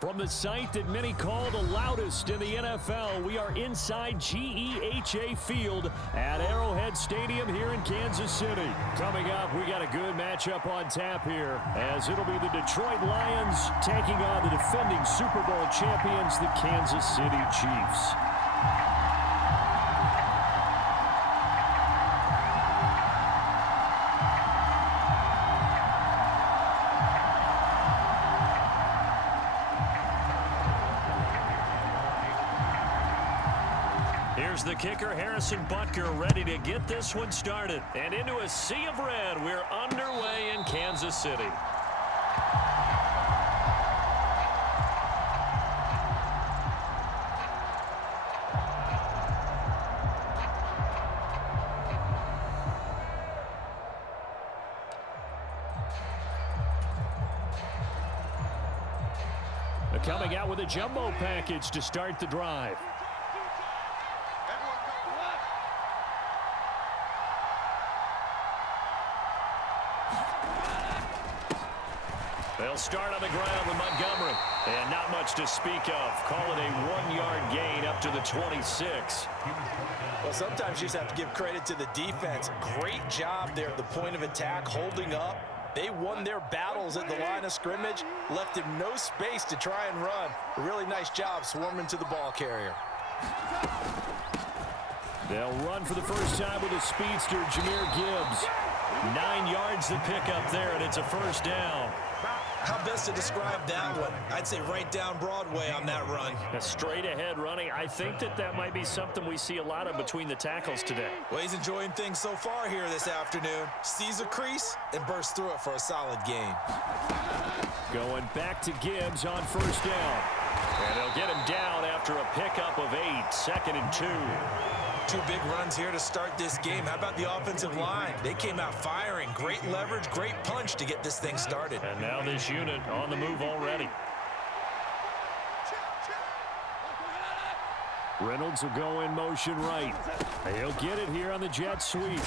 From the site that many call the loudest in the NFL, we are inside GEHA Field at Arrowhead Stadium here in Kansas City. Coming up, we got a good matchup on tap here, as it'll be the Detroit Lions taking on the defending Super Bowl champions, the Kansas City Chiefs. Here's the kicker, Harrison Butker, ready to get this one started. And into a sea of red, we're underway in Kansas City. Coming out with a jumbo package to start the drive. They'll start on the ground with Montgomery. And not much to speak of. Call it a 1-yard gain up to the 26. Well, sometimes you just have to give credit to the defense. Great job there at the point of attack, holding up. They won their battles at the line of scrimmage, left him no space to try and run. A really nice job swarming to the ball carrier. They'll run for the first time with a speedster, Jahmyr Gibbs. 9 yards to pick up there, and it's a first down. How best to describe that one? I'd say right down Broadway on that run. A straight ahead running. I think that might be something we see a lot of between the tackles today. Well, he's enjoying things so far here this afternoon. Sees a crease and bursts through it for a solid gain. Going back to Gibbs on first down. And they'll get him down after a pickup of 8, 2nd and 2. 2 big runs here to start this game. How about the offensive line? They came out firing. Great leverage, great punch to get this thing started. And now this unit on the move already. Reynolds will go in motion right. He'll get it here on the jet sweep.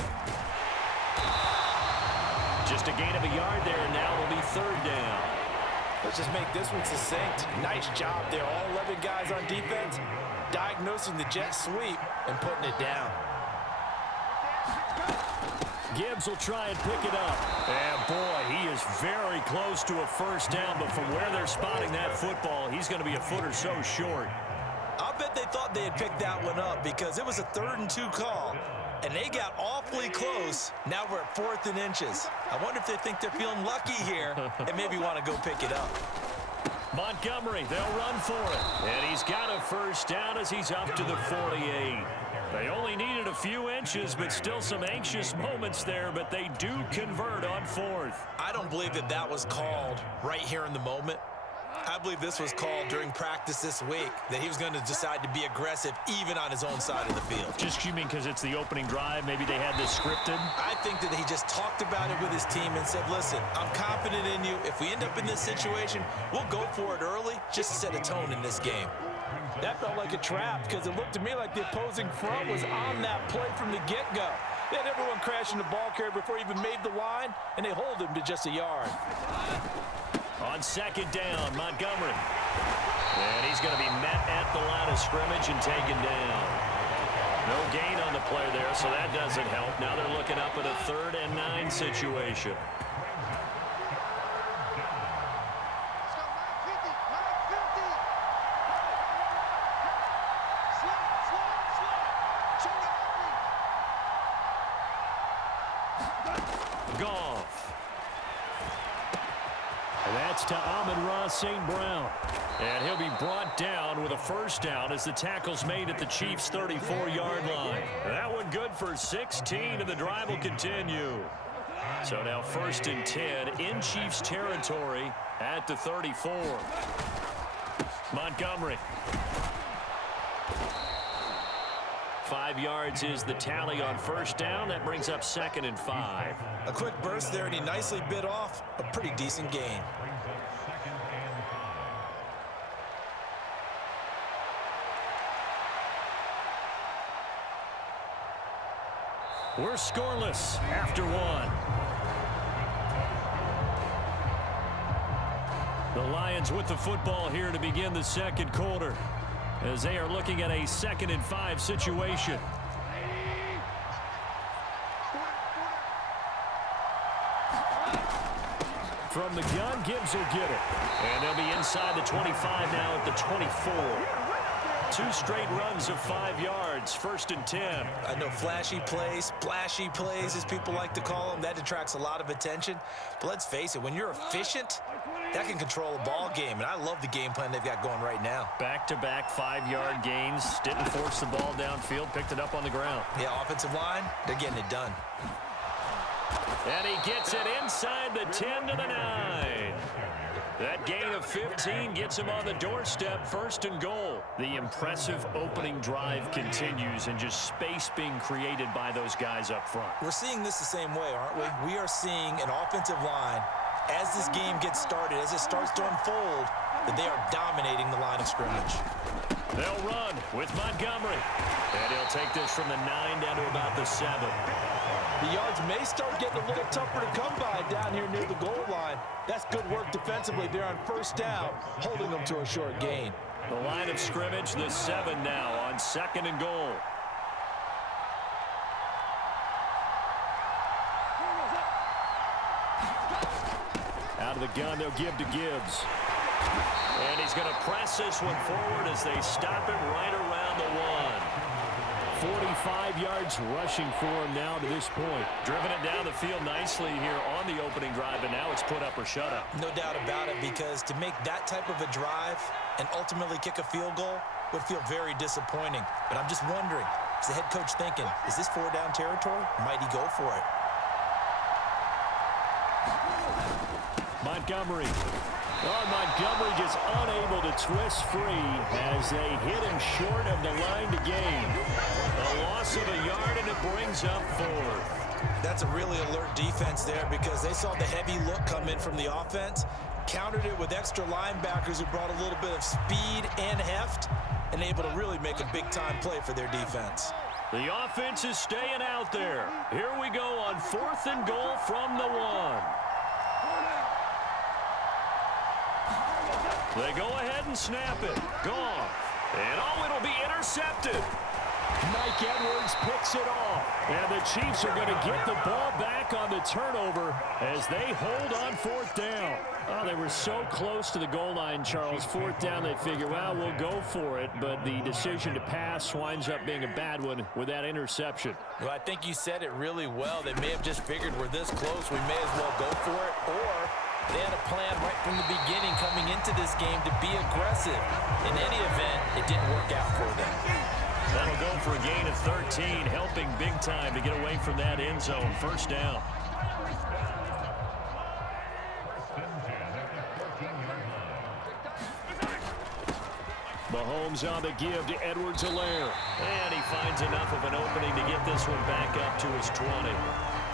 Just a gain of a yard there, and now it'll be 3rd down. Let's just make this one succinct. Nice job there. All 11 guys on defense diagnosing the jet sweep and putting it down. Gibbs will try and pick it up. And boy, he is very close to a first down, but from where they're spotting that football, he's going to be a foot or so short. I'll bet they thought they had picked that one up because it was a 3rd and 2 call, and they got awfully close. Now we're at 4th and inches. I wonder if they think they're feeling lucky here and maybe want to go pick it up. Montgomery, they'll run for it. And he's got a first down as he's up to the 48. They only needed a few inches, but still some anxious moments there, but they do convert on 4th. I don't believe that was called right here in the moment. I believe this was called during practice this week, that he was going to decide to be aggressive even on his own side of the field. Just you mean because it's the opening drive? Maybe they had this scripted? I think that he just talked about it with his team and said, listen, I'm confident in you. If we end up in this situation, we'll go for it early just to set a tone in this game. That felt like a trap because it looked to me like the opposing front was on that play from the get-go. They had everyone crashing the ball carrier before he even made the line, and they hold him to just a yard. On 2nd down, Montgomery. And he's going to be met at the line of scrimmage and taken down. No gain on the play there, so that doesn't help. Now they're looking up at a 3rd and 9 situation. Goff. And that's to Amon-Ra St. Brown. And he'll be brought down with a first down as the tackle's made at the Chiefs' 34-yard line. That one good for 16, and the drive will continue. So now 1st and 10 in Chiefs territory at the 34. Montgomery. 5 yards is the tally on first down. That brings up 2nd and 5. A quick burst there, and he nicely bit off a pretty decent gain. We're scoreless after 1. The Lions with the football here to begin the second quarter as they are looking at a 2nd and 5 situation. From the gun, Gibbs will get it. And they'll be inside the 25 now at the 24. 2 straight runs of 5 yards, 1st and 10. I know flashy plays, splashy plays, as people like to call them, that attracts a lot of attention. But let's face it, when you're efficient, that can control a ball game. And I love the game plan they've got going right now. Back-to-back 5-yard gains. Didn't force the ball downfield, picked it up on the ground. Yeah, offensive line, they're getting it done. And he gets it inside the 10 to the 9. That gain of 15 gets him on the doorstep, 1st and goal. The impressive opening drive continues and just space being created by those guys up front. We're seeing this the same way, aren't we? We are seeing an offensive line, as this game gets started, as it starts to unfold, that they are dominating the line of scrimmage. They'll run with Montgomery. And he'll take this from the 9 down to about the 7. The yards may start getting a little tougher to come by down here near the goal line. That's good work defensively there on 1st down, holding them to a short gain. The line of scrimmage, the 7 now on 2nd and goal. Out of the gun, they'll give to Gibbs. And he's going to press this one forward as they stop him right around the 1. 45 yards rushing for him now to this point. Driven it down the field nicely here on the opening drive, and now it's put up or shut up. No doubt about it, because to make that type of a drive and ultimately kick a field goal would feel very disappointing. But I'm just wondering, is the head coach thinking, is this 4-down territory? Might he go for it? Montgomery. Oh, Montgomery just unable to twist free as they hit him short of the line to gain. A loss of a yard, and it brings up 4th. That's a really alert defense there, because they saw the heavy look come in from the offense, countered it with extra linebackers who brought a little bit of speed and heft, and able to really make a big-time play for their defense. The offense is staying out there. Here we go on 4th and goal from the 1. They go ahead and snap it. Gone. And oh, it'll be intercepted. Mike Edwards picks it off. And the Chiefs are going to get the ball back on the turnover as they hold on 4th down. Oh, they were so close to the goal line, Charles. 4th down, they figure, well, we'll go for it. But the decision to pass winds up being a bad one with that interception. Well, I think you said it really well. They may have just figured we're this close, we may as well go for it. Or they had a plan right from the beginning coming into this game to be aggressive. In any event, it didn't work out for them. That'll go for a gain of 13, helping big time to get away from that end zone. 1st down. Mahomes on the give to Edwards-Helaire. And he finds enough of an opening to get this one back up to his 20.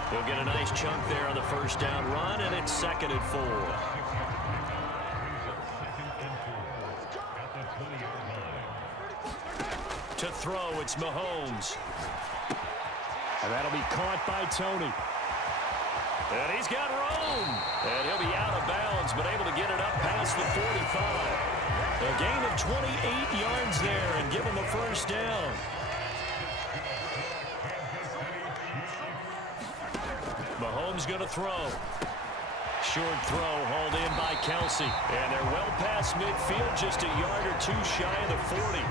He'll get a nice chunk there on the 1st down run, and it's 2nd and 4. To throw, it's Mahomes. And that'll be caught by Tony. And he's got room. And he'll be out of bounds, but able to get it up past the 45. A gain of 28 yards there and give him a 1st down. Mahomes going to throw. Short throw hauled in by Kelsey. And they're well past midfield, just a yard or 2 shy of the 40.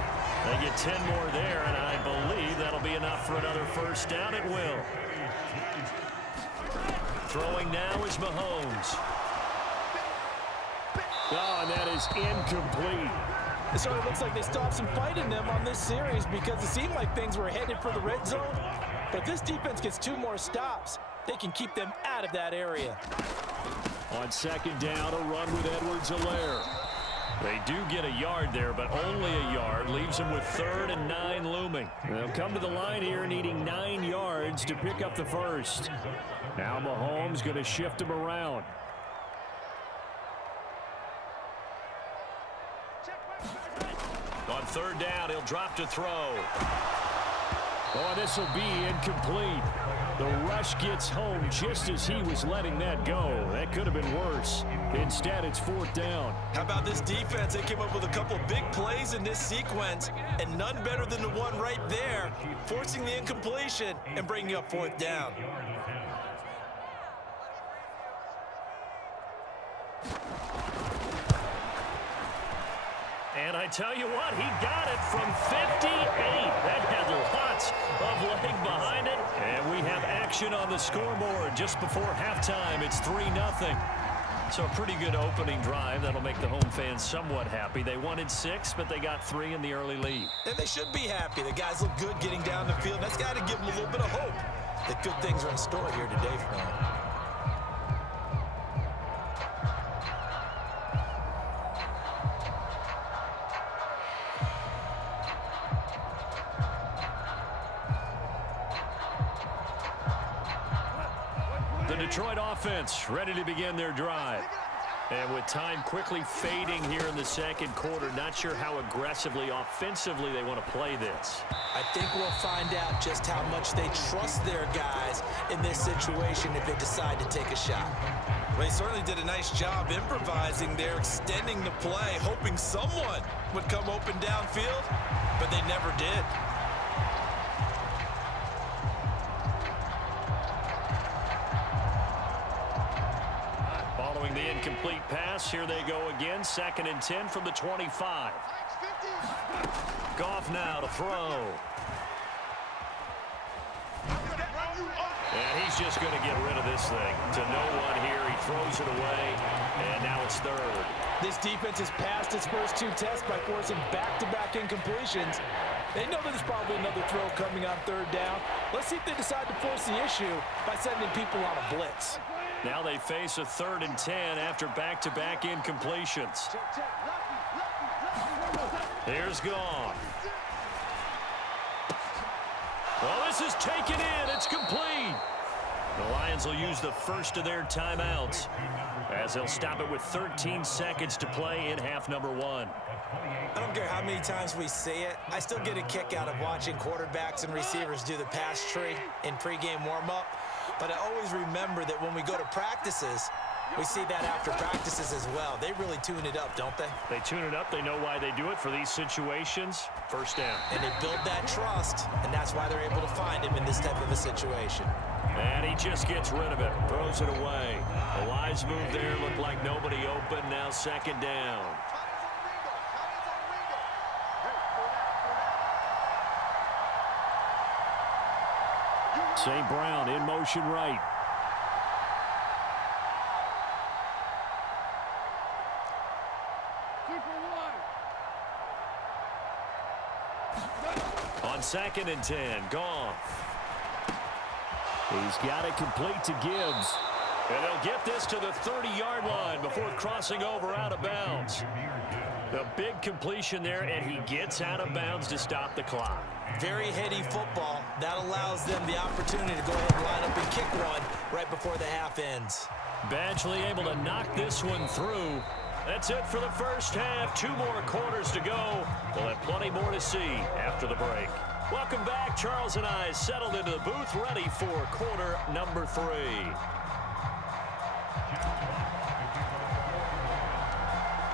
They get 10 more there, and I believe that'll be enough for another 1st down. It will. Throwing now is Mahomes. Oh, and that is incomplete. It sort of looks like they stopped some fight in them on this series, because it seemed like things were headed for the red zone. But if this defense gets 2 more stops, they can keep them out of that area. On 2nd down, a run with Edwards-Helaire. They do get a yard there, but only a yard. Leaves them with 3rd and 9 looming. They'll come to the line here needing 9 yards to pick up the 1st. Now Mahomes going to shift him around. On 3rd down, he'll drop to throw. Oh, this will be incomplete. The rush gets home just as he was letting that go. That could have been worse. Instead, it's 4th down. How about this defense? They came up with a couple big plays in this sequence, and none better than the one right there, forcing the incompletion and bringing up 4th down. And I tell you what, he got it from 58. That had lots of leg behind it. And we have action on the scoreboard just before halftime. It's 3-0. So a pretty good opening drive. That'll make the home fans somewhat happy. They wanted 6, but they got 3 in the early lead. And they should be happy. The guys look good getting down the field. That's got to give them a little bit of hope that good things are in store here today for them. The Detroit offense ready to begin their drive. And with time quickly fading here in the second quarter, not sure how aggressively, offensively they want to play this. I think we'll find out just how much they trust their guys in this situation if they decide to take a shot. Well, they certainly did a nice job improvising there, extending the play, hoping someone would come open downfield, but they never did. Following the incomplete pass, here they go again. 2nd and 10 from the 25. Goff now to throw. And he's just going to get rid of this thing. To no one here. He throws it away, and now it's 3rd. This defense has passed its first 2 tests by forcing back-to-back incompletions. They know that there's probably another throw coming on 3rd down. Let's see if they decide to force the issue by sending people on a blitz. Now they face a 3rd and 10 after back-to-back incompletions. Here's Goff. Well, this is taken in. It's complete. The Lions will use the first of their timeouts as they'll stop it with 13 seconds to play in half number 1. I don't care how many times we see it. I still get a kick out of watching quarterbacks and receivers do the pass tree in pregame warm-up. But I always remember that when we go to practices, we see that after practices as well. They really tune it up, don't they? They tune it up. They know why they do it for these situations. 1st down. And they build that trust, and that's why they're able to find him in this type of a situation. And he just gets rid of it, throws it away. A wise move there, looked like nobody open. Now 2nd down. St. Brown in motion right. On 2nd and 10, Goff. He's got it complete to Gibbs. And they'll get this to the 30-yard line before crossing over out of bounds. The big completion there, and he gets out of bounds to stop the clock. Very heady football. That allows them the opportunity to go ahead and line up and kick one right before the half ends. Badgley able to knock this one through. That's it for the first half. 2 more quarters to go. We'll have plenty more to see after the break. Welcome back. Charles and I settled into the booth, ready for quarter number 3.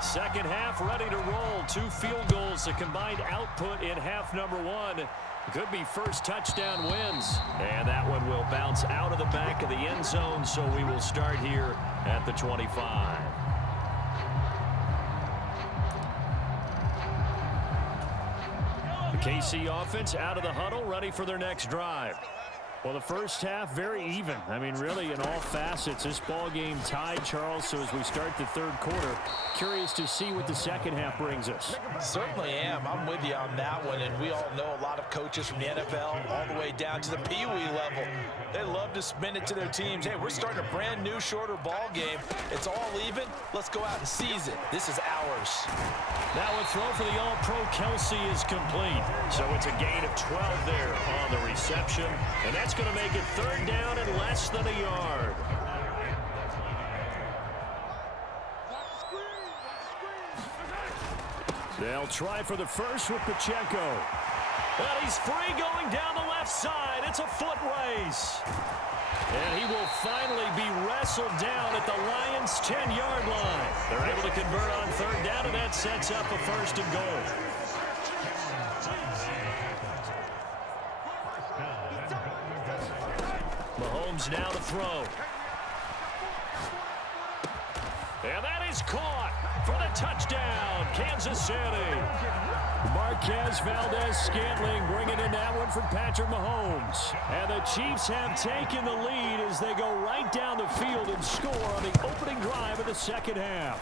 Second half ready to roll. 2 field goals, the combined output in half number 1. Could be first touchdown wins. And that one will bounce out of the back of the end zone, so we will start here at the 25. The KC offense out of the huddle, ready for their next drive. Well, the first half, very even. I mean, really, in all facets, this ball game tied, Charles. So as we start the 3rd quarter, curious to see what the second half brings us. Certainly am. I'm with you on that one. And we all know a lot of coaches from the NFL all the way down to the Pee Wee level. They love to spin it to their teams. Hey, we're starting a brand new, shorter ball game. It's all even. Let's go out and seize it. This is ours. Now a throw for the All-Pro Kelsey is complete. So it's a gain of 12 there on the reception. And that's going to make it 3rd down and less than a yard. They'll try for the first with Pacheco. And he's free going down the left side. It's a foot race. And he will finally be wrestled down at the Lions' 10-yard line. They're able to convert on third down, and that sets up a first and goal. Mahomes now to throw. And that is caught for the touchdown, Kansas City. Marquez Valdez-Scantling bringing in that one for Patrick Mahomes. And the Chiefs have taken the lead as they go right down the field and score on the opening drive of the second half.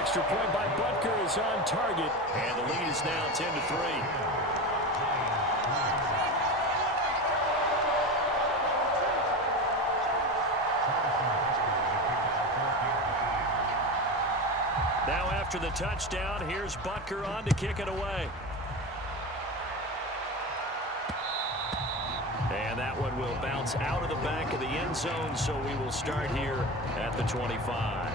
Extra point by Butker is on target, and the lead is now 10-3. Now after the touchdown, here's Butker on to kick it away. And that one will bounce out of the back of the end zone, so we will start here at the 25.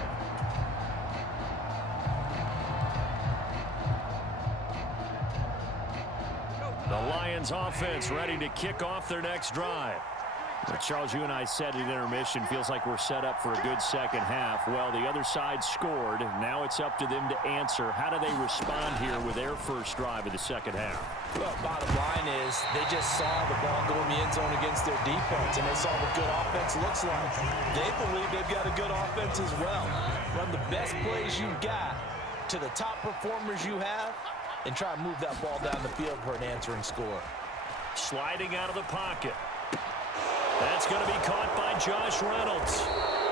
The Lions offense ready to kick off their next drive. Charles, you and I said at intermission, feels like we're set up for a good second half. Well, the other side scored. Now it's up to them to answer. How do they respond here with their first drive of the second half? Well, bottom line is they just saw the ball go in the end zone against their defense, and they saw what good offense looks like. They believe they've got a good offense as well. Run the best plays you've got to the top performers you have and try to move that ball down the field for an answering score. Sliding out of the pocket. That's going to be caught by Josh Reynolds.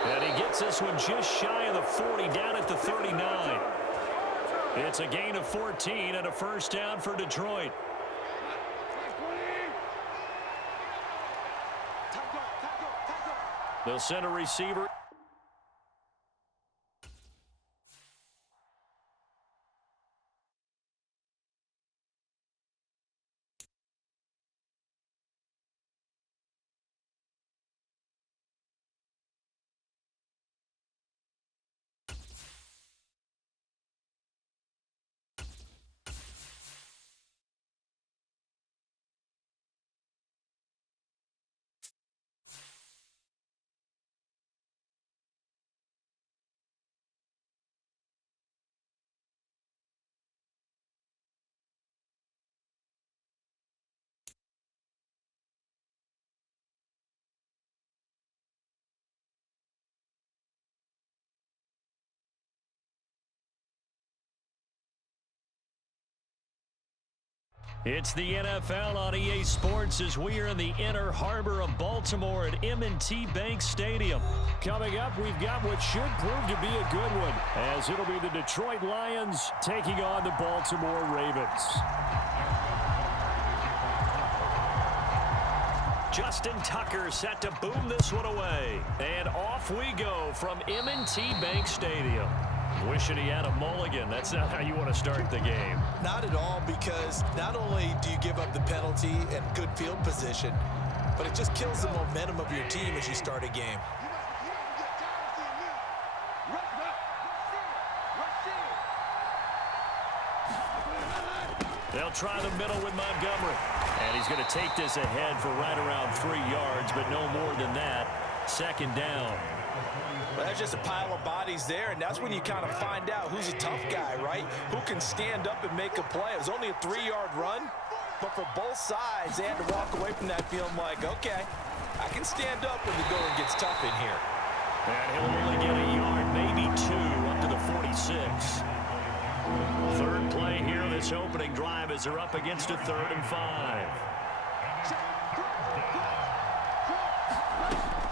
And he gets this one just shy of the 40, down at the 39. It's a gain of 14 and a first down for Detroit. They'll send a receiver. It's the NFL on EA Sports as we are in the inner harbor of Baltimore at M&T Bank Stadium. Coming up, we've got what should prove to be a good one, as it'll be the Detroit Lions taking on the Baltimore Ravens. Justin Tucker set to boom this one away. And off we go from M&T Bank Stadium. Wishing he had a mulligan. That's not how you want to start the game. Not at all, because not only do you give up the penalty and good field position, but it just kills the momentum of your team as you start a game. They'll try the middle with Montgomery. And he's going to take this ahead for right around 3 yards, but no more than that. Second down. Well, there's just a pile of bodies there, and that's when you kind of find out who's a tough guy, right? Who can stand up and make a play. It was only a 3-yard run, but for both sides, they had to walk away from that feeling like, okay, I can stand up when the going gets tough in here. And he'll only get a yard, maybe 2, up to the 46. Third play here, this opening drive, as they're up against a 3rd and 5.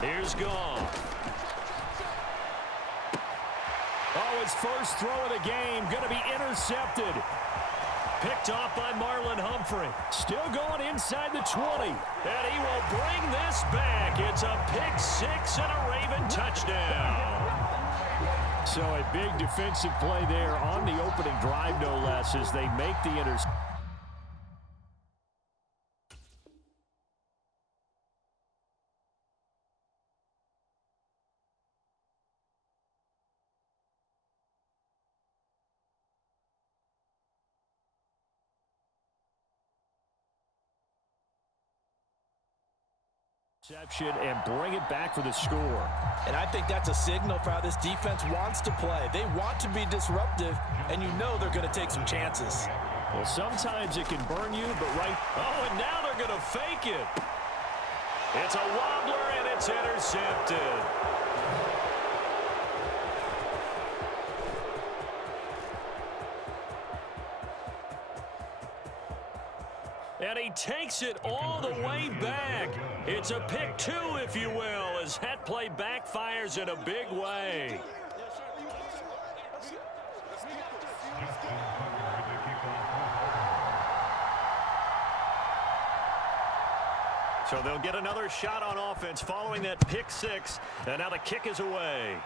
Here's Goff. Oh, his first throw of the game going to be intercepted. Picked off by Marlon Humphrey. Still going inside the 20. And he will bring this back. It's a pick 6 and a Raven touchdown. So a big defensive play there on the opening drive, no less, as they make the interception. Interception and bring it back for the score. And I think that's a signal for how this defense wants to play. They want to be disruptive, and you know they're going to take some chances. Well, sometimes it can burn you, but oh, and now they're going to fake it. It's a wobbler, and it's intercepted. And he takes it all the way back. It's a pick two, if you will, as that play backfires in a big way. So they'll get another shot on offense following that pick six. And now the kick is away.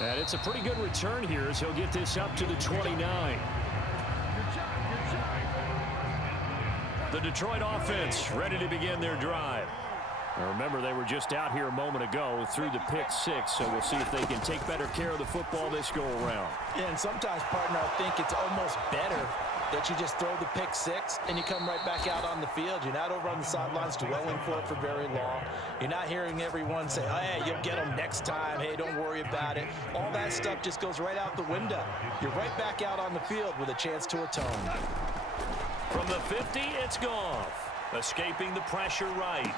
And it's a pretty good return here as he'll get this up to the 29. The Detroit offense ready to begin their drive. Now remember, they were just out here a moment ago through the pick six, so we'll see if they can take better care of the football this go-around. Yeah, and sometimes, partner, I think it's almost better that you just throw the pick six and you come right back out on the field. You're not over on the sidelines dwelling for it for very long. You're not hearing everyone say, oh, hey, you'll get them next time. Hey, don't worry about it. All that stuff just goes right out the window. You're right back out on the field with a chance to atone. From the 50, it's Goff. Escaping the pressure right.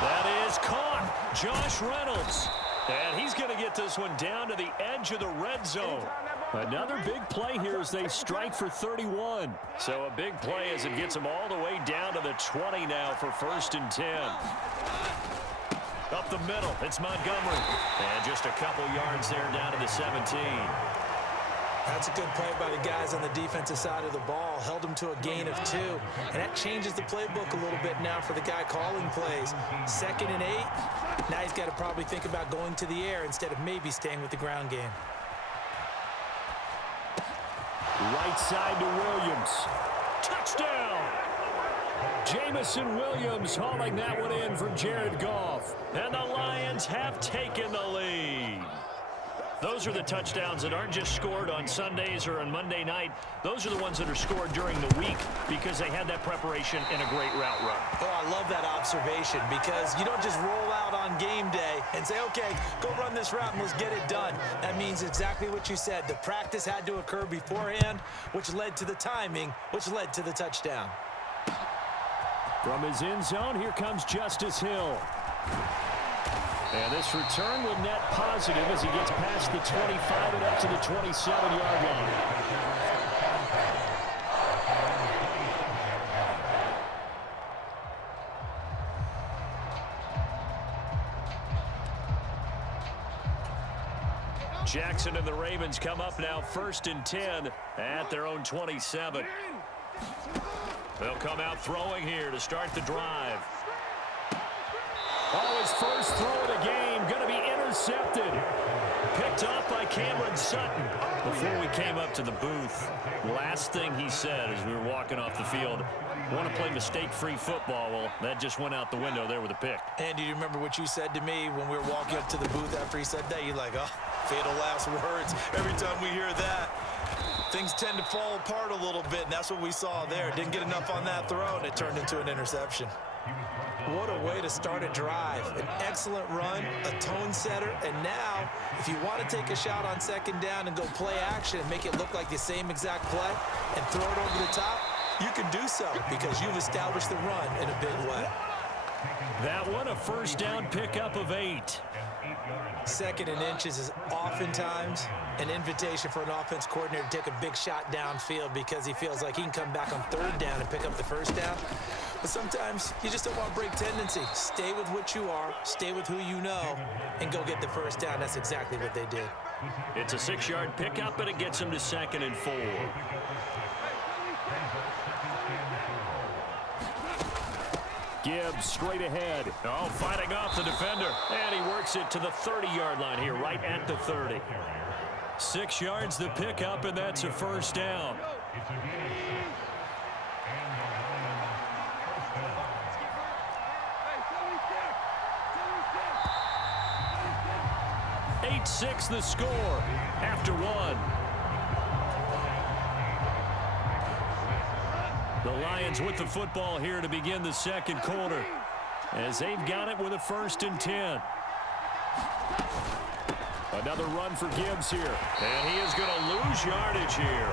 That is caught. Josh Reynolds. And he's going to get this one down to the edge of the red zone. Another big play here as they strike for 31. So a big play as it gets them all the way down to the 20 now for 1st and 10. Up the middle, it's Montgomery. And just a couple yards there down to the 17. That's a good play by the guys on the defensive side of the ball. Held them to a gain of 2. And that changes the playbook a little bit now for the guy calling plays. 2nd and 8. Now he's got to probably think about going to the air instead of maybe staying with the ground game. Right side to Williams. Touchdown! Jamison Williams hauling that one in for Jared Goff. And the Lions have taken the lead. Those are the touchdowns that aren't just scored on Sundays or on Monday night. Those are the ones that are scored during the week because they had that preparation and a great route run. Oh, I love that observation because you don't just roll out on game day and say, okay, go run this route and let's get it done. That means exactly what you said. The practice had to occur beforehand, which led to the timing, which led to the touchdown. From his end zone, here comes Justice Hill. And this return will net positive as he gets past the 25 and up to the 27-yard line. Jackson and the Ravens come up now 1st and 10 at their own 27. They'll come out throwing here to start the drive. Oh, his first throw of the game going to be intercepted. Picked off by Cameron Sutton. Before we came up to the booth, last thing he said as we were walking off the field, want to play mistake-free football. Well, that just went out the window there with a pick. And do you remember what you said to me when we were walking up to the booth after he said that? You're like, oh, fatal last words. Every time we hear that, things tend to fall apart a little bit, and that's what we saw there. Didn't get enough on that throw, and it turned into an interception. What a way to start a drive. An excellent run, a tone setter, and now, if you want to take a shot on 2nd down and go play action and make it look like the same exact play and throw it over the top, you can do so because you've established the run in a big way. That one, a 1st down pickup of 8. 2nd and inches is oftentimes an invitation for an offense coordinator to take a big shot downfield because he feels like he can come back on 3rd down and pick up the 1st down. But sometimes you just don't want to break tendency. Stay with what you are, stay with who you know, and go get the 1st down. That's exactly what they did. It's a 6-yard pickup, but it gets him to 2nd and 4. Gibbs straight ahead. Oh, fighting off the defender. And he works it to the 30-yard line here, right at the 30. 6 yards the pickup, and that's a 1st down. 8-6 the score after 1. The Lions with the football here to begin the second quarter, as they've got it with a 1st and 10. Another run for Gibbs here, and he is going to lose yardage here.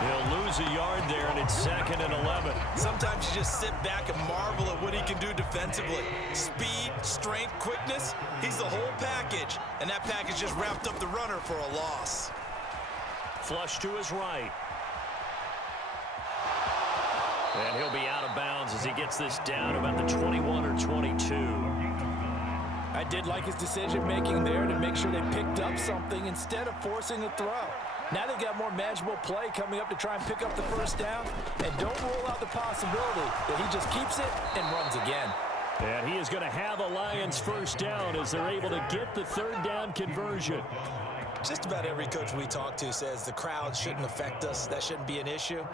He'll lose a yard there, and it's 2nd and 11. Sometimes you just sit back and marvel at what he can do defensively. Speed, strength, quickness, he's the whole package. And that package just wrapped up the runner for a loss. Flush to his right. And he'll be out of bounds as he gets this down about the 21 or 22. I did like his decision-making there to make sure they picked up something instead of forcing a throw. Now they've got more manageable play coming up to try and pick up the 1st down. And don't rule out the possibility that he just keeps it and runs again. And he is going to have a Lions 1st down as they're able to get the 3rd down conversion. Just about every coach we talk to says the crowd shouldn't affect us. That shouldn't be an issue.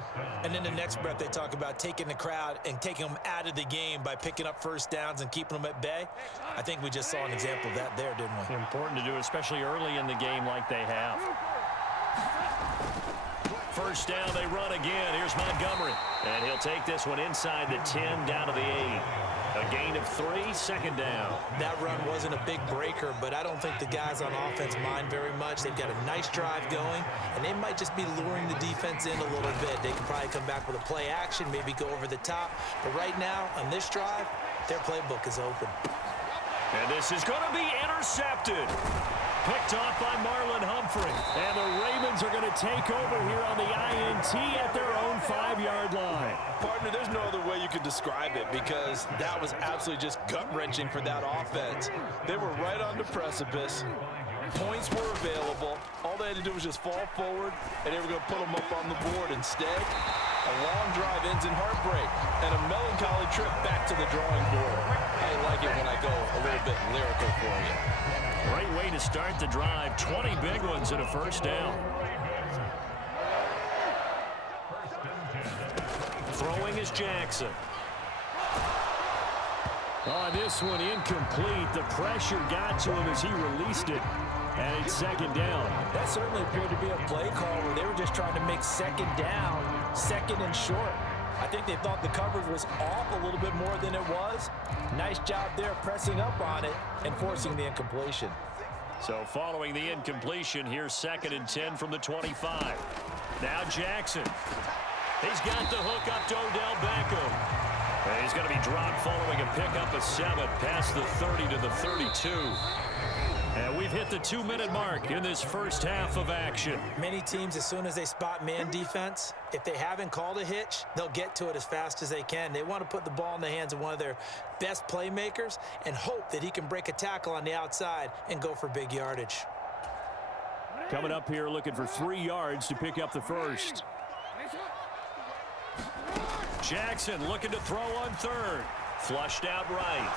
And in the next breath, they talk about taking the crowd and taking them out of the game by picking up 1st downs and keeping them at bay. I think we just saw an example of that there, didn't we? Important to do, especially early in the game like they have. 1st down, they run again. Here's Montgomery. And he'll take this one inside the 10 down to the 8. A gain of 3, 2nd down. That run wasn't a big breaker, but I don't think the guys on offense mind very much. They've got a nice drive going, and they might just be luring the defense in a little bit. They can probably come back with a play action, maybe go over the top. But right now, on this drive, their playbook is open. And this is going to be intercepted. Picked off by Marlon Humphrey. And the Ravens are going to take over here on the INT at their own 5-yard line. Partner, there's no other way you could describe it because that was absolutely just gut-wrenching for that offense. They were right on the precipice. Points were available. All they had to do was just fall forward, and they were going to put them up on the board. Instead, a long drive ends in heartbreak and a melancholy trip back to the drawing board. I like it when I go a little bit lyrical for you. Great way to start the drive. 20 big ones and a 1st down. Throwing is Jackson. On this one, incomplete. The pressure got to him as he released it. And it's 2nd down. That certainly appeared to be a play call where they were just trying to make 2nd down, 2nd and short. I think they thought the coverage was off a little bit more than it was. Nice job there pressing up on it and forcing the incompletion. So following the incompletion, here's 2nd and 10 from the 25. Now Jackson. He's got the hook up to Odell Beckham. And he's going to be dropped following a pickup of 7 past the 30 to the 32. And we've hit the 2-minute mark in this 1st half of action. Many teams, as soon as they spot man defense, if they haven't called a hitch, they'll get to it as fast as they can. They want to put the ball in the hands of one of their best playmakers and hope that he can break a tackle on the outside and go for big yardage. Coming up here looking for 3 yards to pick up the 1st. Jackson looking to throw on 3rd. Flushed out right.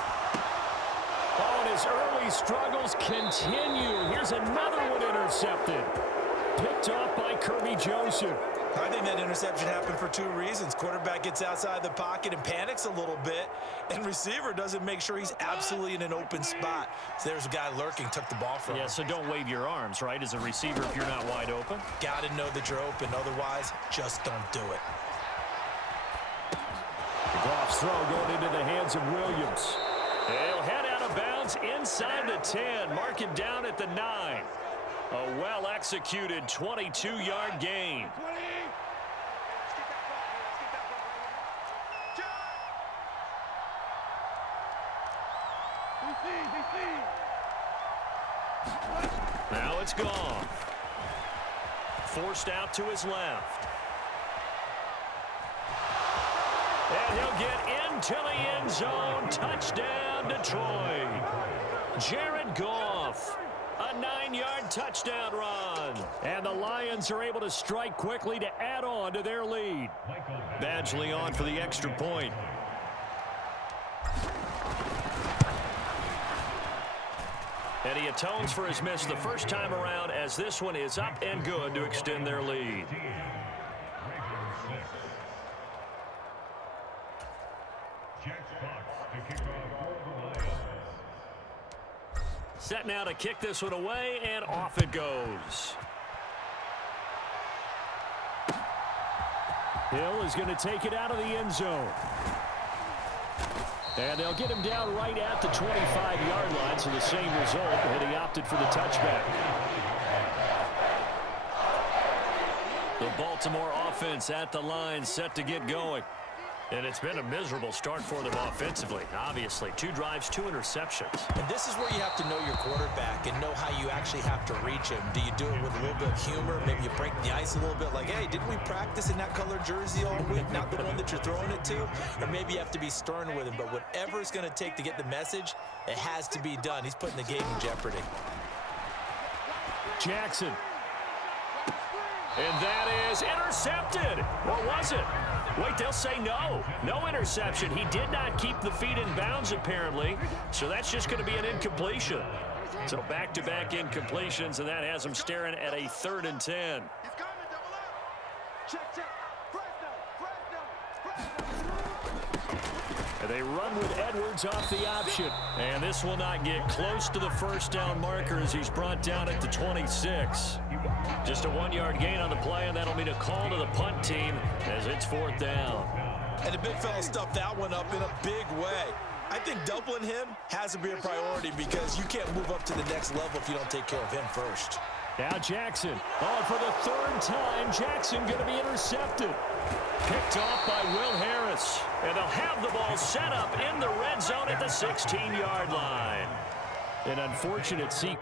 Oh, and his early struggles continue. Here's another one intercepted. Picked off by Kirby Joseph. I think that interception happened for 2 reasons. Quarterback gets outside the pocket and panics a little bit, and receiver doesn't make sure he's absolutely in an open spot. So there's a guy lurking, took the ball from him. Yeah, so don't wave your arms, right, as a receiver if you're not wide open. Got to know that you're open. Otherwise, just don't do it. Goff's throw going into the hands of Williams. He'll head out of bounds inside the 10. Mark it down at the 9. A well-executed 22-yard gain. Now it's gone. Forced out to his left. And he'll get into the end zone. Touchdown, Detroit. Jared Goff. A 9-yard touchdown run. And the Lions are able to strike quickly to add on to their lead. Badgley on for the extra point. And he atones for his miss the first time around as this one is up and good to extend their lead. Set now to kick this one away, and off it goes. Hill is going to take it out of the end zone. And they'll get him down right at the 25-yard line, so the same result, and he opted for the touchback. The Baltimore offense at the line, set to get going. And it's been a miserable start for them offensively, obviously. 2 drives, 2 interceptions. And this is where you have to know your quarterback and know how you actually have to reach him. Do you do it with a little bit of humor? Maybe you break the ice a little bit like, hey, didn't we practice in that colored jersey all week? Not the one that you're throwing it to? Or maybe you have to be stern with him. But whatever it's going to take to get the message, it has to be done. He's putting the game in jeopardy. Jackson. And that is intercepted. Or was it? Wait, they'll say no. No interception. He did not keep the feet in bounds, apparently. So that's just going to be an incompletion. So back-to-back incompletions, and that has him staring at a 3rd and 10. And they run with Edwards off the option. And this will not get close to the first down marker as he's brought down at the 26. Just a 1-yard gain on the play, and that'll mean a call to the punt team as it's 4th down. And the big fella stuffed that one up in a big way. I think doubling him has to be a priority because you can't move up to the next level if you don't take care of him first. Now Jackson. Oh, for the 3rd time, Jackson going to be intercepted. Picked off by Will Harris. And they'll have the ball set up in the red zone at the 16-yard line. An unfortunate sequence.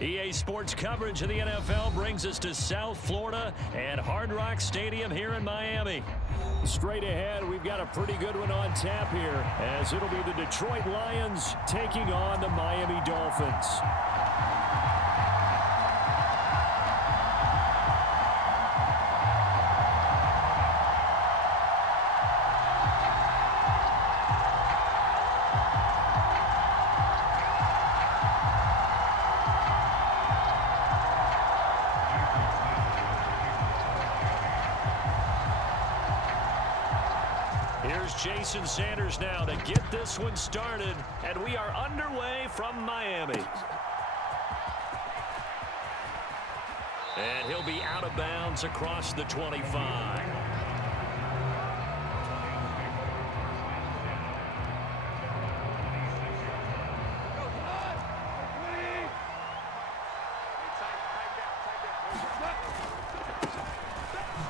EA Sports coverage of the NFL brings us to South Florida and Hard Rock Stadium here in Miami. Straight ahead, we've got a pretty good one on tap here, as it'll be the Detroit Lions taking on the Miami Dolphins. Here's Jason Sanders now to get this one started, and we are underway from Miami. And he'll be out of bounds across the 25.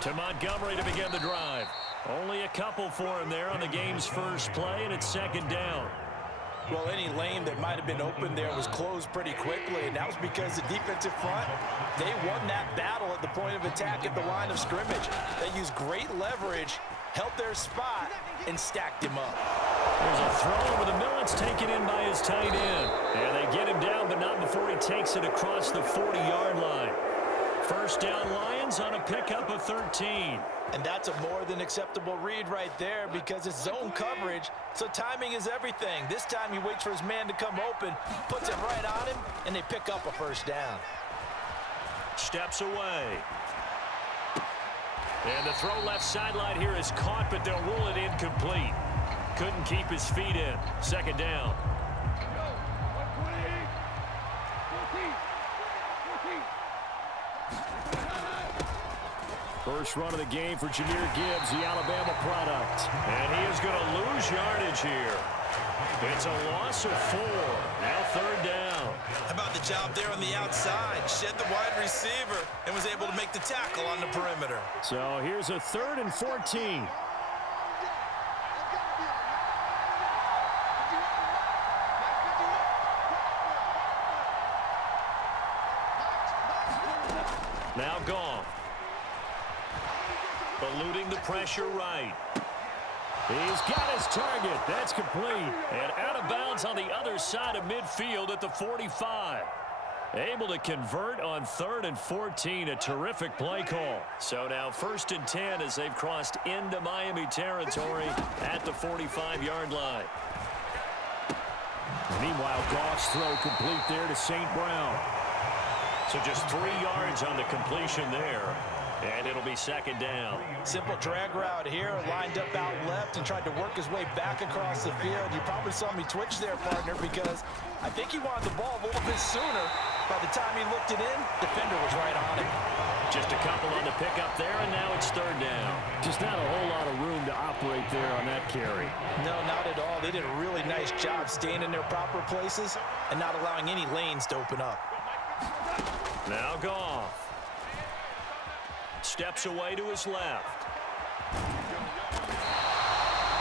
To Montgomery to begin the drive. Only a couple for him there on the game's first play, and it's second down. Well, any lane that might have been open there was closed pretty quickly, and that was because the defensive front, they won that battle at the point of attack at the line of scrimmage. They used great leverage, held their spot, and stacked him up. There's a throw over the middle. It's taken in by his tight end. And they get him down, but not before he takes it across the 40-yard line. First down, Lions on a pickup of 13. And that's a more than acceptable read right there because it's zone coverage, so timing is everything. This time he waits for his man to come open, puts it right on him, and they pick up a first down. Steps away. And the throw left sideline here is caught, but they'll rule it incomplete. Couldn't keep his feet in. Second down. First run of the game for Jahmyr Gibbs, the Alabama product. And he is going to lose yardage here. It's a loss of 4. Now third down. How about the job there on the outside? Shed the wide receiver and was able to make the tackle on the perimeter. So here's a 3rd and 14. Now gone. Eluding the pressure right. He's got his target. That's complete. And out of bounds on the other side of midfield at the 45. Able to convert on 3rd and 14. A terrific play call. So now 1st and 10 as they've crossed into Miami territory at the 45-yard line. Meanwhile, Goff's throw complete there to St. Brown. So just 3 yards on the completion there. And it'll be second down. Simple drag route here, lined up out left and tried to work his way back across the field. You probably saw me twitch there, partner, because I think he wanted the ball a little bit sooner. By the time he looked it in, defender was right on him. Just a couple on the pickup there, and now it's third down. Just not a whole lot of room to operate there on that carry. No, not at all. They did a really nice job staying in their proper places and not allowing any lanes to open up. Now Goff. Steps away to his left.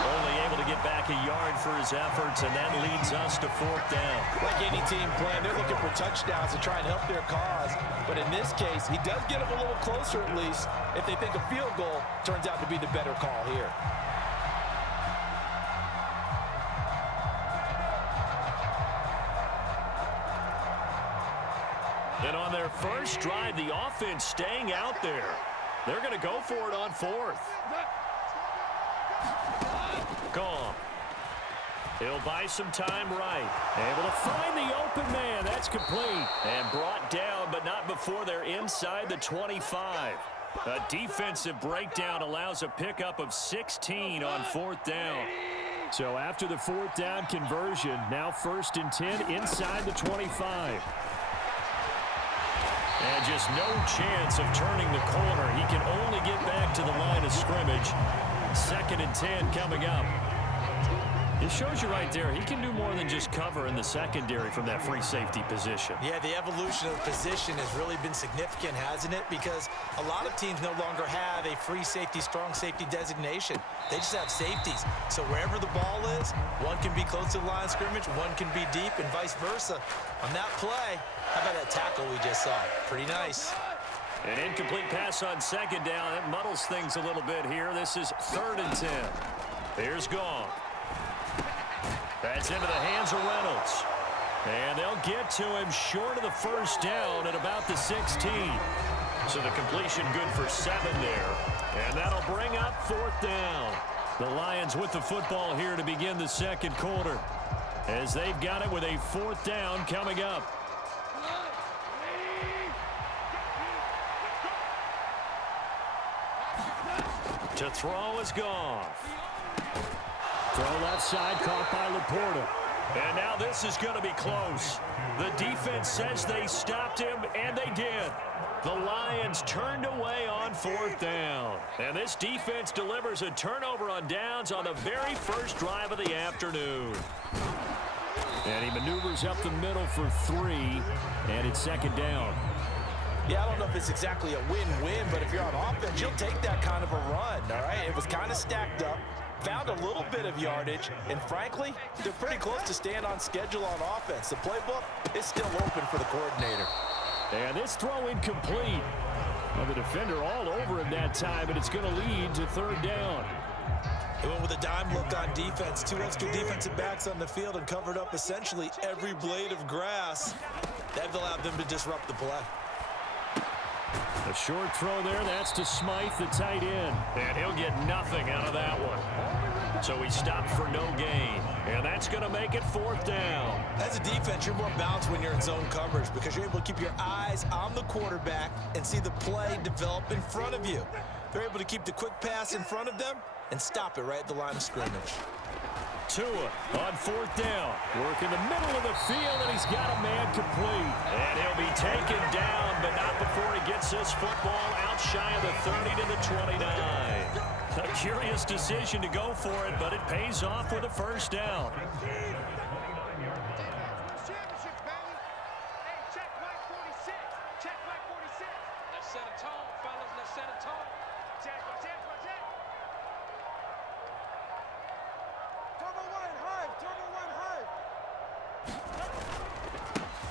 Only able to get back a yard for his efforts, and that leads us to 4th down. Like any team playing, they're looking for touchdowns to try and help their cause. But in this case, he does get them a little closer at least if they think a field goal turns out to be the better call here. And on their first drive, the offense staying out there. They're going to go for it on 4th. Gone. He'll buy some time right. Able to find the open man. That's complete. And brought down, but not before they're inside the 25. A defensive breakdown allows a pickup of 16 on 4th down. So after the 4th down conversion, now 1st and 10 inside the 25. And just no chance of turning the corner. He can only get back to the line of scrimmage. 2nd and 10 coming up. It shows you right there, he can do more than just cover in the secondary from that free safety position. Yeah, the evolution of the position has really been significant, hasn't it? Because a lot of teams no longer have a free safety, strong safety designation. They just have safeties. So wherever the ball is, one can be close to the line of scrimmage, one can be deep, and vice versa. On that play, how about that tackle we just saw? Pretty nice. An incomplete pass on 2nd down. That muddles things a little bit here. This is 3rd and 10. Here's Gone. That's into the hands of Reynolds. And they'll get to him short of the first down at about the 16. So the completion good for 7 there. And that'll bring up 4th down. The Lions with the football here to begin the 2nd quarter, as they've got it with a 4th down coming up. To throw is Goff. Throw left side, caught by Laporta. And now this is going to be close. The defense says they stopped him, and they did. The Lions turned away on 4th down. And this defense delivers a turnover on downs on the very first drive of the afternoon. And he maneuvers up the middle for 3, and it's 2nd down. Yeah, I don't know if it's exactly a win-win, but if you're on offense, you'll take that kind of a run, all right? It was kind of stacked up, found a little bit of yardage, and frankly, they're pretty close to staying on schedule on offense. The playbook is still open for the coordinator. And this throw incomplete. Well, the defender all over him that time, and it's going to lead to 3rd down. He went with a dime look on defense. 2 extra defensive backs on the field and covered up essentially every blade of grass. That allowed them to disrupt the play. A short throw there. That's to Smythe, the tight end. And he'll get nothing out of that one. So he stopped for no gain. And that's going to make it 4th down. As a defense, you're more balanced when you're in zone coverage because you're able to keep your eyes on the quarterback and see the play develop in front of you. They're able to keep the quick pass in front of them and stop it right at the line of scrimmage. Tua on 4th down. Work in the middle of the field, and he's got a man complete. And he'll be taken down, but not before he gets this football out shy of the 30 to the 29. A curious decision to go for it, but it pays off with a 1st down.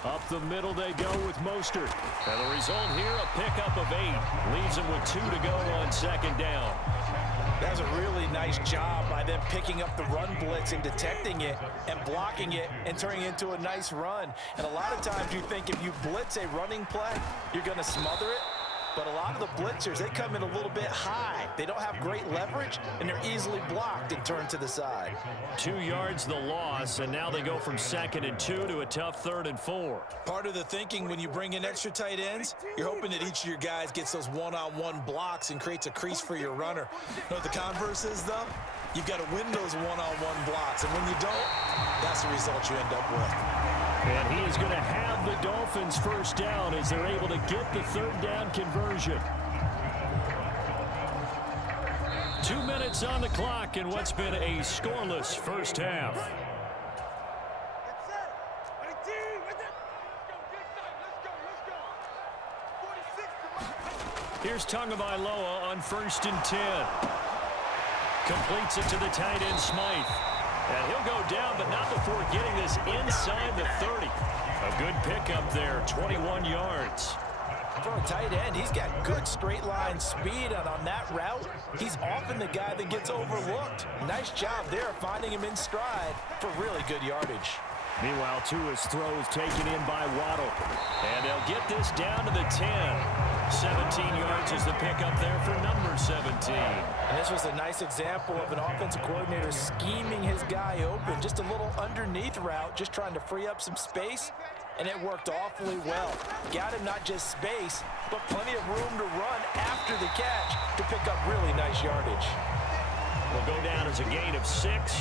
Up the middle they go with Mostert. And the result here, a pickup of 8. Leaves them with 2 to go on 2nd down. That was a really nice job by them picking up the run blitz and detecting it and blocking it and turning it into a nice run. And a lot of times you think if you blitz a running play, you're going to smother it. But a lot of the blitzers, they come in a little bit high. They don't have great leverage, and they're easily blocked and turned to the side. 2 yards the loss, and now they go from 2nd and 2 to a tough 3rd and 4. Part of the thinking when you bring in extra tight ends, you're hoping that each of your guys gets those one-on-one blocks and creates a crease for your runner. You know what the converse is, though? You've got to win those one-on-one blocks, and when you don't, that's the result you end up with. And he is going to have the Dolphins' 1st down as they're able to get the 3rd down conversion. 2 minutes on the clock in what's been a scoreless first half. Here's Tagovailoa on 1st and 10. Completes it to the tight end, Smythe. And he'll go down, but not before getting this inside the 30. A good pickup there, 21 yards. For a tight end, he's got good straight line speed, and on that route, he's often the guy that gets overlooked. Nice job there finding him in stride for really good yardage. Meanwhile, Tua's throw is taken in by Waddle. And they'll get this down to the 10. 17 yards is the pickup there for number 17. And this was a nice example of an offensive coordinator scheming his guy open. Just a little underneath route, just trying to free up some space, and it worked awfully well. Got him not just space, but plenty of room to run after the catch to pick up really nice yardage. Will go down as a gain of 6.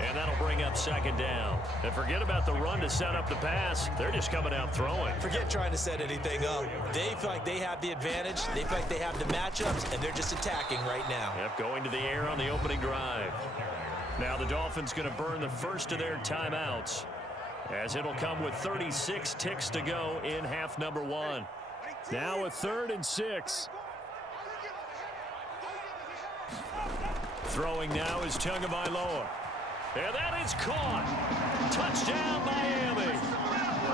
And that'll bring up 2nd down. And forget about the run to set up the pass. They're just coming out throwing. Forget trying to set anything up. They feel like they have the advantage. They feel like they have the matchups, and they're just attacking right now. Yep, going to the air on the opening drive. Now the Dolphins going to burn the first of their timeouts, as it'll come with 36 ticks to go in half number 1. Now a 3rd and 6. Throwing now is Tagovailoa. And that is caught. Touchdown, Miami.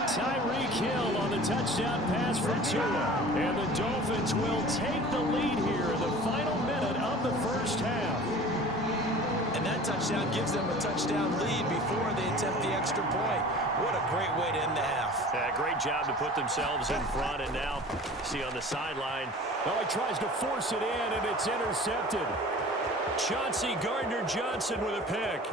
Tyreek Hill on the touchdown pass from Tua. And the Dolphins will take the lead here in the final minute of the first half. And that touchdown gives them a touchdown lead before they attempt the extra point. What a great way to end the half. Yeah, great job to put themselves in front. And now, see on the sideline. Oh, he tries to force it in, and it's intercepted. Chauncey Gardner-Johnson with a pick.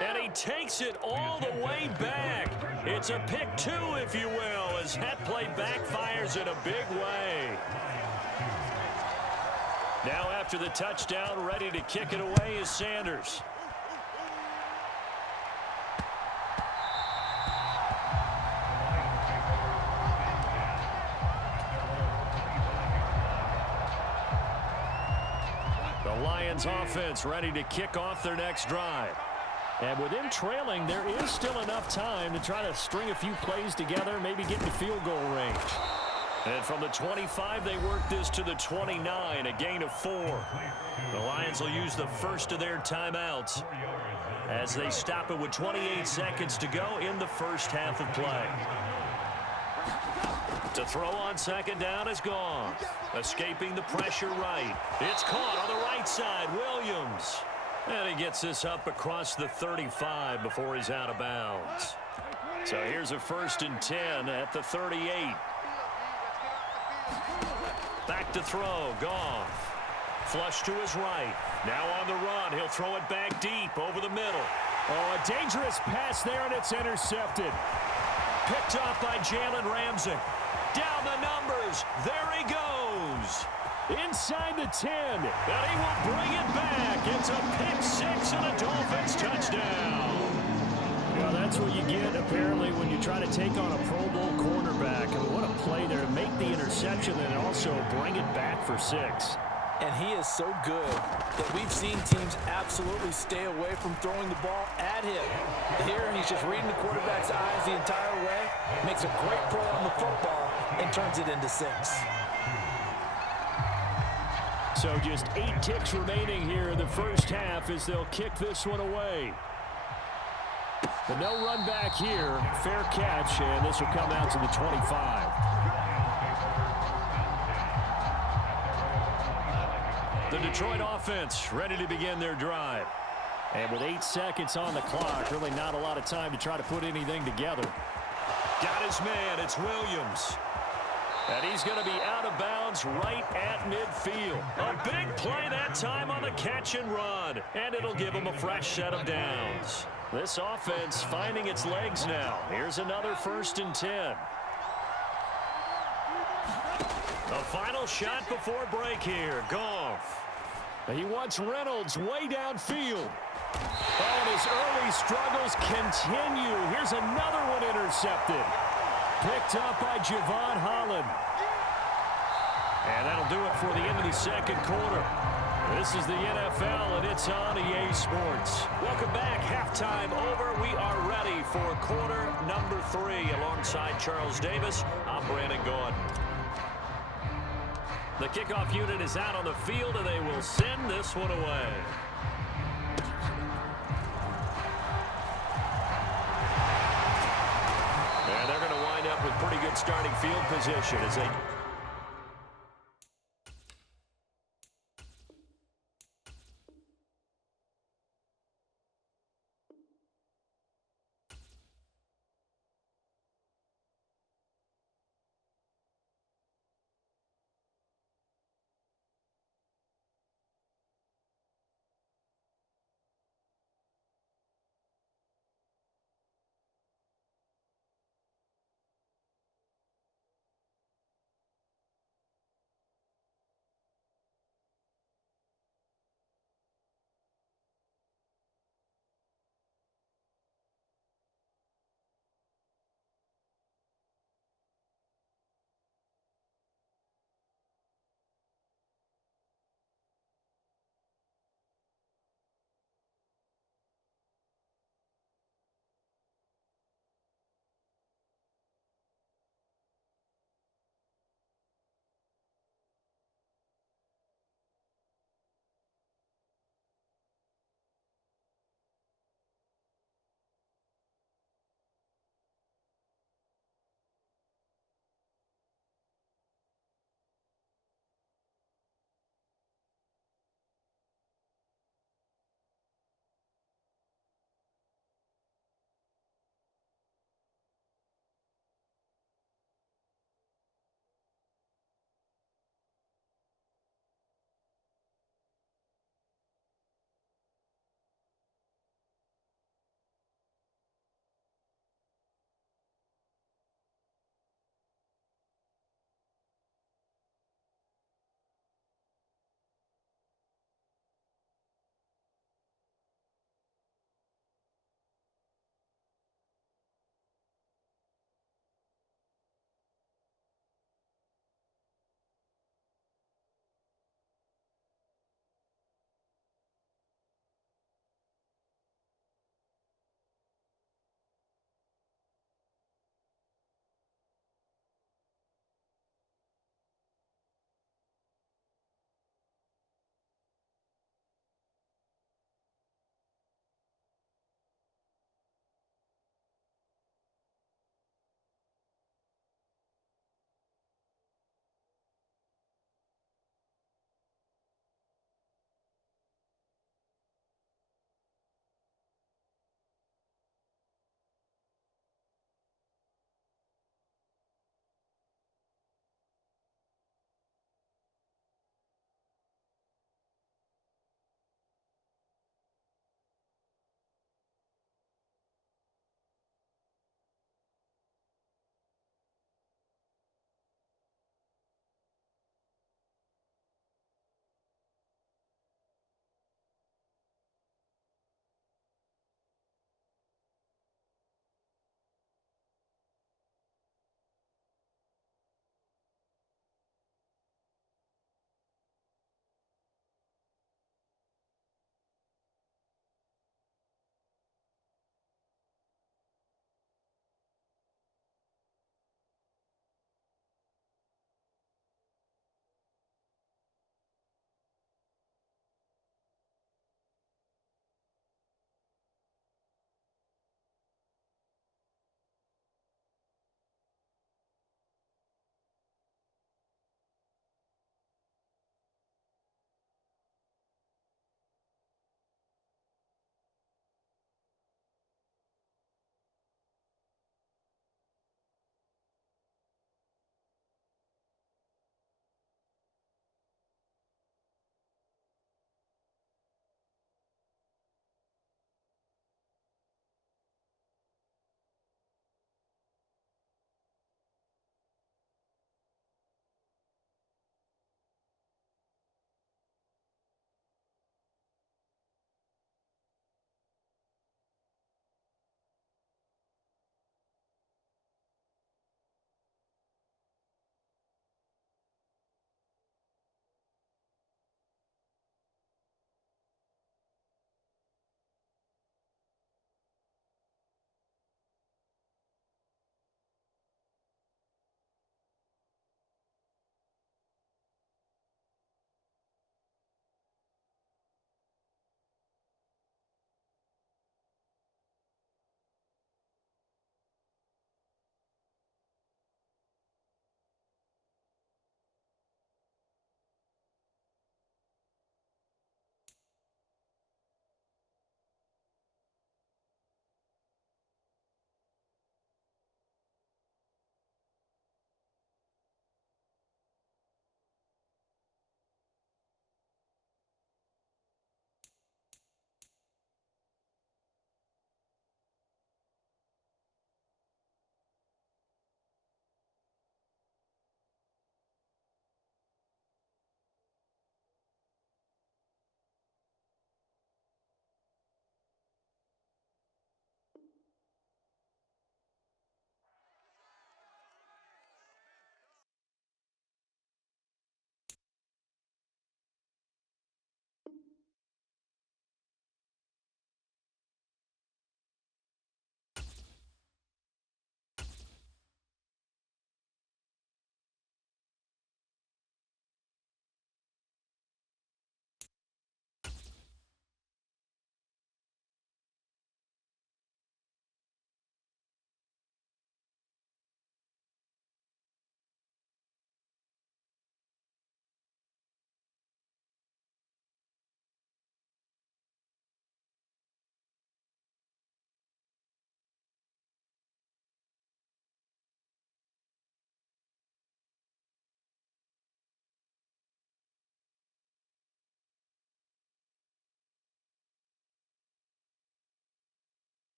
And he takes it all the way back. It's a pick 2, if you will, as that play backfires in a big way. Now after the touchdown, ready to kick it away is Sanders. The Lions offense ready to kick off their next drive. And with them trailing, there is still enough time to try to string a few plays together, maybe get to field goal range. And from the 25, they work this to the 29, a gain of 4. The Lions will use the first of their timeouts as they stop it with 28 seconds to go in the first half of play. To throw on second down is gone. Escaping the pressure right. It's caught on the right side. Williams. And he gets this up across the 35 before he's out of bounds. So here's a 1st and 10 at the 38. Back to throw. Goff. Flush to his right. Now on the run. He'll throw it back deep over the middle. Oh, a dangerous pass there, and it's intercepted. Picked off by Jalen Ramsey. Down the numbers. There he goes. Inside the 10. And he will bring it back. It's a pick 6 and a Dolphins touchdown. Well, that's what you get, apparently, when you try to take on a Pro Bowl quarterback. I mean, what a play there to make the interception and also bring it back for 6. And he is so good that we've seen teams absolutely stay away from throwing the ball at him. Here, he's just reading the quarterback's eyes the entire way, makes a great play on the football, and turns it into 6. So just 8 ticks remaining here in the first half as they'll kick this one away. But no run back here. Fair catch, and this will come out to the 25. The Detroit offense ready to begin their drive. And with 8 seconds on the clock, really not a lot of time to try to put anything together. Got his man. It's Williams. And he's going to be out of bounds right at midfield. A big play that time on the catch and run. And it'll give him a fresh set of downs. This offense finding its legs now. Here's another 1st and 10. The final shot before break here. Goff. He wants Reynolds way downfield. Oh, and his early struggles continue. Here's another one intercepted. Picked up by Javon Holland. And that'll do it for the end of the second quarter. This is the NFL, and it's on EA Sports. Welcome back. Halftime over. We are ready for quarter number 3. Alongside Charles Davis, I'm Brandon Gordon. The kickoff unit is out on the field, and they will send this one away. And they're going to wind up with pretty good starting field position as they...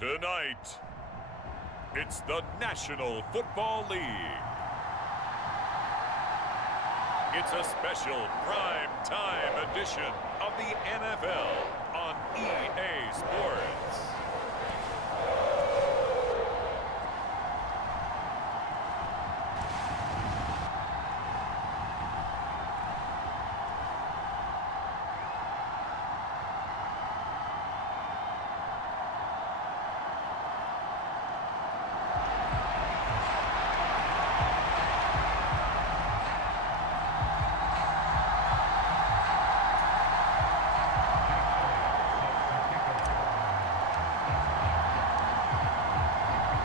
Tonight, it's the National Football League. It's a special prime time edition of the NFL on EA Sports.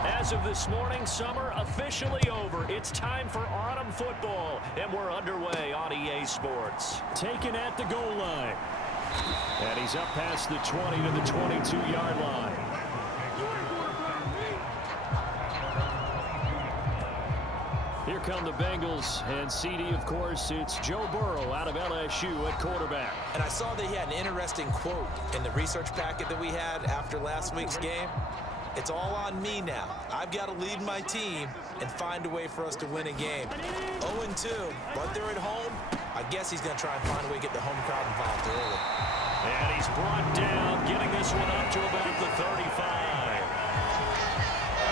As of this morning, summer officially over. It's time for autumn football, and we're underway on EA Sports. Taken at the goal line. And he's up past the 20 to the 22-yard line. Here come the Bengals, and CD, of course, it's Joe Burrow out of LSU at quarterback. And I saw that he had an interesting quote in the research packet that we had after last week's game. It's all on me now. I've got to lead my team and find a way for us to win a game. 0-2, but they're at home. I guess he's going to try and find a way to get the home crowd involved early. And he's brought down, getting this one up to about the 35.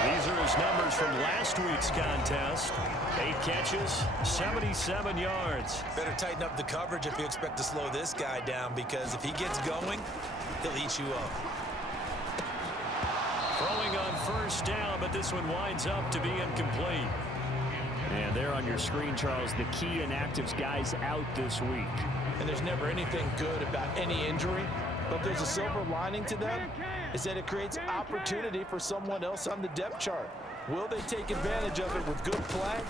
These are his numbers from last week's contest. 8 catches, 77 yards. Better tighten up the coverage if you expect to slow this guy down, because if he gets going, he'll eat you up. Throwing on first down, but this one winds up to be incomplete. And there on your screen, Charles, the key inactives guys out this week. And there's never anything good about any injury, but there's a silver lining to them, is that it creates opportunity for someone else on the depth chart. Will they take advantage of it with good play,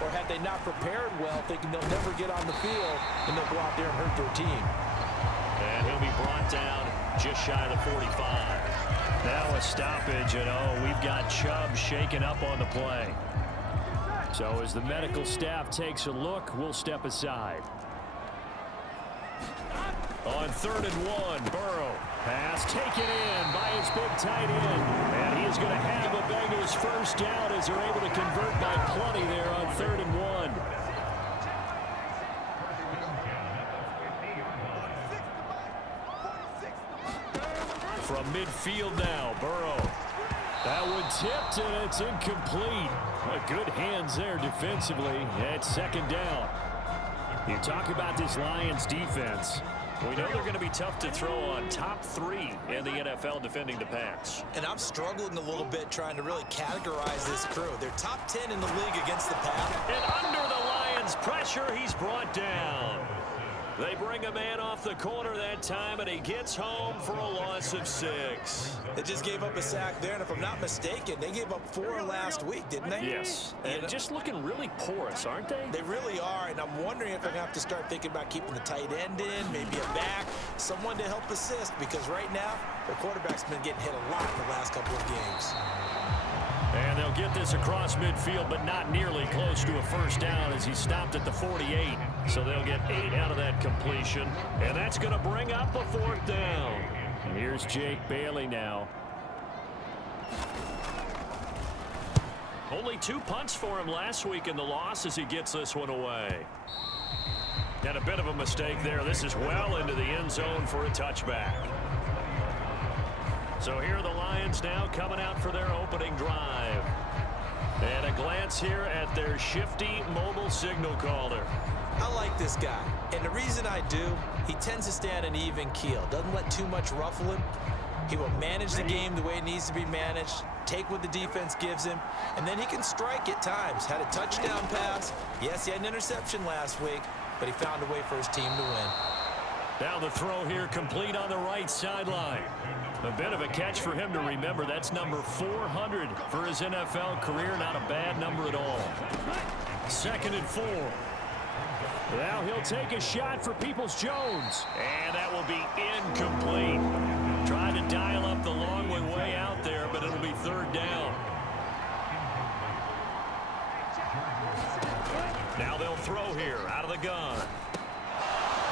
or have they not prepared well, thinking they'll never get on the field, and they'll go out there and hurt their team? And he'll be brought down just shy of the 45. Now a stoppage, and we've got Chubb shaken up on the play. So as the medical staff takes a look, we'll step aside. On 3rd and 1, Burrow. Pass taken in by his big tight end. And he is going to have a Bengals first down as they're able to convert by plenty there on 3rd and 1. From midfield now, Burrow. That one tipped, and it's incomplete. Good hands there defensively at 2nd down. You talk about this Lions defense. We know they're going to be tough to throw on. Top 3 in the NFL defending the pass. And I'm struggling a little bit trying to really categorize this crew. They're top 10 in the league against the pass. And under the Lions' pressure, he's brought down. They bring a man off the corner that time, and he gets home for a loss of 6. They just gave up a sack there, and if I'm not mistaken, they gave up 4 last week, didn't they? Yes, and just looking really porous, aren't they? They really are, and I'm wondering if I'm going to have to start thinking about keeping the tight end in, maybe a back, someone to help assist, because right now, their quarterback's been getting hit a lot in the last couple of games. And they'll get this across midfield, but not nearly close to a first down as he stopped at the 48. So they'll get 8 out of that completion. And that's going to bring up a 4th down. And here's Jake Bailey now. Only 2 punts for him last week in the loss as he gets this one away. And a bit of a mistake there. This is well into the end zone for a touchback. So here are the Lions now coming out for their opening drive. And a glance here at their shifty mobile signal caller. I like this guy, and the reason I do, he tends to stay on an even keel. Doesn't let too much ruffle him. He will manage the game the way it needs to be managed, take what the defense gives him, and then he can strike at times. Had a touchdown pass. Yes, he had an interception last week, but he found a way for his team to win. Now the throw here complete on the right sideline. A bit of a catch for him to remember. That's number 400 for his NFL career. Not a bad number at all. 2nd and 4. Now he'll take a shot for Peoples-Jones. And that will be incomplete. Tried to dial up the long way out there, but it'll be 3rd down. Now they'll throw here out of the gun.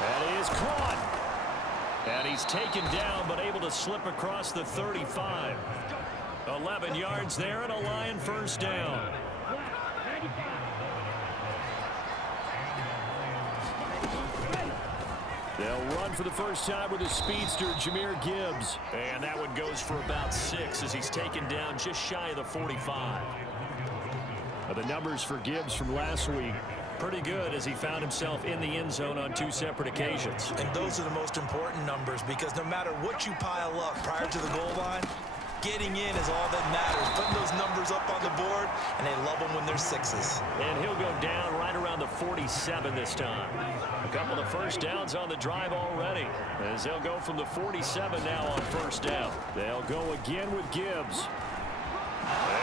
That is caught. And he's taken down, but able to slip across the 35. 11 yards there and a Lion first down. They'll run for the first time with a speedster, Jahmyr Gibbs. And that one goes for about 6 as he's taken down just shy of the 45. The numbers for Gibbs from last week, pretty good as he found himself in the end zone on 2 separate occasions. And those are the most important numbers because no matter what you pile up prior to the goal line, getting in is all that matters. Putting those numbers up on the board, and they love them when they're 6s. And he'll go down right around the 47 this time. A couple of first downs on the drive already as they'll go from the 47 now on first down. They'll go again with Gibbs.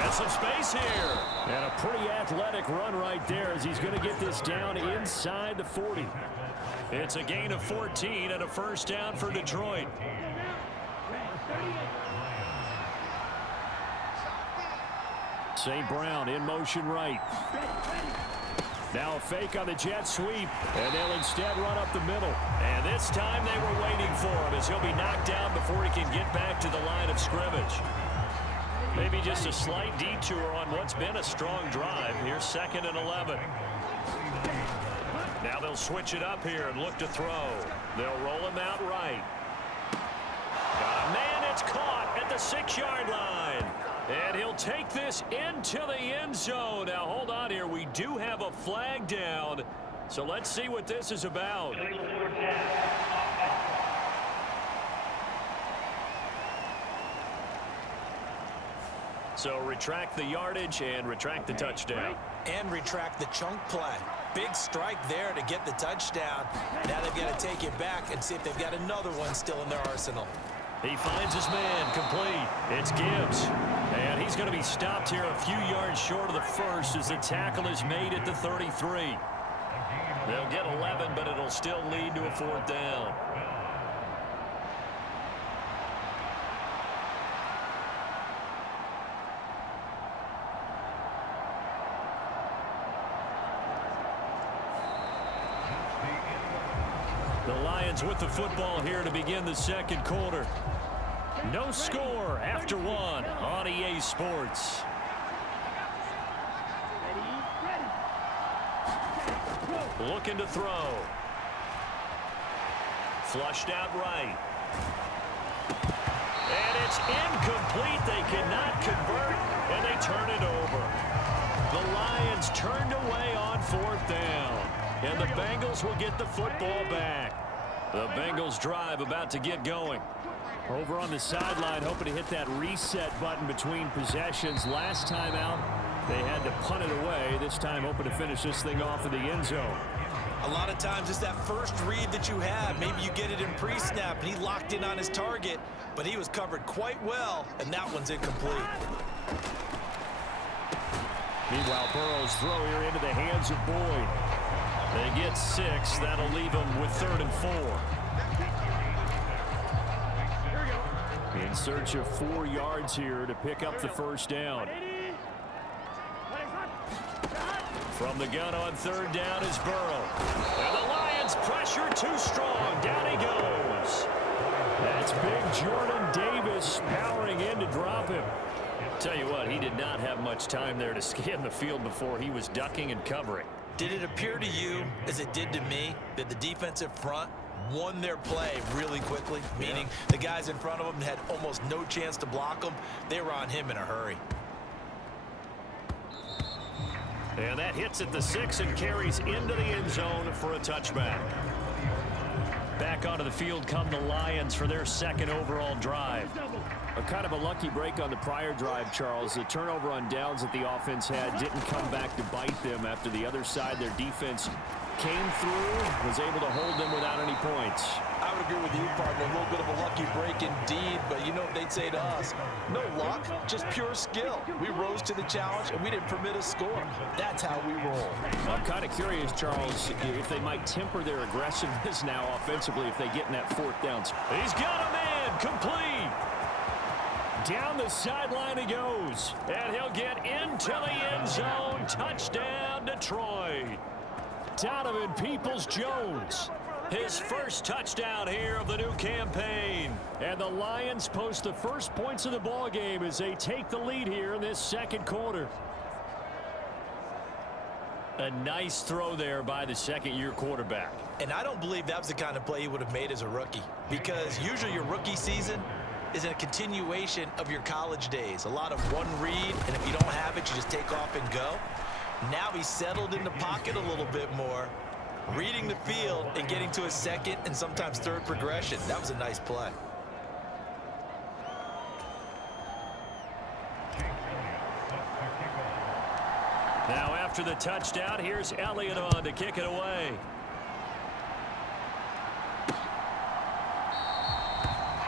And some space here. And a pretty athletic run right there as he's going to get this down inside the 40. It's a gain of 14 and a first down for Detroit. St. Brown in motion right. Now a fake on the jet sweep, and they'll instead run up the middle. And this time they were waiting for him as he'll be knocked down before he can get back to the line of scrimmage. Maybe just a slight detour on what's been a strong drive. Here's 2nd and 11. Now they'll switch it up here and look to throw. They'll roll him out right. Got a man, it's caught at the 6-yard line. And he'll take this into the end zone. Now, hold on here. We do have a flag down. So let's see what this is about. So retract the yardage and retract the touchdown. And retract the chunk play. Big strike there to get the touchdown. Now they've got to take it back and see if they've got another one still in their arsenal. He finds his man, complete. It's Gibbs. And he's going to be stopped here a few yards short of the first as the tackle is made at the 33. They'll get 11, but it'll still lead to a 4th down. The Lions with the football here to begin the 2nd quarter. No score after 1 on EA Sports. Looking to throw. Flushed out right. And it's incomplete. They cannot convert, and they turn it over. The Lions turned away on 4th down, and the Bengals will get the football back. The Bengals drive about to get going. Over on the sideline, hoping to hit that reset button between possessions. Last time out, they had to punt it away. This time, hoping to finish this thing off in the end zone. A lot of times, it's that first read that you have. Maybe you get it in pre-snap, and he locked in on his target, but he was covered quite well, and that one's incomplete. Meanwhile, Burrow's throw here into the hands of Boyd. They get 6. That'll leave them with 3rd and 4. In search of 4 yards here to pick up the first down. From the gun on 3rd down is Burrow. And the Lions pressure too strong. Down he goes. That's big Jordan Davis powering in to drop him. Tell you what, he did not have much time there to scan the field before he was ducking and covering. Did it appear to you, as it did to me, that the defensive front won their play really quickly? Meaning the guys in front of them had almost no chance to block them. They were on him in a hurry. And that hits at the 6 and carries into the end zone for a touchback. Back onto the field come the Lions for their 2nd overall drive. A kind of a lucky break on the prior drive, Charles. The turnover on downs that the offense had didn't come back to bite them after the other side. Their defense came through, was able to hold them without any points. I would agree with you, partner. A little bit of a lucky break indeed, but you know what they'd say to us? No luck, just pure skill. We rose to the challenge, and we didn't permit a score. That's how we roll. I'm kind of curious, Charles, if they might temper their aggressiveness now offensively if they get in that 4th down. He's got a man, complete. Down the sideline he goes, and he'll get into the end zone. Touchdown, Detroit. Donovan Peoples-Jones His first touchdown here of the new campaign. And the Lions post the first points of the ball game as they take the lead here in this second quarter. A nice throw there by the second-year quarterback. And I don't believe that was the kind of play he would have made as a rookie, because usually your rookie season is a continuation of your college days. A lot of one read, and if you don't have it, you just take off and go. Now he's settled in the pocket a little bit more, reading the field and getting to his second and sometimes third progression. That was a nice play. Now after the touchdown, here's Elliott on to kick it away.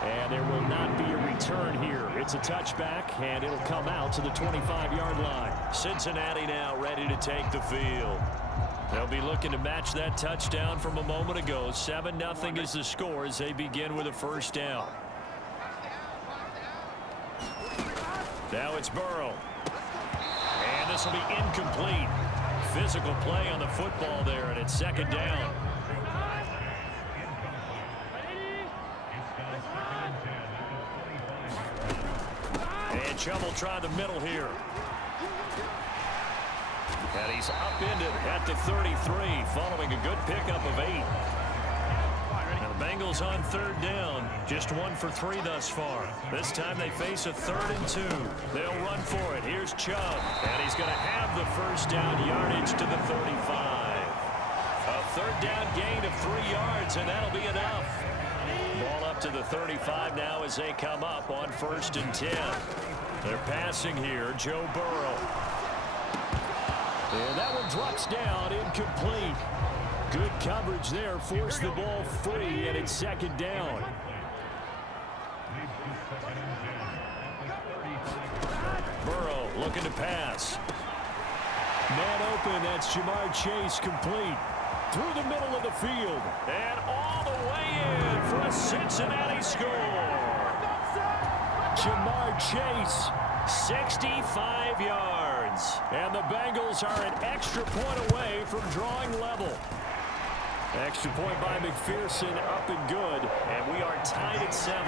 And there will not be a return here. It's a touchback, and it'll come out to the 25-yard line. Cincinnati now ready to take the field. They'll be looking to match that touchdown from a moment ago. 7-0 is the score as they begin with a first down. Now it's Burrow. And this will be incomplete. Physical play on the football there, and it's second down. And Chubb will try the middle here. And he's upended at the 33, following a good pickup of 8. Now the Bengals on third down, just 1 for 3 thus far. This time they face a 3rd and 2. They'll run for it. Here's Chubb, and he's going to have the first down yardage to the 35. A third down gain of 3 yards, and that'll be enough. Ball up to the 35 now as they come up on 1st and 10. They're passing here, Joe Burrow. And that one drops down, incomplete. Good coverage there, forced the ball free, and it's second down. Burrow looking to pass. Man open, that's Jamar Chase, complete. Through the middle of the field, and all the way in for a Cincinnati score. Jamar Chase, 65 yards. And the Bengals are an extra point away from drawing level. Extra point by McPherson, up and good. And we are tied at 7.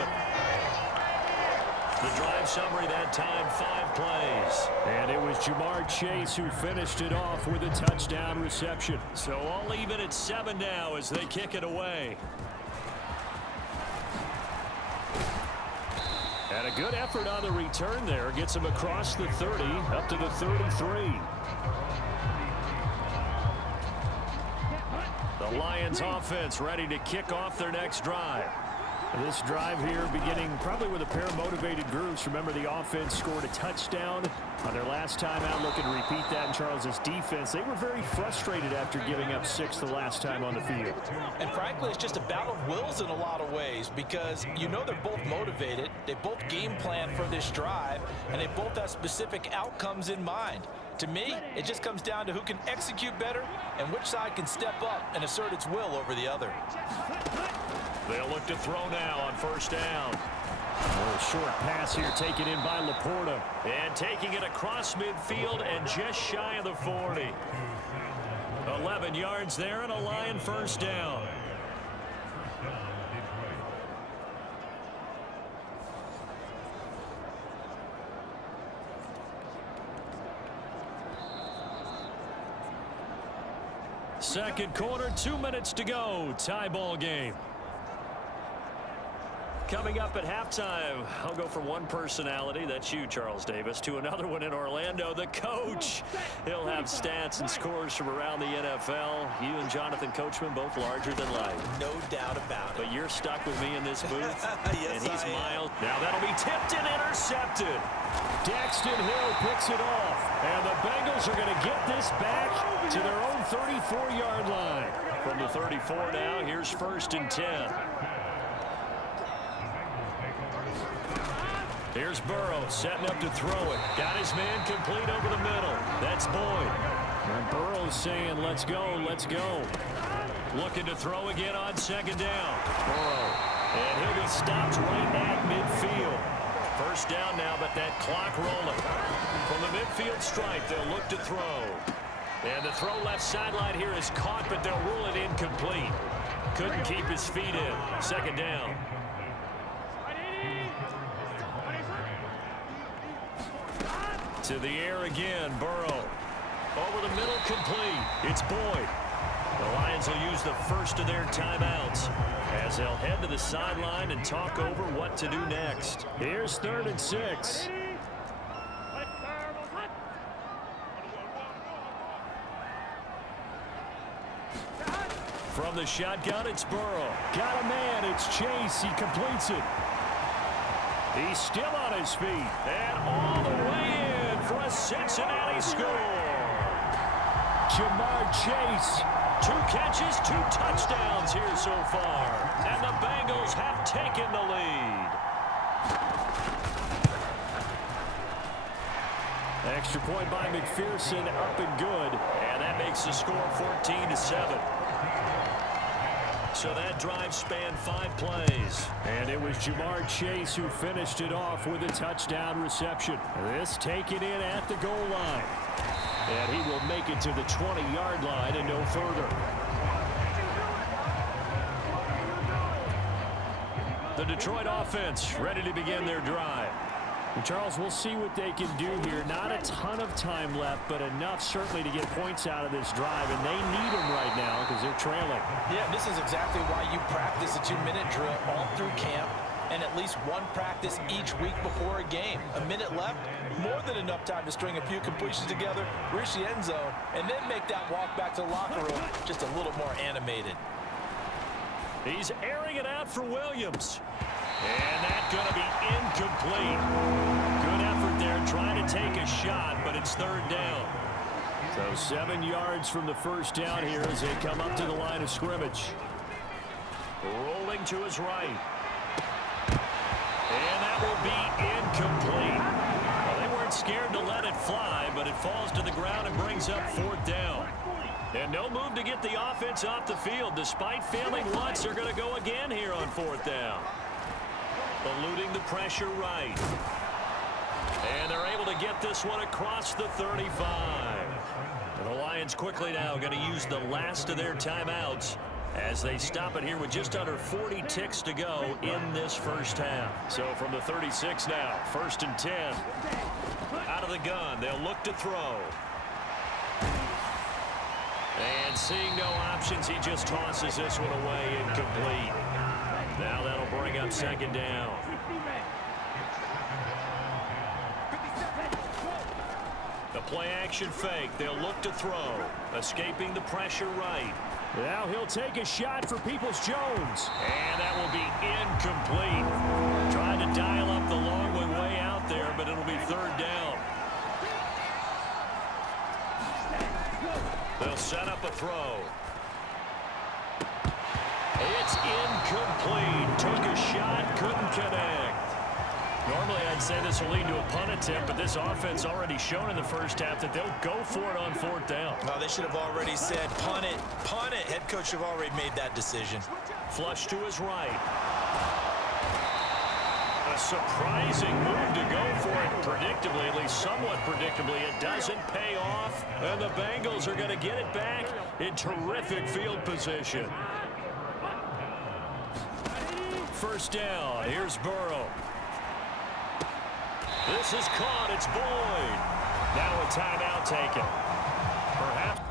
The drive summary that time, 5 plays. And it was Jamar Chase who finished it off with a touchdown reception. So all even at 7 now as they kick it away. And a good effort on the return there. Gets him across the 30, up to the 33. The Lions offense ready to kick off their next drive. This drive here beginning probably with a pair of motivated groups. Remember, the offense scored a touchdown on their last time out. Looking to repeat that in Charles's defense. They were very frustrated after giving up 6 the last time on the field. And frankly, it's just a battle of wills in a lot of ways, because you know they're both motivated. They both game plan for this drive, and they both have specific outcomes in mind. To me, it just comes down to who can execute better and which side can step up and assert its will over the other. They'll look to throw now on first down. A little short pass here taken in by Laporta. And taking it across midfield and just shy of the 40. 11 yards there and a Lion first down. Second quarter, 2 minutes to go. Tie ball game. Coming up at halftime, I'll go from one personality, that's you, Charles Davis, to another one in Orlando, the coach. He'll have stats and scores from around the NFL. You and Jonathan Coachman, both larger than life. No doubt about it. But you're stuck with me in this booth, yes, and he's I am. mild. Now that'll be tipped and intercepted. Daxton Hill picks it off, and the Bengals are going to get this back to their own 34-yard line. From the 34 now, here's 1st and 10. Here's Burrow setting up to throw it. Got his man complete over the middle. That's Boyd. And Burrow's saying, let's go, let's go. Looking to throw again on second down. Burrow. And he'll be stopped right at midfield. First down now, but that clock rolling. From the midfield stripe, they'll look to throw. And the throw left sideline here is caught, but they'll rule it incomplete. Couldn't keep his feet in. Second down. To the air again, Burrow. Over the middle, complete. It's Boyd. The Lions will use the first of their timeouts as they'll head to the sideline and talk over what to do next. Here's 3rd and 6. From the shotgun, it's Burrow. Got a man, it's Chase. He completes it. He's still on his feet. And all the way in for a Cincinnati score. Jamar Chase, 2 catches, 2 touchdowns here so far. And the Bengals have taken the lead. Extra point by McPherson, up and good. And that makes the score 14-7. So that drive spanned 5 plays. And it was Jamar Chase who finished it off with a touchdown reception. This taken in at the goal line. And he will make it to the 20-yard line and no further. The Detroit offense ready to begin their drive. And Charles, we'll see what they can do here. Not a ton of time left, but enough certainly to get points out of this drive. And they need them right now because they're trailing. Yeah, this is exactly why you practice a 2-minute drill all through camp and at least one practice each week before a game. A minute left, more than enough time to string a few completions together, reach the end zone, and then make that walk back to the locker room just a little more animated. He's airing it out for Williams. And that's going to be incomplete. Good effort there trying to take a shot, but it's 3rd down. So 7 yards from the first down here as they come up to the line of scrimmage. Rolling to his right. And that will be incomplete. Well, they weren't scared to let it fly, but it falls to the ground and brings up 4th down. And no move to get the offense off the field. Despite failing once, they're going to go again here on 4th down. Eluding the pressure right. And they're able to get this one across the 35. And the Lions quickly now going to use the last of their timeouts as they stop it here with just under 40 ticks to go in this first half. So from the 36 now, 1st and 10. Out of the gun, they'll look to throw. And seeing no options, he just tosses this one away, incomplete. Now that'll bring up 2nd down. The play action fake. They'll look to throw. Escaping the pressure right. Now he'll take a shot for Peoples-Jones. And that will be incomplete. Trying to dial up the long way out there, but it'll be 3rd down. They'll set up a throw. It's incomplete. Took a shot, couldn't connect. Normally, I'd say this will lead to a punt attempt, but this offense already shown in the first half that they'll go for it on 4th down. No, they should have already said, punt it, punt it. Head coach have already made that decision. Flush to his right. A surprising move to go for it predictably, at least somewhat predictably. It doesn't pay off, and the Bengals are going to get it back in terrific field position. 1st down. Here's Burrow. This is caught. It's Boyd. Now a timeout taken. Perhaps.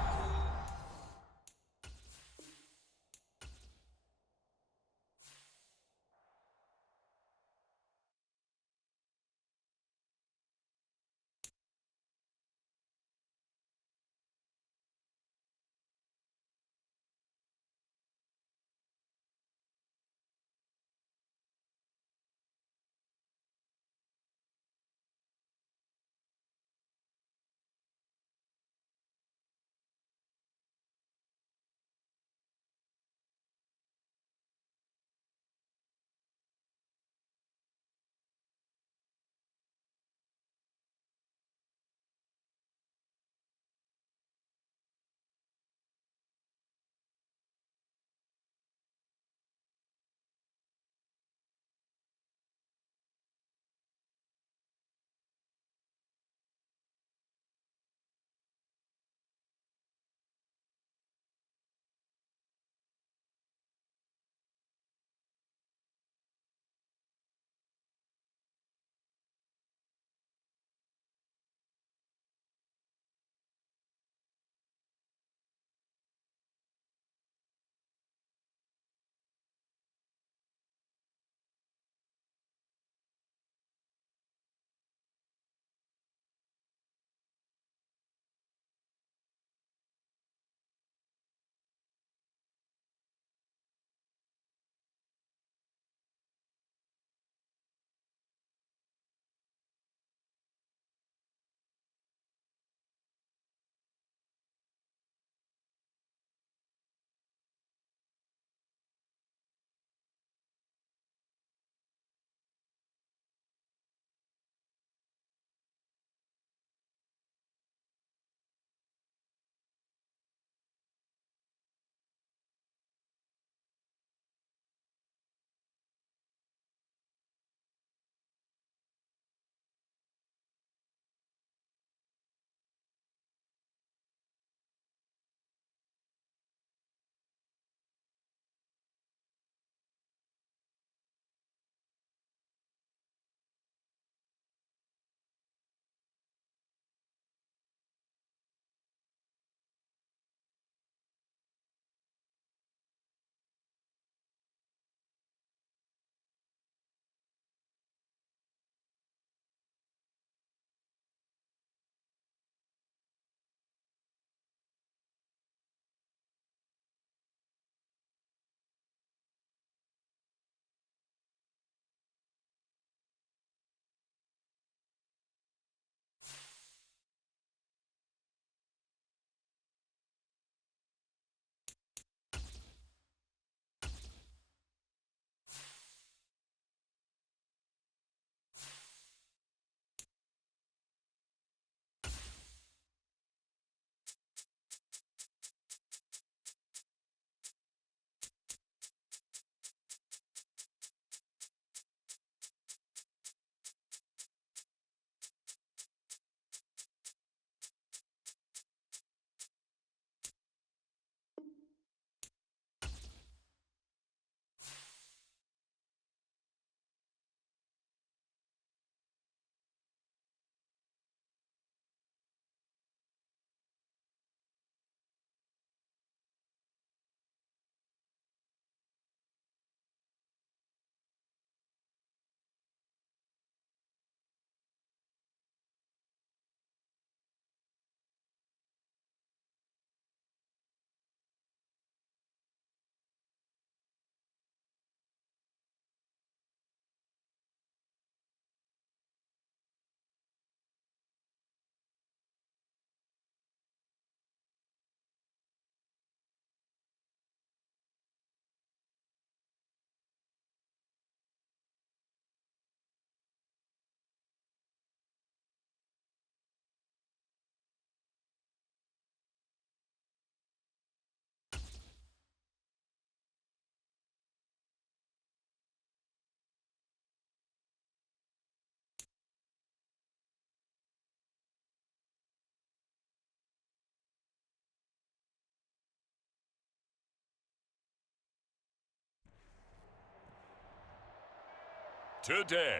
today.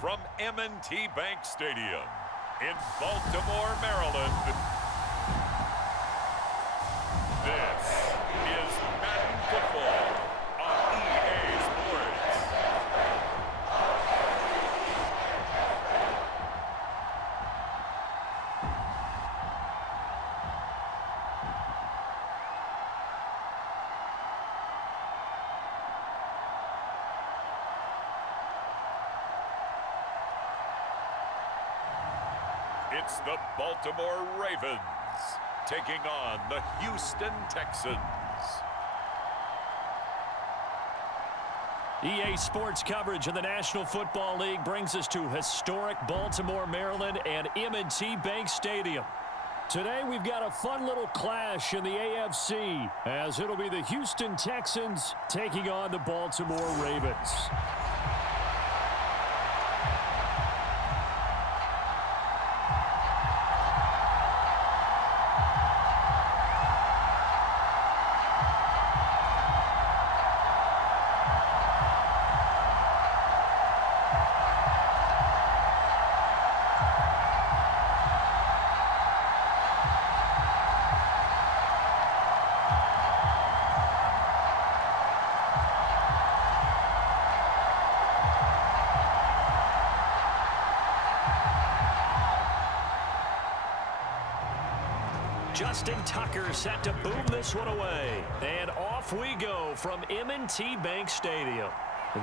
From M&T Bank Stadium in Baltimore, Maryland, this is Madden Football on EA Sports. It's the Baltimore Ravens taking on the Houston Texans. EA Sports coverage of the National Football League brings us to historic Baltimore, Maryland, and M&T Bank Stadium. Today we've got a fun little clash in the AFC, as it'll be the Houston Texans taking on the Baltimore Ravens. Justin Tucker set to boom this one away. And off we go from M&T Bank Stadium.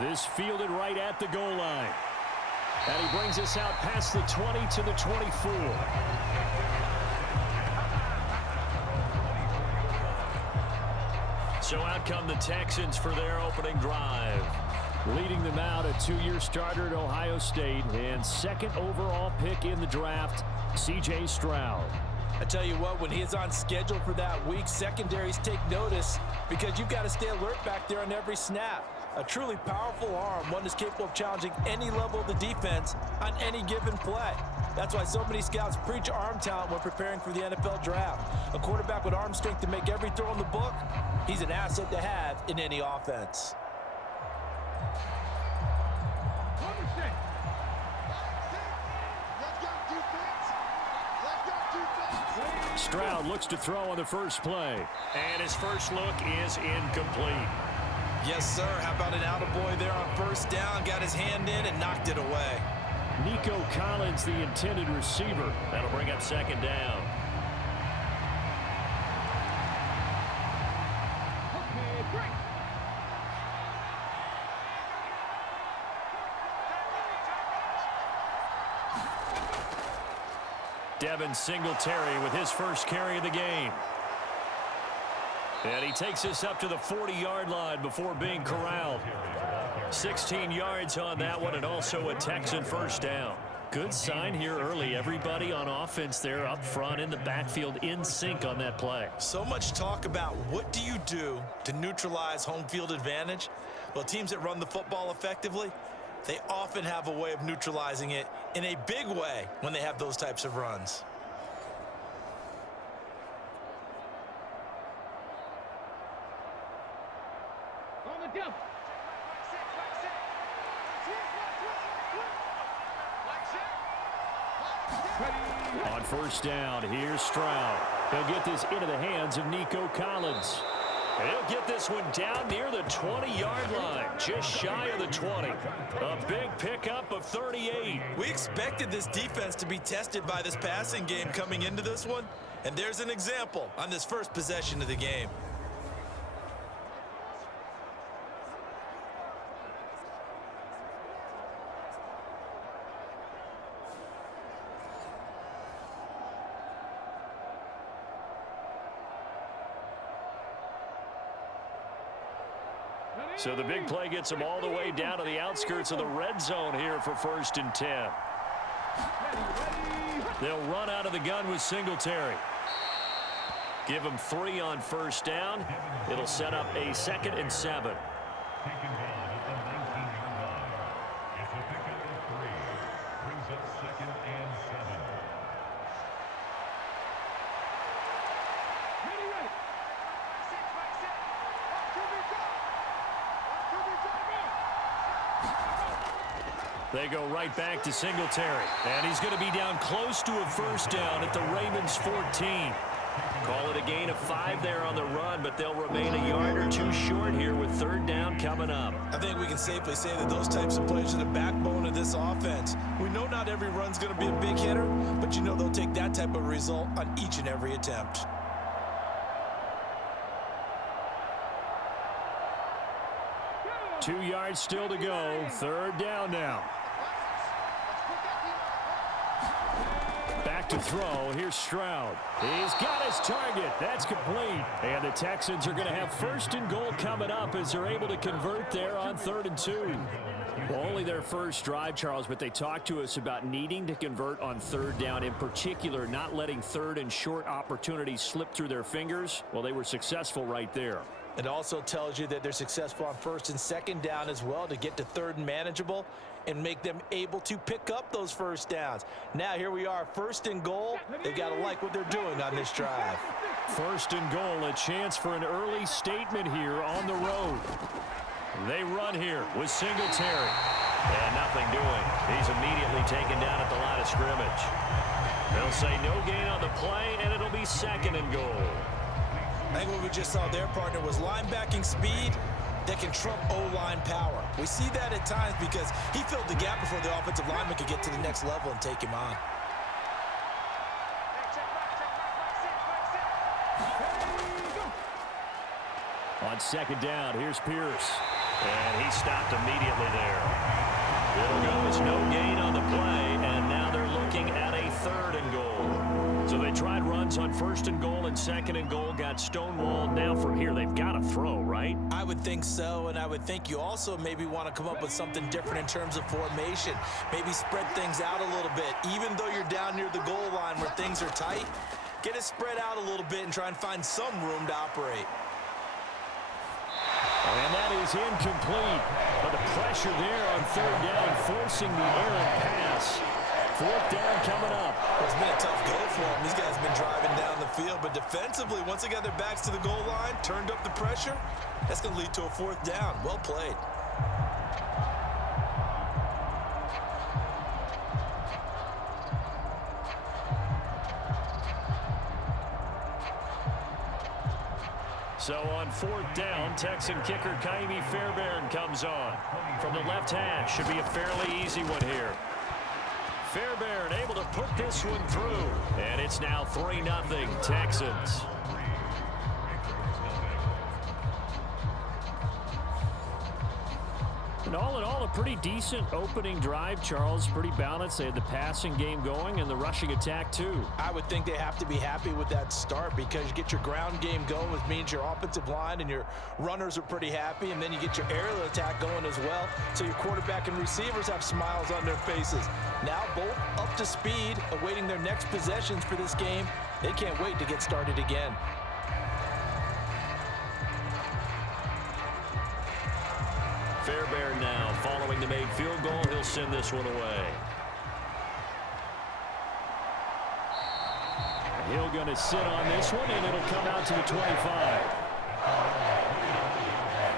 This fielded right at the goal line. And he brings us out past the 20 to the 24. So out come the Texans for their opening drive. Leading them out, a two-year starter at Ohio State and second overall pick in the draft, C.J. Stroud. I tell you what, when he is on schedule for that week, secondaries take notice because you've got to stay alert back there on every snap. A truly powerful arm, one that's capable of challenging any level of the defense on any given play. That's why so many scouts preach arm talent when preparing for the NFL draft. A quarterback with arm strength to make every throw in the book, he's an asset to have in any offense. Stroud looks to throw on the first play. And his first look is incomplete. Yes, sir. How about an attaboy there on first down? Got his hand in and knocked it away. Nico Collins, the intended receiver. That'll bring up second down. Devin Singletary with his first carry of the game. And he takes us up to the 40-yard line before being corralled. 16 yards on that one, and also a Texan first down. Good sign here early. Everybody on offense there up front in the backfield in sync on that play. So much talk about what do you do to neutralize home field advantage? Well, teams that run the football effectively, they often have a way of neutralizing it in a big way when they have those types of runs. On first down, here's Stroud. He'll get this into the hands of Nico Collins. And he'll get this one down near the 20-yard line, just shy of the 20. A big pickup of 38. We expected this defense to be tested by this passing game coming into this one, and there's an example on this first possession of the game. So the big play gets them all the way down to the outskirts of the red zone here for 1st and 10. They'll run out of the gun with Singletary. Give him 3 on first down. It'll set up a 2nd and 7. They go right back to Singletary. And he's going to be down close to a first down at the Ravens 14. Call it a gain of 5 there on the run, but they'll remain a yard or two short here with third down coming up. I think we can safely say that those types of plays are the backbone of this offense. We know not every run's going to be a big hitter, but you know they'll take that type of result on each and every attempt. Two yards still to go. Third down now. Back to throw. Here's Stroud. He's got his target. That's complete. And the Texans are going to have first and goal coming up as they're able to convert there on 3rd and 2. Well, only their first drive, Charles, but they talked to us about needing to convert on third down, in particular not letting third and short opportunities slip through their fingers. Well, they were successful right there. It also tells you that they're successful on first and second down as well to get to third and manageable and make them able to pick up those first downs. Now here we are, first and goal. They've got to like what they're doing on this drive. First and goal, a chance for an early statement here on the road. They run here with Singletary. And nothing doing. He's immediately taken down at the line of scrimmage. They'll say no gain on the play, and it'll be second and goal. I think what we just saw their partner was linebacking speed that can trump O-line power. We see that at times because he filled the gap before the offensive lineman could get to the next level and take him on. On second down, here's Pierce. And he stopped immediately there. It'll go as no gain on the play, and now they're looking at a third and goal. So they tried runs on first and goal and second and goal, got stonewalled. Now from here, they've got to throw, right? I would think so, and I would think you also maybe want to come up with something different in terms of formation. Maybe spread things out a little bit. Even though you're down near the goal line where things are tight, get it spread out a little bit and try and find some room to operate. And that is incomplete. But the pressure there on third down, forcing the errant pass. Fourth down coming up. It's been a tough go for them. These guys have been driving down the field, but defensively, once they got their backs to the goal line, turned up the pressure, that's going to lead to a fourth down. Well played. So on fourth down, Texan kicker Kaimi Fairbairn comes on. From the left hash, should be a fairly easy one here. Fairbairn able to put this one through. And it's now 3-0 Texans. And all in all, a pretty decent opening drive, Charles. Pretty balanced. They had the passing game going and the rushing attack, too. I would think they have to be happy with that start because you get your ground game going, which means your offensive line and your runners are pretty happy, and then you get your aerial attack going as well, so your quarterback and receivers have smiles on their faces. Now both up to speed, awaiting their next possessions for this game. They can't wait to get started again. Fairbairn now following the made field goal. He'll send this one away. He'll going to sit on this one, and it'll come out to the 25.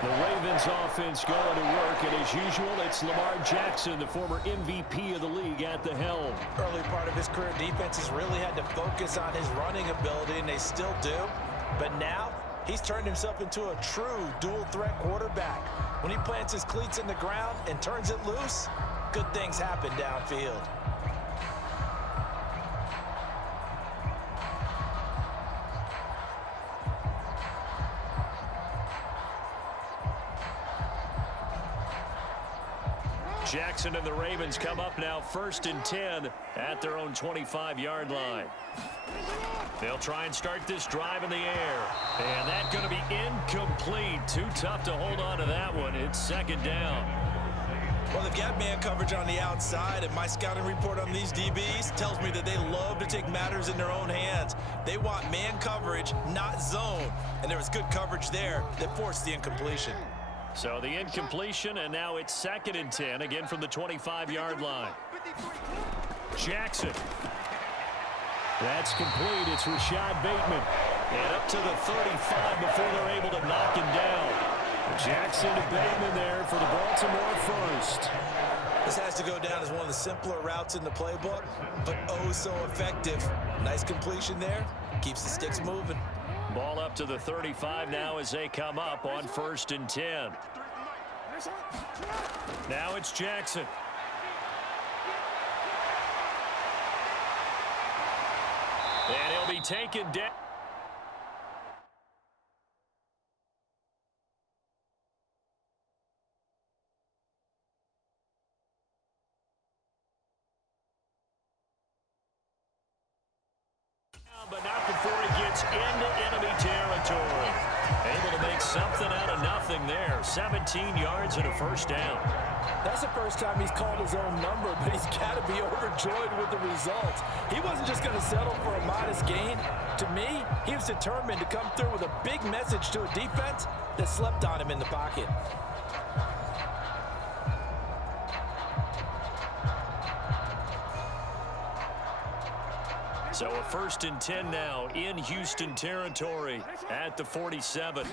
The Ravens offense going to work, and as usual, it's Lamar Jackson, the former MVP of the league, at the helm. Early part of his career, defense has really had to focus on his running ability, and they still do. But now, he's turned himself into a true dual-threat quarterback. When he plants his cleats in the ground and turns it loose, good things happen downfield. Jackson and the Ravens come up now 1st and 10 at their own 25-yard line. They'll try and start this drive in the air. And that's going to be incomplete. Too tough to hold on to that one. It's second down. Well, they've got man coverage on the outside, and my scouting report on these DBs tells me that they love to take matters in their own hands. They want man coverage, not zone. And there was good coverage there that forced the incompletion. So the incompletion, and now it's 2nd and 10, again from the 25-yard line. Jackson. That's complete. It's Rashad Bateman. And up to the 35 before they're able to knock him down. Jackson to Bateman there for the Baltimore first. This has to go down as one of the simpler routes in the playbook, but oh so effective. Nice completion there. Keeps the sticks moving. Ball up to the 35 now as they come up on 1st and 10. Now it's Jackson. And he'll be taken down. But not before he gets into enemy territory. Able to make something out of nothing there. 17 yards and a first down. That's the first time he's called his own number, but he's got to be overjoyed with the results. He wasn't just going to settle for a modest gain. To me, he was determined to come through with a big message to a defense that slept on him in the pocket. So a 1st and 10 now in Houston territory at the 47.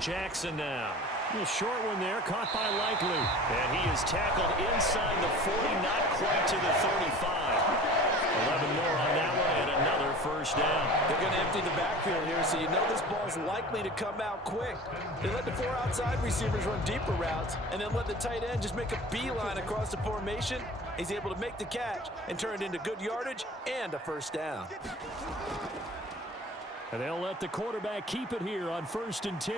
Jackson now. A little short one there, caught by Likely. And he is tackled inside the 40, not quite to the 35. 11 more on that one and another first down. They're going to empty the backfield here, so you know this ball's likely to come out quick. They let the 4 outside receivers run deeper routes and then let the tight end just make a beeline across the formation. He's able to make the catch and turn it into good yardage and a first down. And they'll let the quarterback keep it here on 1st and 10.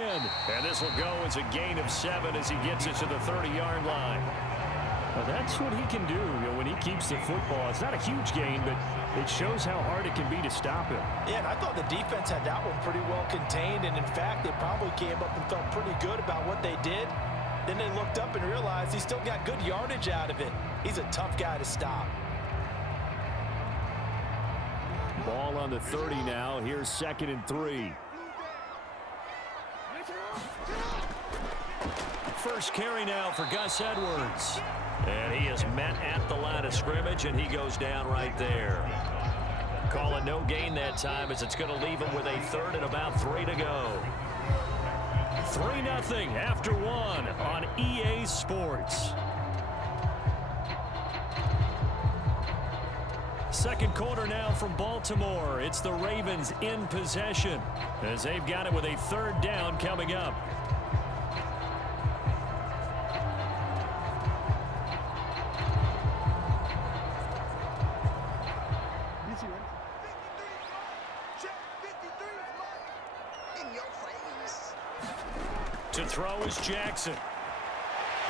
And this will go as a gain of 7 as he gets it to the 30-yard line. Well, that's what he can do, when he keeps the football. It's not a huge gain, but it shows how hard it can be to stop him. Yeah, and I thought the defense had that one pretty well contained. And, in fact, they probably came up and felt pretty good about what they did. Then they looked up and realized he still got good yardage out of it. He's a tough guy to stop. Ball on the 30 now. Here's 2nd and 3. First carry now for Gus Edwards. And he is met at the line of scrimmage, and he goes down right there. Call it no gain that time as it's going to leave him with a 3rd and about 3 to go. 3-0 after 1 on EA Sports. Second quarter now from Baltimore. It's the Ravens in possession as they've got it with a 3rd down coming up. To throw is Jackson.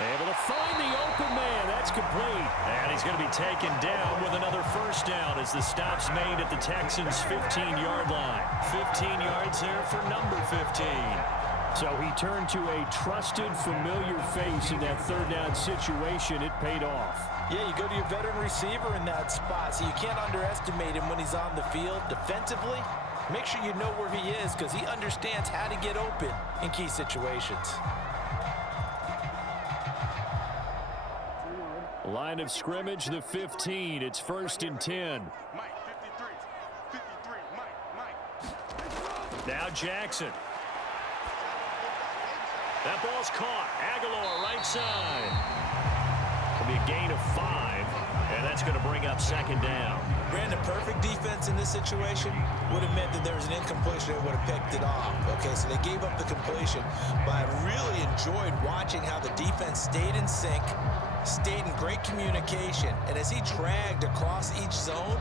Able to find the open man. That's complete. And he's going to be taken down with another first down as the stop's made at the Texans' 15-yard line. 15 yards there for number 15. So he turned to a trusted, familiar face in that 3rd down situation. It paid off. Yeah, you go to your veteran receiver in that spot, so you can't underestimate him when he's on the field defensively. Make sure you know where he is because he understands how to get open in key situations. Line of scrimmage, the 15. It's 1st and 10. Now Jackson. That ball's caught. Aguilar right side. It'll be a gain of 5, and that's going to bring up 2nd down. Brandon, perfect defense in this situation would have meant that there was an incompletion that would have picked it off. Okay, so they gave up the completion, but I really enjoyed watching how the defense stayed in sync, stayed in great communication, and as he dragged across each zone,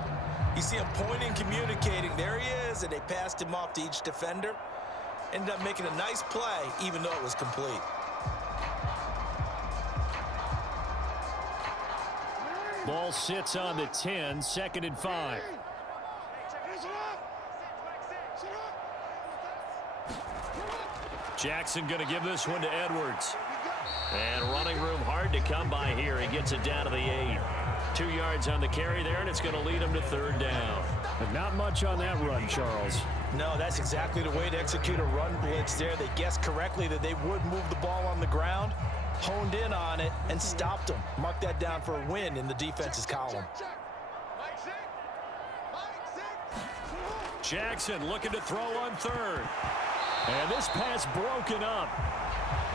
you see him pointing, communicating. There he is, and they passed him off to each defender. Ended up making a nice play, even though it was complete. Ball sits on the 10, 2nd and 5. Jackson going to give this one to Edwards. And running room hard to come by here. He gets it down to the 8. 2 yards on the carry there, and it's going to lead him to 3rd down. But not much on that run, Charles. No, that's exactly the way to execute a run blitz there. They guessed correctly that they would move the ball on the ground, honed in on it, and stopped them. Mark that down for a win in the defense's column. Jackson looking to throw on 3rd. And this pass broken up.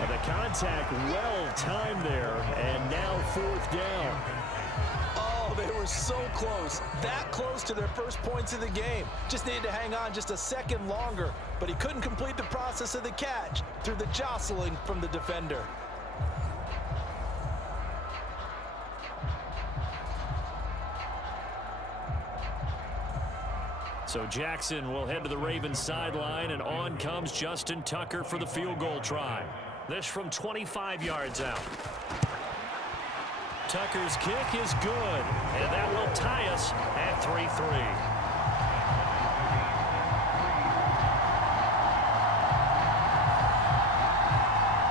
And the contact well timed there, and now 4th down. Oh, they were so close. That close to their first points of the game. Just needed to hang on just a second longer, but he couldn't complete the process of the catch through the jostling from the defender. So Jackson will head to the Ravens sideline, and on comes Justin Tucker for the field goal try. This from 25 yards out. Tucker's kick is good, and that will tie us at 3-3.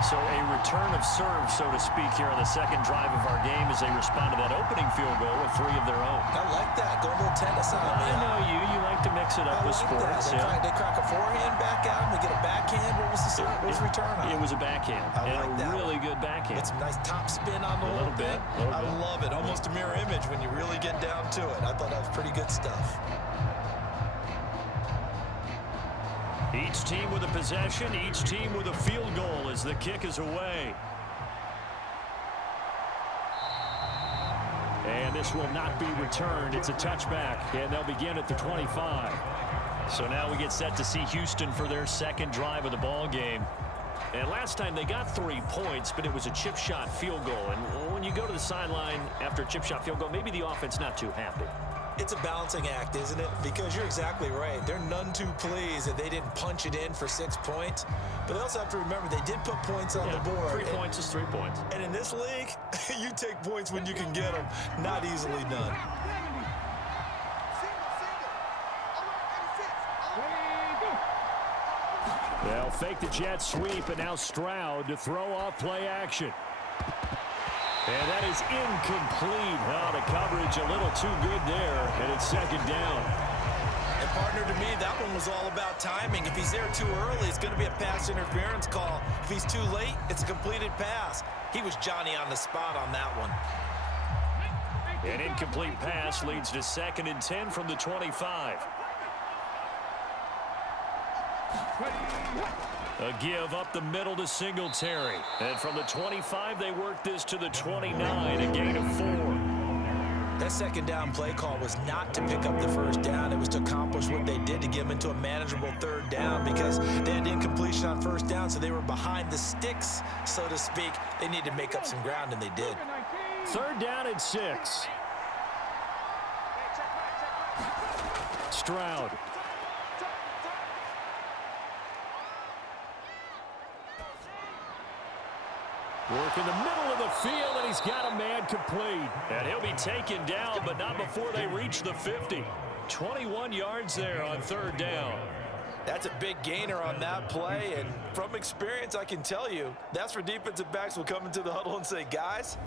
So a return of serve, so to speak, here on the second drive of our game as they respond to that opening field goal with 3 of their own. I like that. Go a little tennis on me. I know you. You like to mix it up with sports. They crack a forehand back out. They get a backhand. What was the return on? It was a backhand. I like that. Really good backhand. Get some nice top spin on the whole thing. I love it. Almost a mirror image when you really get down to it. I thought that was pretty good stuff. Each team with a possession, each team with a field goal as the kick is away. And this will not be returned. It's a touchback, and they'll begin at the 25. So now we get set to see Houston for their second drive of the ball game. And last time they got 3 points, but it was a chip shot field goal. And when you go to the sideline after a chip shot field goal, maybe the offense not too happy. It's a balancing act, isn't it? Because you're exactly right. They're none too pleased that they didn't punch it in for 6 points. But they also have to remember they did put points on the board. 3 points is 3 points. And in this league, you take points when you can get them. Not easily done. They'll fake the jet sweep, and now Stroud to throw off play action. And that is incomplete. Oh, the coverage a little too good there, and it's second down. And partner, to me, that one was all about timing. If he's there too early, it's going to be a pass interference call. If he's too late, it's a completed pass. He was Johnny on the spot on that one. An incomplete pass leads to 2nd and 10 from the 25. A give up the middle to Singletary. And from the 25, they work this to the 29, a gain of 4. That second down play call was not to pick up the first down. It was to accomplish what they did to get them into a manageable 3rd down because they had incompletion on 1st down, so they were behind the sticks, so to speak. They needed to make up some ground, and they did. 3rd down and 6. Stroud. Work in the middle of the field, and he's got a man complete. And he'll be taken down, but not before they reach the 50. 21 yards there on 3rd down. That's a big gainer on that play, and from experience, I can tell you, that's where defensive backs will come into the huddle and say, guys,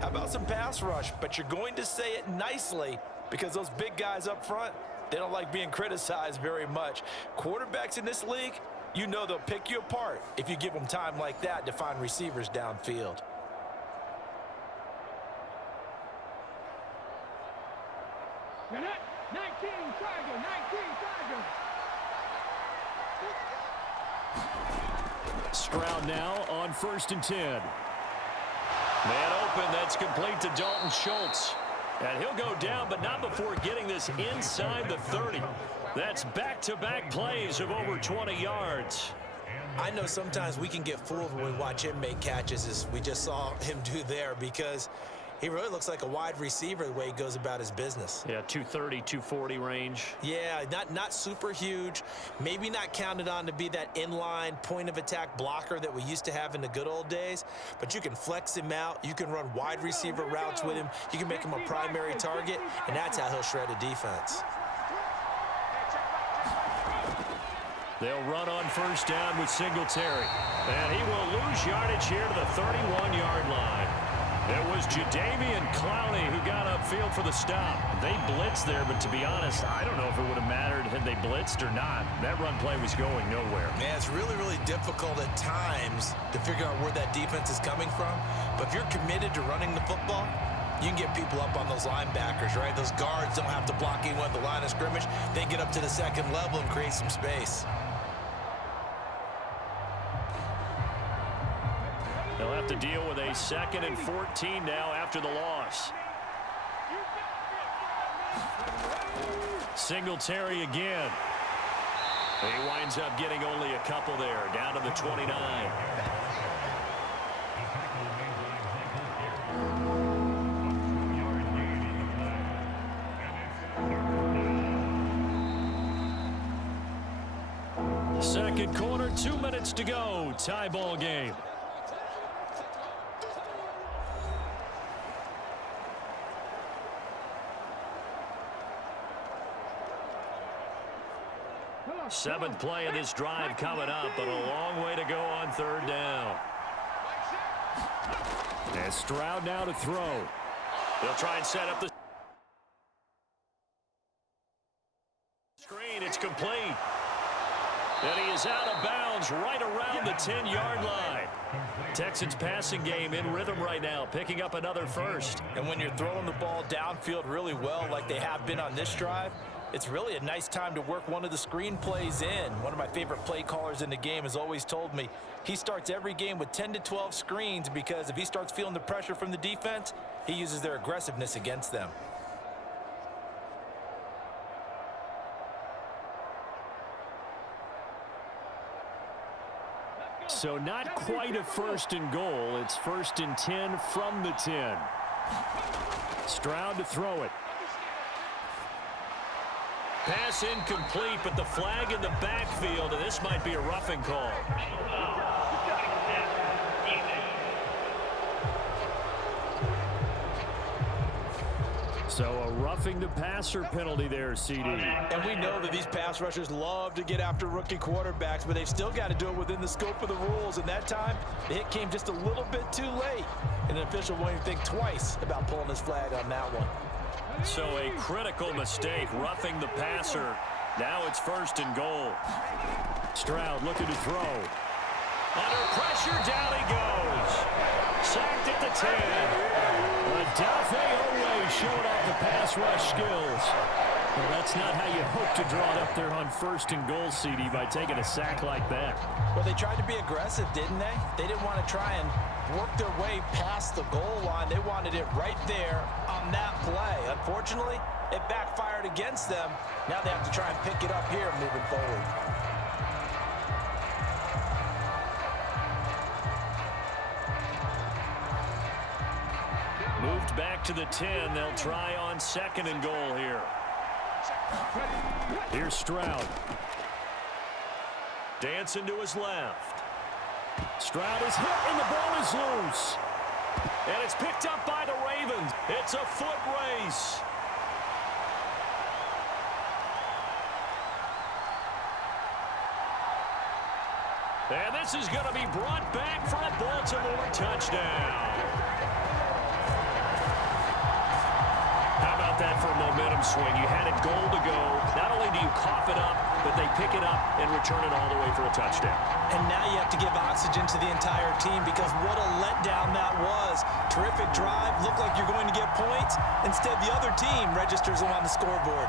how about some pass rush? But you're going to say it nicely because those big guys up front, they don't like being criticized very much. Quarterbacks in this league, you know they'll pick you apart if you give them time like that to find receivers downfield. Stroud now on 1st and 10. Man open, that's complete to Dalton Schultz. And he'll go down, but not before getting this inside the 30. That's back-to-back plays of over 20 yards. I know sometimes we can get fooled when we watch him make catches, as we just saw him do there, because he really looks like a wide receiver the way he goes about his business. Yeah, 230, 240 range. Yeah, not super huge. Maybe not counted on to be that inline point-of-attack blocker that we used to have in the good old days, but you can flex him out. You can run wide receiver routes with him. You can make him a primary target, and that's how he'll shred a defense. They'll run on 1st down with Singletary. And he will lose yardage here to the 31-yard line. It was Jadeveon Clowney who got upfield for the stop. They blitzed there, but to be honest, I don't know if it would have mattered had they blitzed or not. That run play was going nowhere. Man, it's really, really difficult at times to figure out where that defense is coming from. But if you're committed to running the football, you can get people up on those linebackers, right? Those guards don't have to block anyone at the line of scrimmage. They get up to the 2nd level and create some space. have to deal with a 2nd and 14 now after the loss. Singletary again. He winds up getting only a couple there, down to the 29. Second quarter, 2 minutes to go. Tie ball game. Seventh play of this drive coming up, but a long way to go on 3rd down. And Stroud now to throw. They'll try and set up the screen. It's complete. And he is out of bounds right around the 10-yard line. Texans passing game in rhythm right now, picking up another first. And when you're throwing the ball downfield really well like they have been on this drive, it's really a nice time to work one of the screen plays in. One of my favorite play callers in the game has always told me he starts every game with 10 to 12 screens because if he starts feeling the pressure from the defense, he uses their aggressiveness against them. So not quite a 1st and goal. It's 1st and 10 from the 10. Stroud to throw it. Pass incomplete, but the flag in the backfield, and this might be a roughing call. So a roughing the passer penalty there, CD. And we know that these pass rushers love to get after rookie quarterbacks, but they've still got to do it within the scope of the rules. And that time, the hit came just a little bit too late. And the official won't even think twice about pulling his flag on that one. So a critical mistake, roughing the passer. Now it's 1st and goal. Stroud looking to throw. Under pressure, down he goes. Sacked at the 10. Adafe Owe showing off the pass rush skills. Well, that's not how you hope to draw it up there on 1st and goal, CD, by taking a sack like that. Well, they tried to be aggressive, didn't they? They didn't want to try and work their way past the goal line. They wanted it right there on that play. Unfortunately, it backfired against them. Now they have to try and pick it up here moving forward. Moved back to the 10. They'll try on 2nd and goal here. Here's Stroud. Dancing to his left. Stroud is hit and the ball is loose. And it's picked up by the Ravens. It's a foot race. And this is going to be brought back for a Baltimore touchdown. How about that for a momentum swing? You had a goal to go. Not only do you cough it up, but they pick it up and return it all the way for a touchdown. And now you have to give oxygen to the entire team because what a letdown that was. Terrific drive. Looked like you're going to get points. Instead, the other team registers them on the scoreboard.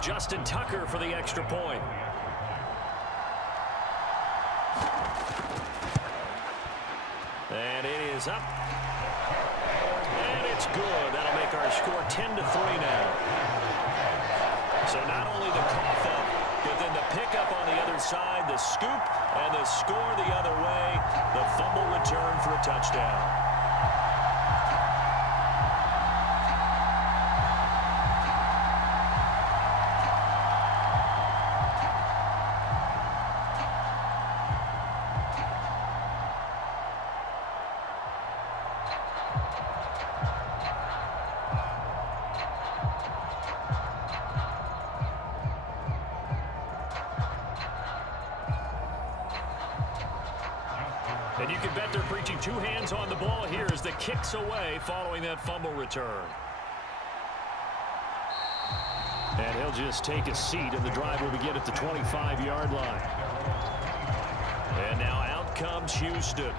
Justin Tucker for the extra point. And it is up. And it's good. That'll make our score 10-3 now. So not only the cough up, but then the pickup on the other side, the scoop, and the score the other way. The fumble return for a touchdown. And you can bet they're preaching two hands on the ball here as the kick's away following that fumble return. And he'll just take a seat, and the drive will begin at the 25-yard line. And now out comes Houston.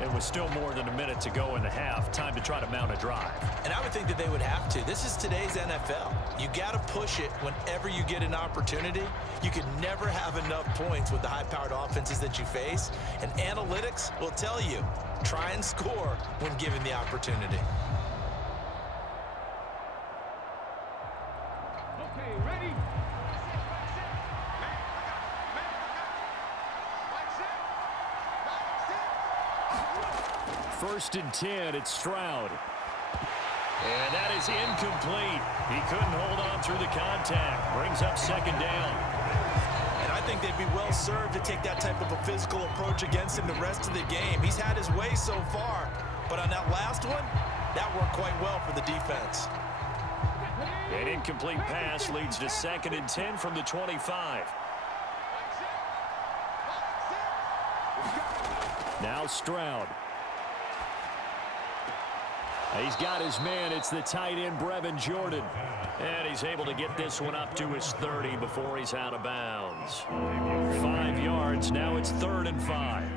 And with still more than a minute to go in the half, time to try to mount a drive. And I would think that they would have to. This is today's NFL. You got to push it whenever you get an opportunity. You can never have enough points with the high-powered offenses that you face. And analytics will tell you, try and score when given the opportunity. Okay, ready? First and 10, it's Stroud. And that is incomplete. He couldn't hold on through the contact. Brings up second down. And I think they'd be well served to take that type of a physical approach against him the rest of the game. He's had his way so far, but on that last one, that worked quite well for the defense. An incomplete pass leads to second and 10 from the 25. Now Stroud. He's got his man. It's the tight end, Brevin Jordan. And he's able to get this one up to his 30 before he's out of bounds. 5 yards. Now it's 3rd and 5.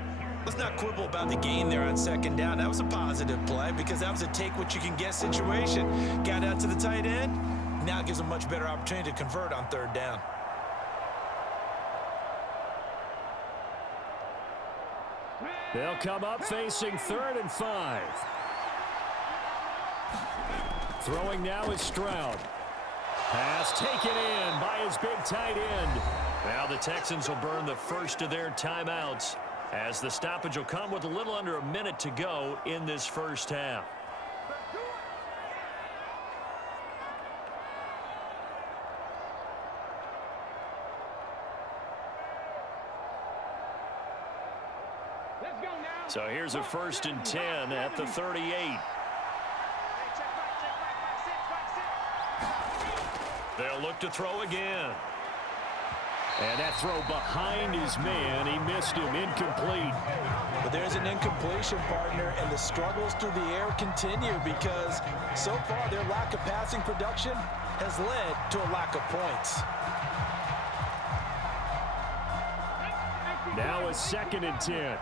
Let's not quibble about the gain there on second down. That was a positive play because that was a take-what-you-can-get situation. Got out to the tight end. Now it gives a much better opportunity to convert on 3rd down. They'll come up facing 3rd and 5. Throwing now is Stroud. Pass taken in by his big tight end. Now the Texans will burn the first of their timeouts as the stoppage will come with a little under a minute to go in this first half. Let's go now. So here's a 1st and 10 at the 38. They'll look to throw again. And that throw behind his man. He missed him. Incomplete. But there's an incompletion, partner, and the struggles through the air continue because so far their lack of passing production has led to a lack of points. Now a 2nd and 10.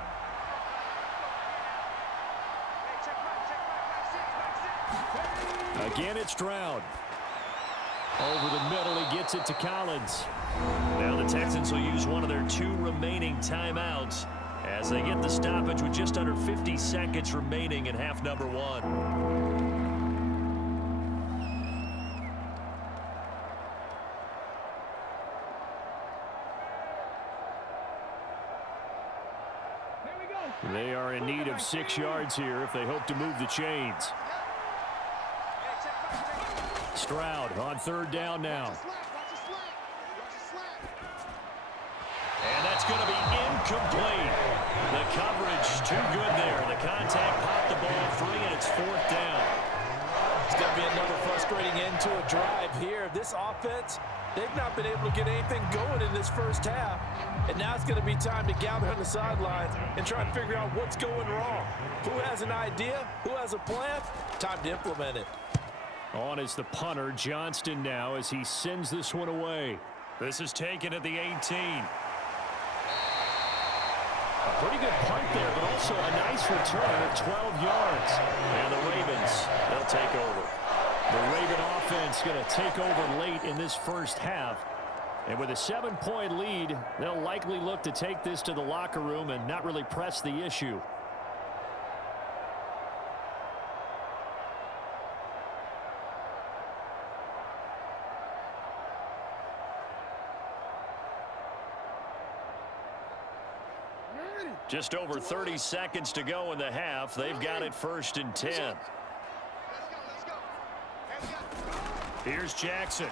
Again, it's Stroud. Over the middle, he gets it to Collins. Now the Texans will use one of their 2 remaining timeouts as they get the stoppage with just under 50 seconds remaining in half number 1. They are in need of 6 yards here if they hope to move the chains. Stroud on 3rd down now. And that's going to be incomplete. The coverage too good there. The contact popped the ball free, and it's 4th down. It's going to be another frustrating end to a drive here. This offense, they've not been able to get anything going in this first half. And now it's going to be time to gather on the sidelines and try and figure out what's going wrong. Who has an idea? Who has a plan? Time to implement it. On is the punter, Johnston, now as he sends this one away. This is taken at the 18. A pretty good punt there, but also a nice return at 12 yards. And the Ravens, they'll take over. The Raven offense going to take over late in this first half. And with a 7-point lead, they'll likely look to take this to the locker room and not really press the issue. Just over 30 seconds to go in the half. They've got it 1st and 10. Here's Jackson.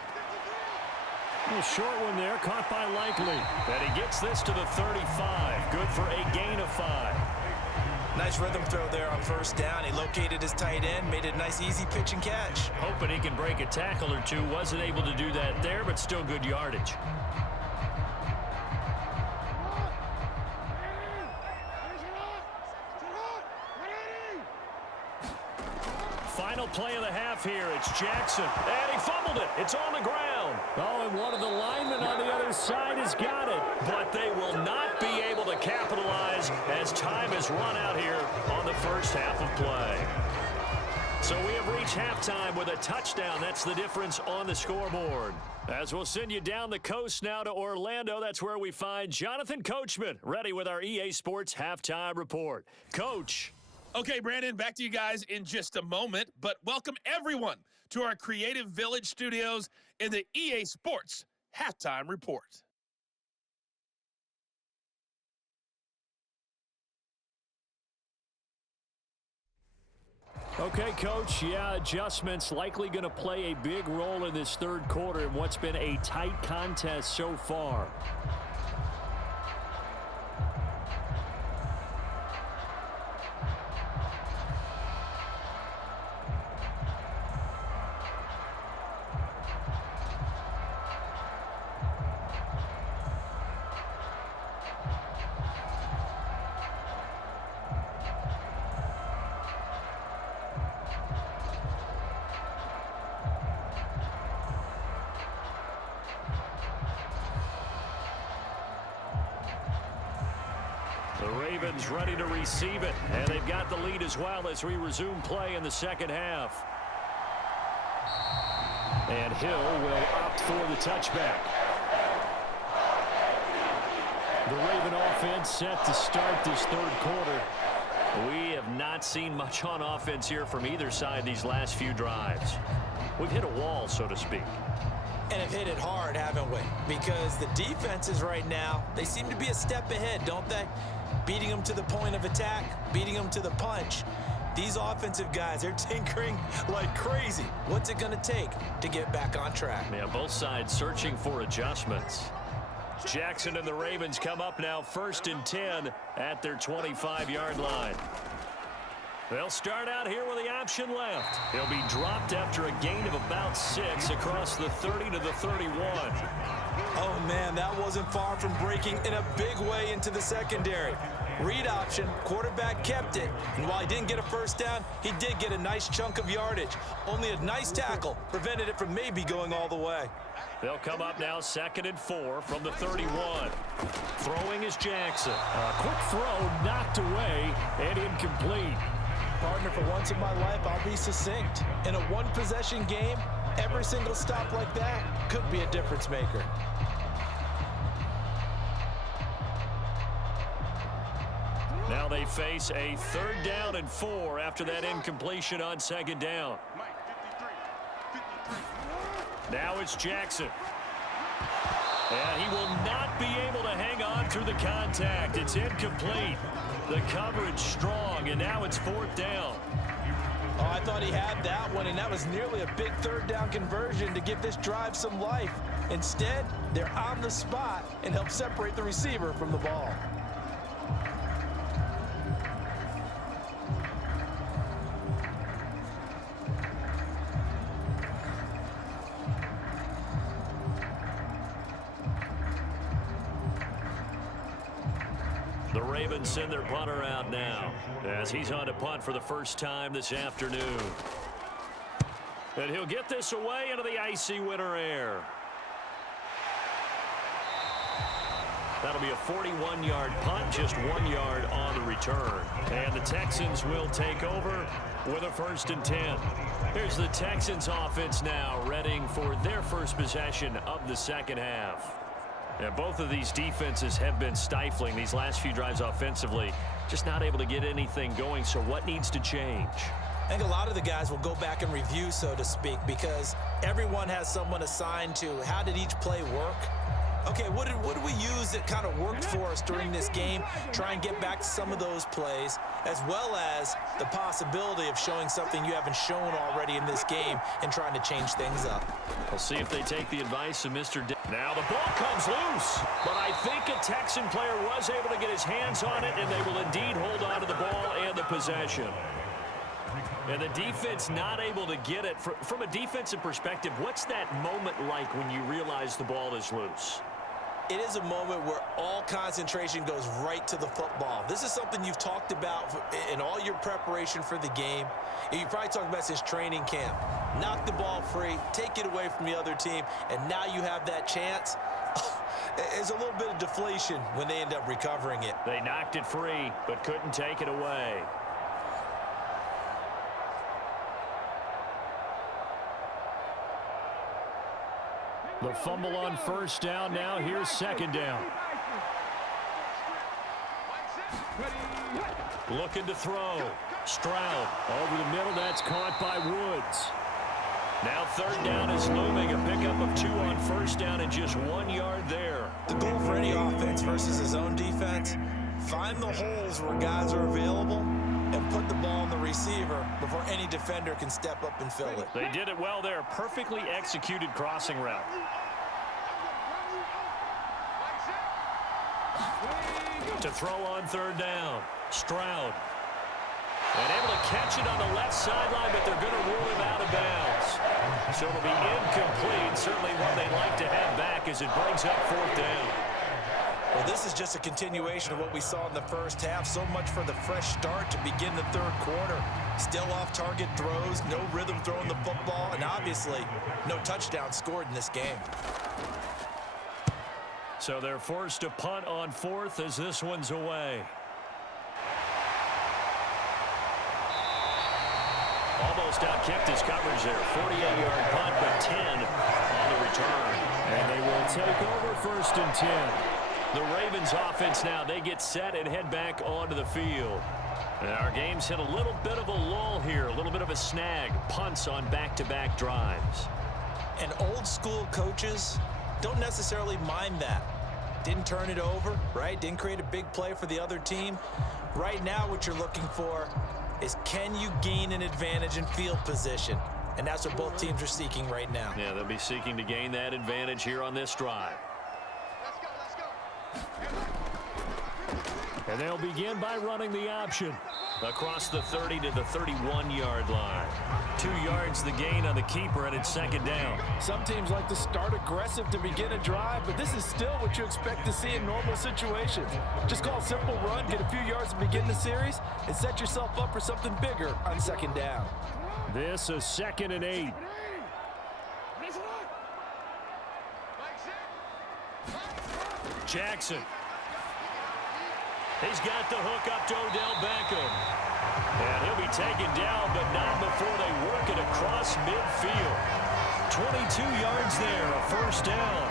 A short one there, caught by Likely. And he gets this to the 35. Good for a gain of 5. Nice rhythm throw there on 1st down. He located his tight end, made it a nice, easy pitch and catch. Hoping he can break a tackle or two. Wasn't able to do that there, but still good yardage. Final play of the half here. It's Jackson, and he fumbled it. It's on the ground. Oh, and one of the linemen on the other side has got it. But they will not be able to capitalize as time has run out here on the first half of play. So we have reached halftime with a touchdown. That's the difference on the scoreboard. As we'll send you down the coast now to Orlando, that's where we find Jonathan Coachman, ready with our EA Sports Halftime Report. Coach. Okay, Brandon, back to you guys in just a moment, but welcome everyone to our Creative Village studios in the EA Sports Halftime Report. Okay, Coach, adjustments likely going to play a big role in this third quarter in what's been a tight contest so far. The Ravens ready to receive it, and they've got the lead as well as we resume play in the second half. And Hill will opt for the touchback. The Raven offense set to start this third quarter. We have not seen much on offense here from either side these last few drives. We've hit a wall, so to speak. And have hit it hard, haven't we? Because the defenses right now, they seem to be a step ahead, don't they? Beating them to the point of attack, beating them to the punch. These offensive guys, they're tinkering like crazy. What's it going to take to get back on track? Yeah, both sides searching for adjustments. Jackson and the Ravens come up now 1st and 10 at their 25-yard line. They'll start out here with the option left. He'll be dropped after a gain of about 6 across the 30 to the 31. Oh, man, that wasn't far from breaking in a big way into the secondary. Read option, quarterback kept it, and while he didn't get a first down, he did get a nice chunk of yardage. Only a nice tackle prevented it from maybe going all the way. They'll come up now 2nd and 4 from the 31. Throwing is Jackson. A quick throw knocked away and incomplete. Partner, for once in my life, I'll be succinct. In a one-possession game, every single stop like that could be a difference maker. Now they face a 3rd down and 4 after that incompletion on 2nd down. Now it's Jackson. And he will not be able to hang on through the contact. It's incomplete. The coverage strong, and now it's 4th down. Oh, I thought he had that one, and that was nearly a big 3rd down conversion to give this drive some life. Instead, they're on the spot and help separate the receiver from the ball. The Ravens send their punter out now as he's on to punt for the first time this afternoon. And he'll get this away into the icy winter air. That'll be a 41-yard punt, just 1 yard on the return. And the Texans will take over with a 1st and 10. Here's the Texans offense now, readying for their first possession of the second half. Yeah, both of these defenses have been stifling these last few drives offensively, just not able to get anything going. So what needs to change? I think a lot of the guys will go back and review, so to speak, because everyone has someone assigned to how did each play work. Okay, what did we use that kind of worked for us during this game? Try and get back to some of those plays, as well as the possibility of showing something you haven't shown already in this game and trying to change things up. We'll see if they take the advice of Mr. Now the ball comes loose, but I think a Texan player was able to get his hands on it, and they will indeed hold on to the ball and the possession. And the defense not able to get it. From a defensive perspective, what's that moment like when you realize the ball is loose? it is a moment where all concentration goes right to the football. This is something you've talked about in all your preparation for the game. You probably talked about since training camp. Knock the ball free, take it away from the other team, and now you have that chance. There's a little bit of deflation when they end up recovering it. They knocked it free, but couldn't take it away. The fumble on first down now. Here's second down. Looking to throw. Stroud over the middle. That's caught by Woods. Now third down is looming. A pickup of 2 on first down and just 1 yard there. The goal for any offense versus his own defense, find the holes where guys are available and put the ball on the receiver before any defender can step up and fill it. They did it well there. Perfectly executed crossing route. To throw on third down. Stroud. And able to catch it on the left sideline, but they're going to rule him out of bounds. So it'll be incomplete. Certainly one they'd like to have back as it brings up fourth down. Well, this is just a continuation of what we saw in the first half. So much for the fresh start to begin the third quarter. Still off-target throws, no rhythm throwing the football, and obviously no touchdown scored in this game. So they're forced to punt on fourth as this one's away. Almost out-kicked his coverage there. 48-yard punt, but 10 on the return. And they will take over first and 10. The Ravens offense now, they get set and head back onto the field. And our game's hit a little bit of a lull here, a little bit of a snag. Punts on back-to-back drives. And old-school coaches don't necessarily mind that. Didn't turn it over, right? Didn't create a big play for the other team. Right now what you're looking for is, can you gain an advantage in field position? And that's what both teams are seeking right now. Yeah, they'll be seeking to gain that advantage here on this drive. And they'll begin by running the option across the 30 to the 31-yard line. 2 yards the gain on the keeper, and it's second down. Some teams like to start aggressive to begin a drive, but this is still what you expect to see in normal situations. Just call a simple run, get a few yards to begin the series, and set yourself up for something bigger on second down. This is 2nd and 8. Jackson. He's got the hook up to Odell Beckham. And he'll be taken down, but not before they work it across midfield. 22 yards there, a first down.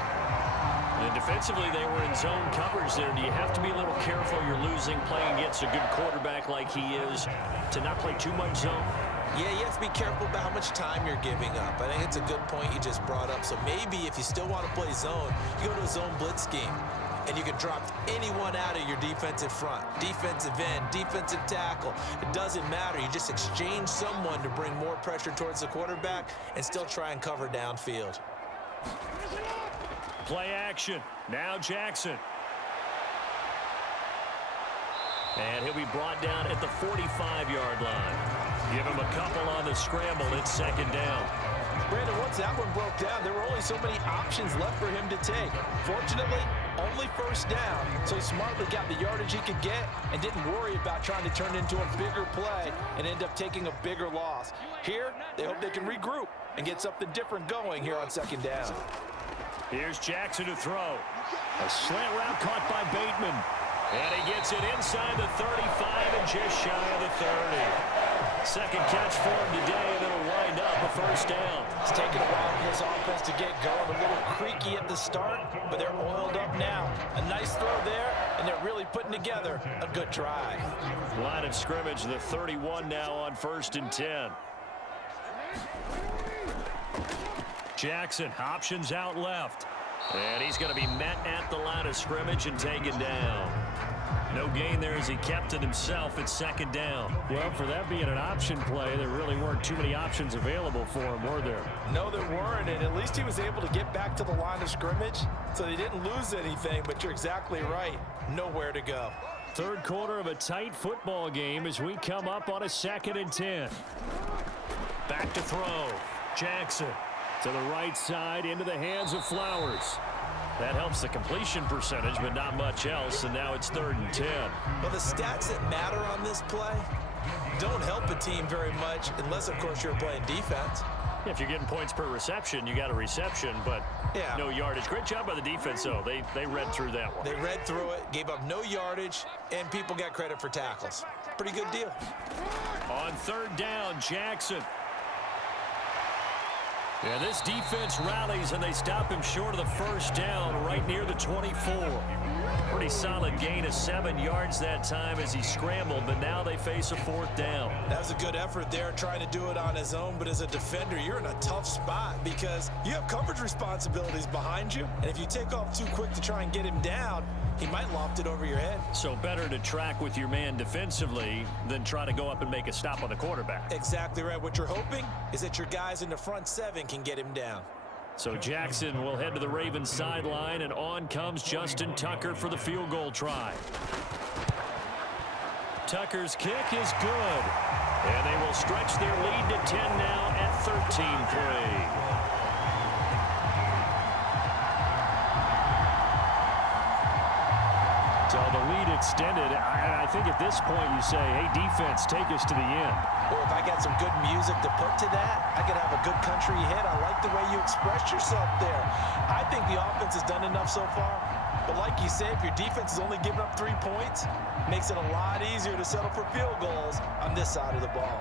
And defensively, they were in zone coverage there. Do you have to be a little careful? You're losing, playing against a good quarterback like he is, to not play too much zone? Yeah, you have to be careful about how much time you're giving up. I think it's a good point you just brought up. So maybe if you still want to play zone, you go to a zone blitz scheme. And you can drop anyone out of your defensive front, defensive end, defensive tackle. It doesn't matter. You just exchange someone to bring more pressure towards the quarterback and still try and cover downfield. Play action. Now Jackson. And he'll be brought down at the 45-yard line. Give him a couple on the scramble. It's second down. Brandon, once that one broke down, there were only so many options left for him to take. Fortunately, only first down, so he smartly got the yardage he could get and didn't worry about trying to turn it into a bigger play and end up taking a bigger loss. Here, they hope they can regroup and get something different going here on second down. Here's Jackson to throw. A slant route caught by Bateman. And he gets it inside the 35 and just shy of the 30. Second catch for him today, and it'll wind up a first down. It's taken a while for this offense to get going. A little creaky at the start, but they're oiled up now. A nice throw there, and they're really putting together a good drive. Line of scrimmage, the 31 now on 1st and 10. Jackson, options out left. And he's going to be met at the line of scrimmage and taken down. No gain there as he kept it himself at second down. Well, for that being an option play, there really weren't too many options available for him, were there? No, there weren't, and at least he was able to get back to the line of scrimmage, so they didn't lose anything, but you're exactly right. Nowhere to go. Third quarter of a tight football game as we come up on a 2nd and 10. Back to throw. Jackson to the right side into the hands of Flowers. That helps the completion percentage, but not much else, and now it's 3rd and 10. Well, the stats that matter on this play don't help a team very much unless, of course, you're playing defense. If you're getting points per reception, you got a reception, but no yardage. Great job by the defense, though. They read through that one. They read through it, gave up no yardage, and people got credit for tackles. Pretty good deal. On 3rd down, Jackson. Yeah, this defense rallies, and they stop him short of the 1st down, right near the 24. Pretty solid gain of 7 yards that time as he scrambled, but now they face a 4th down. That was a good effort there, trying to do it on his own, but as a defender, you're in a tough spot because you have coverage responsibilities behind you, and if you take off too quick to try and get him down, he might loft it over your head. So better to track with your man defensively than try to go up and make a stop on the quarterback. Exactly right. What you're hoping is that your guys in the front 7 can get him down. So Jackson will head to the Ravens sideline, and on comes Justin Tucker for the field goal try. Tucker's kick is good, and they will stretch their lead to 10 now at 13-3. So the lead extended. I think at this point you say, hey, defense, take us to the end. Or if I got some good music to put to that, I could have a good country hit. I like the way you expressed yourself there. I think the offense has done enough so far. But like you say, if your defense is only giving up 3 points, makes it a lot easier to settle for field goals on this side of the ball.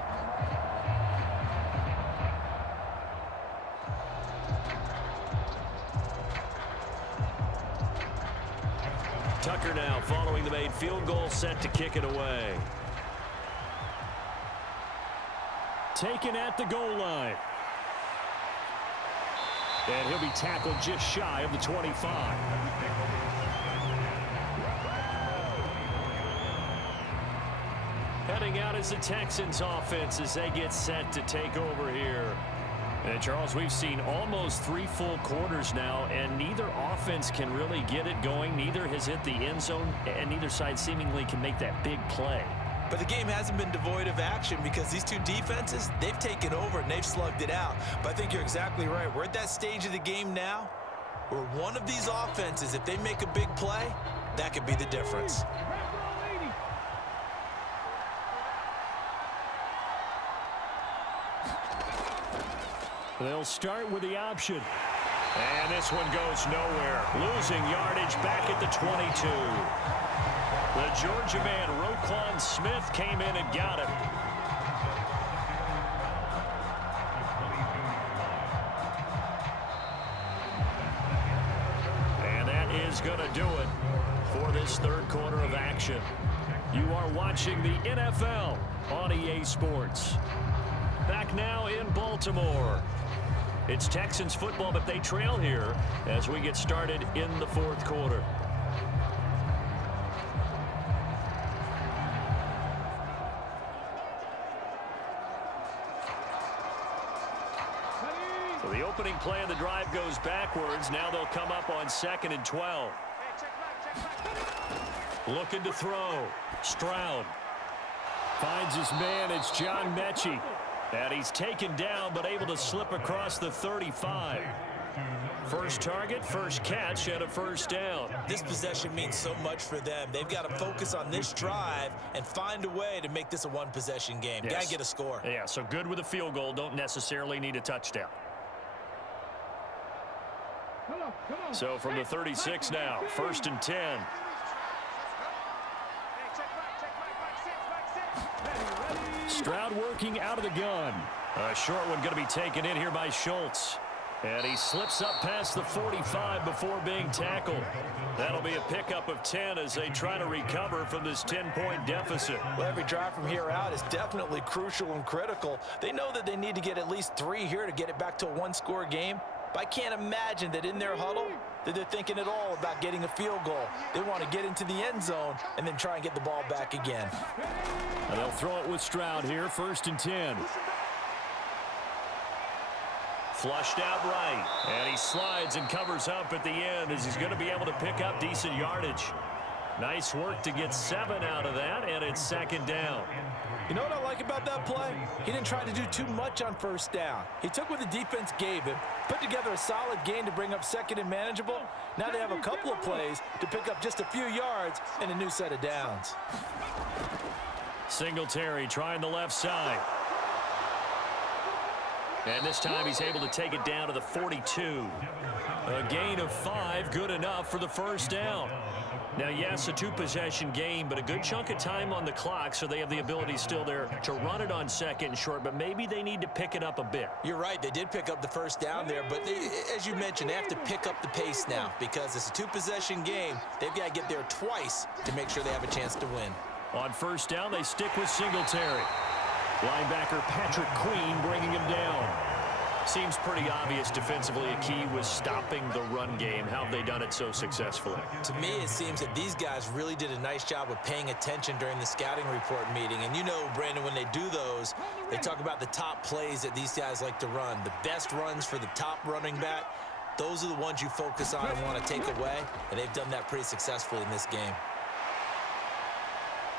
Tucker now following the made field goal, set to kick it away. Taken at the goal line. And he'll be tackled just shy of the 25. Heading out is the Texans offense as they get set to take over here. And Charles, we've seen almost 3 full quarters now, and neither offense can really get it going. Neither has hit the end zone, and neither side seemingly can make that big play. But the game hasn't been devoid of action because these two defenses, they've taken over and they've slugged it out. But I think you're exactly right. We're at that stage of the game now where one of these offenses, if they make a big play, that could be the difference. They'll start with the option. And this one goes nowhere. Losing yardage back at the 22. The Georgia man, Roquan Smith, came in and got him. And that is going to do it for this 3rd quarter of action. You are watching the NFL on EA Sports. Back now in Baltimore. It's Texans football, but they trail here as we get started in the 4th quarter. So the opening play of the drive goes backwards. Now they'll come up on 2nd and 12. Looking to throw. Stroud finds his man. It's John Mechie. And he's taken down, but able to slip across the 35. First target, first catch, and a 1st down. This possession means so much for them. They've got to focus on this drive and find a way to make this a one-possession game. Yes. Got to get a score. Yeah, so good with a field goal. Don't necessarily need a touchdown. So from the 36 now, 1st and 10. Stroud working out of the gun. A short one going to be taken in here by Schultz. And he slips up past the 45 before being tackled. That'll be a pickup of 10 as they try to recover from this 10-point deficit. Well, every drive from here out is definitely crucial and critical. They know that they need to get at least 3 here to get it back to a 1-score game. But I can't imagine that in their huddle that they're thinking at all about getting a field goal. They want to get into the end zone and then try and get the ball back again. And they'll throw it with Stroud here, 1st and 10. Flushed out right, and he slides and covers up at the end as he's going to be able to pick up decent yardage. Nice work to get 7 out of that, and it's 2nd down. You know what I like about that play? He didn't try to do too much on first down. He took what the defense gave him, put together a solid gain to bring up second and manageable. Now they have a couple of plays to pick up just a few yards and a new set of downs. Singletary trying the left side. And this time he's able to take it down to the 42. A gain of 5, good enough for the first down. Now, yes, a 2-possession game, but a good chunk of time on the clock, so they have the ability still there to run it on second and short, but maybe they need to pick it up a bit. You're right. They did pick up the first down there, but as you mentioned, they have to pick up the pace now because it's a 2-possession game. They've got to get there twice to make sure they have a chance to win. On first down, they stick with Singletary. Linebacker Patrick Queen bringing him down. Seems pretty obvious defensively a key was stopping the run game. How have they done it so successfully? To me, it seems that these guys really did a nice job of paying attention during the scouting report meeting. And you know, Brandon, when they do those, they talk about the top plays that these guys like to run. The best runs for the top running back, those are the ones you focus on and want to take away. And they've done that pretty successfully in this game.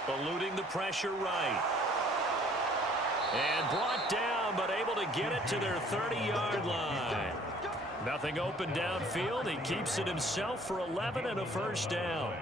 Eluding the pressure right. And brought down, but able to get it to their 30-yard line. Nothing open downfield. He keeps it himself for 11 and a first down.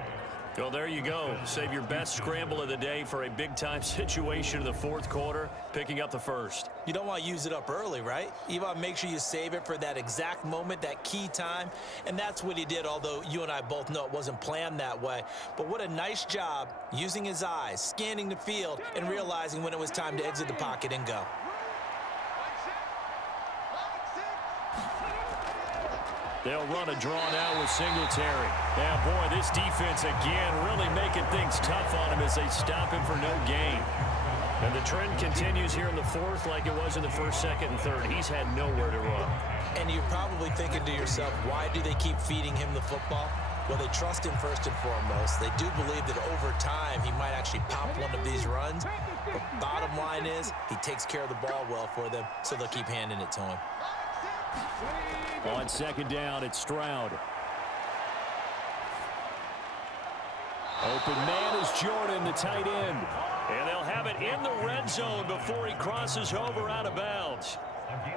Well, there you go. Save your best scramble of the day for a big-time situation in the fourth quarter, picking up the first. You don't want to use it up early, right? You want to make sure you save it for that exact moment, that key time. And that's what he did, although you and I both know it wasn't planned that way. But what a nice job using his eyes, scanning the field, and realizing when it was time to exit the pocket and go. They'll run a draw now with Singletary. Yeah, boy, this defense again really making things tough on him as they stop him for no gain. And the trend continues here in the fourth like it was in the first, second, and third. He's had nowhere to run. And you're probably thinking to yourself, why do they keep feeding him the football? Well, they trust him first and foremost. They do believe that over time he might actually pop one of these runs. But bottom line is he takes care of the ball well for them, so they'll keep handing it to him. On second down, it's Stroud. Open man is Jordan, the tight end. And they'll have it in the red zone before he crosses over out of bounds.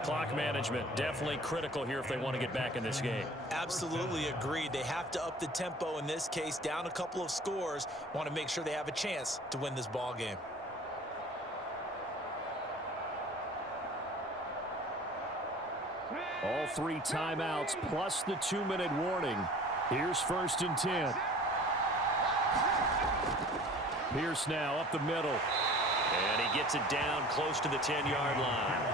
Clock management definitely critical here if they want to get back in this game. Absolutely agreed. They have to up the tempo in this case, down a couple of scores. Want to make sure they have a chance to win this ball game. All 3 timeouts plus the 2-minute warning. Here's first and 10. Pierce now up the middle. And he gets it down close to the 10-yard line.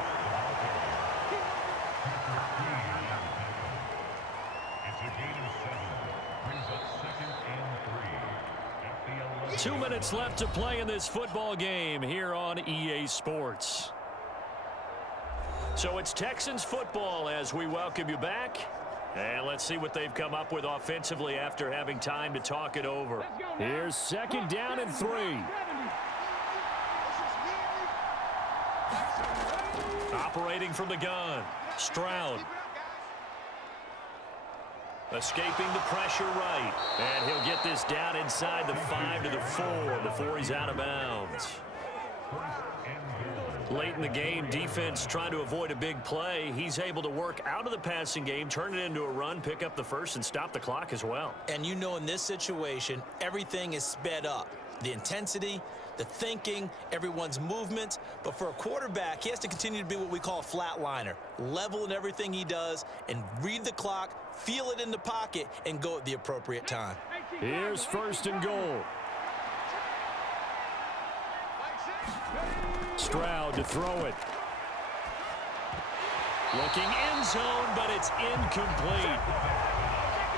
It's 2 minutes left to play in this football game here on EA Sports. So it's Texans football as we welcome you back. And let's see what they've come up with offensively after having time to talk it over. Here's second down and 3. Operating from the gun, Stroud. Escaping the pressure right. And he'll get this down inside the 5 to the 4 before he's out of bounds. Late in the game, defense trying to avoid a big play. He's able to work out of the passing game, turn it into a run, pick up the first, and stop the clock as well. And you know in this situation, everything is sped up. The intensity, the thinking, everyone's movements. But for a quarterback, he has to continue to be what we call a flatliner. Level in everything he does and read the clock, feel it in the pocket, and go at the appropriate time. Here's first and goal. Stroud to throw it. Looking end zone, but it's incomplete.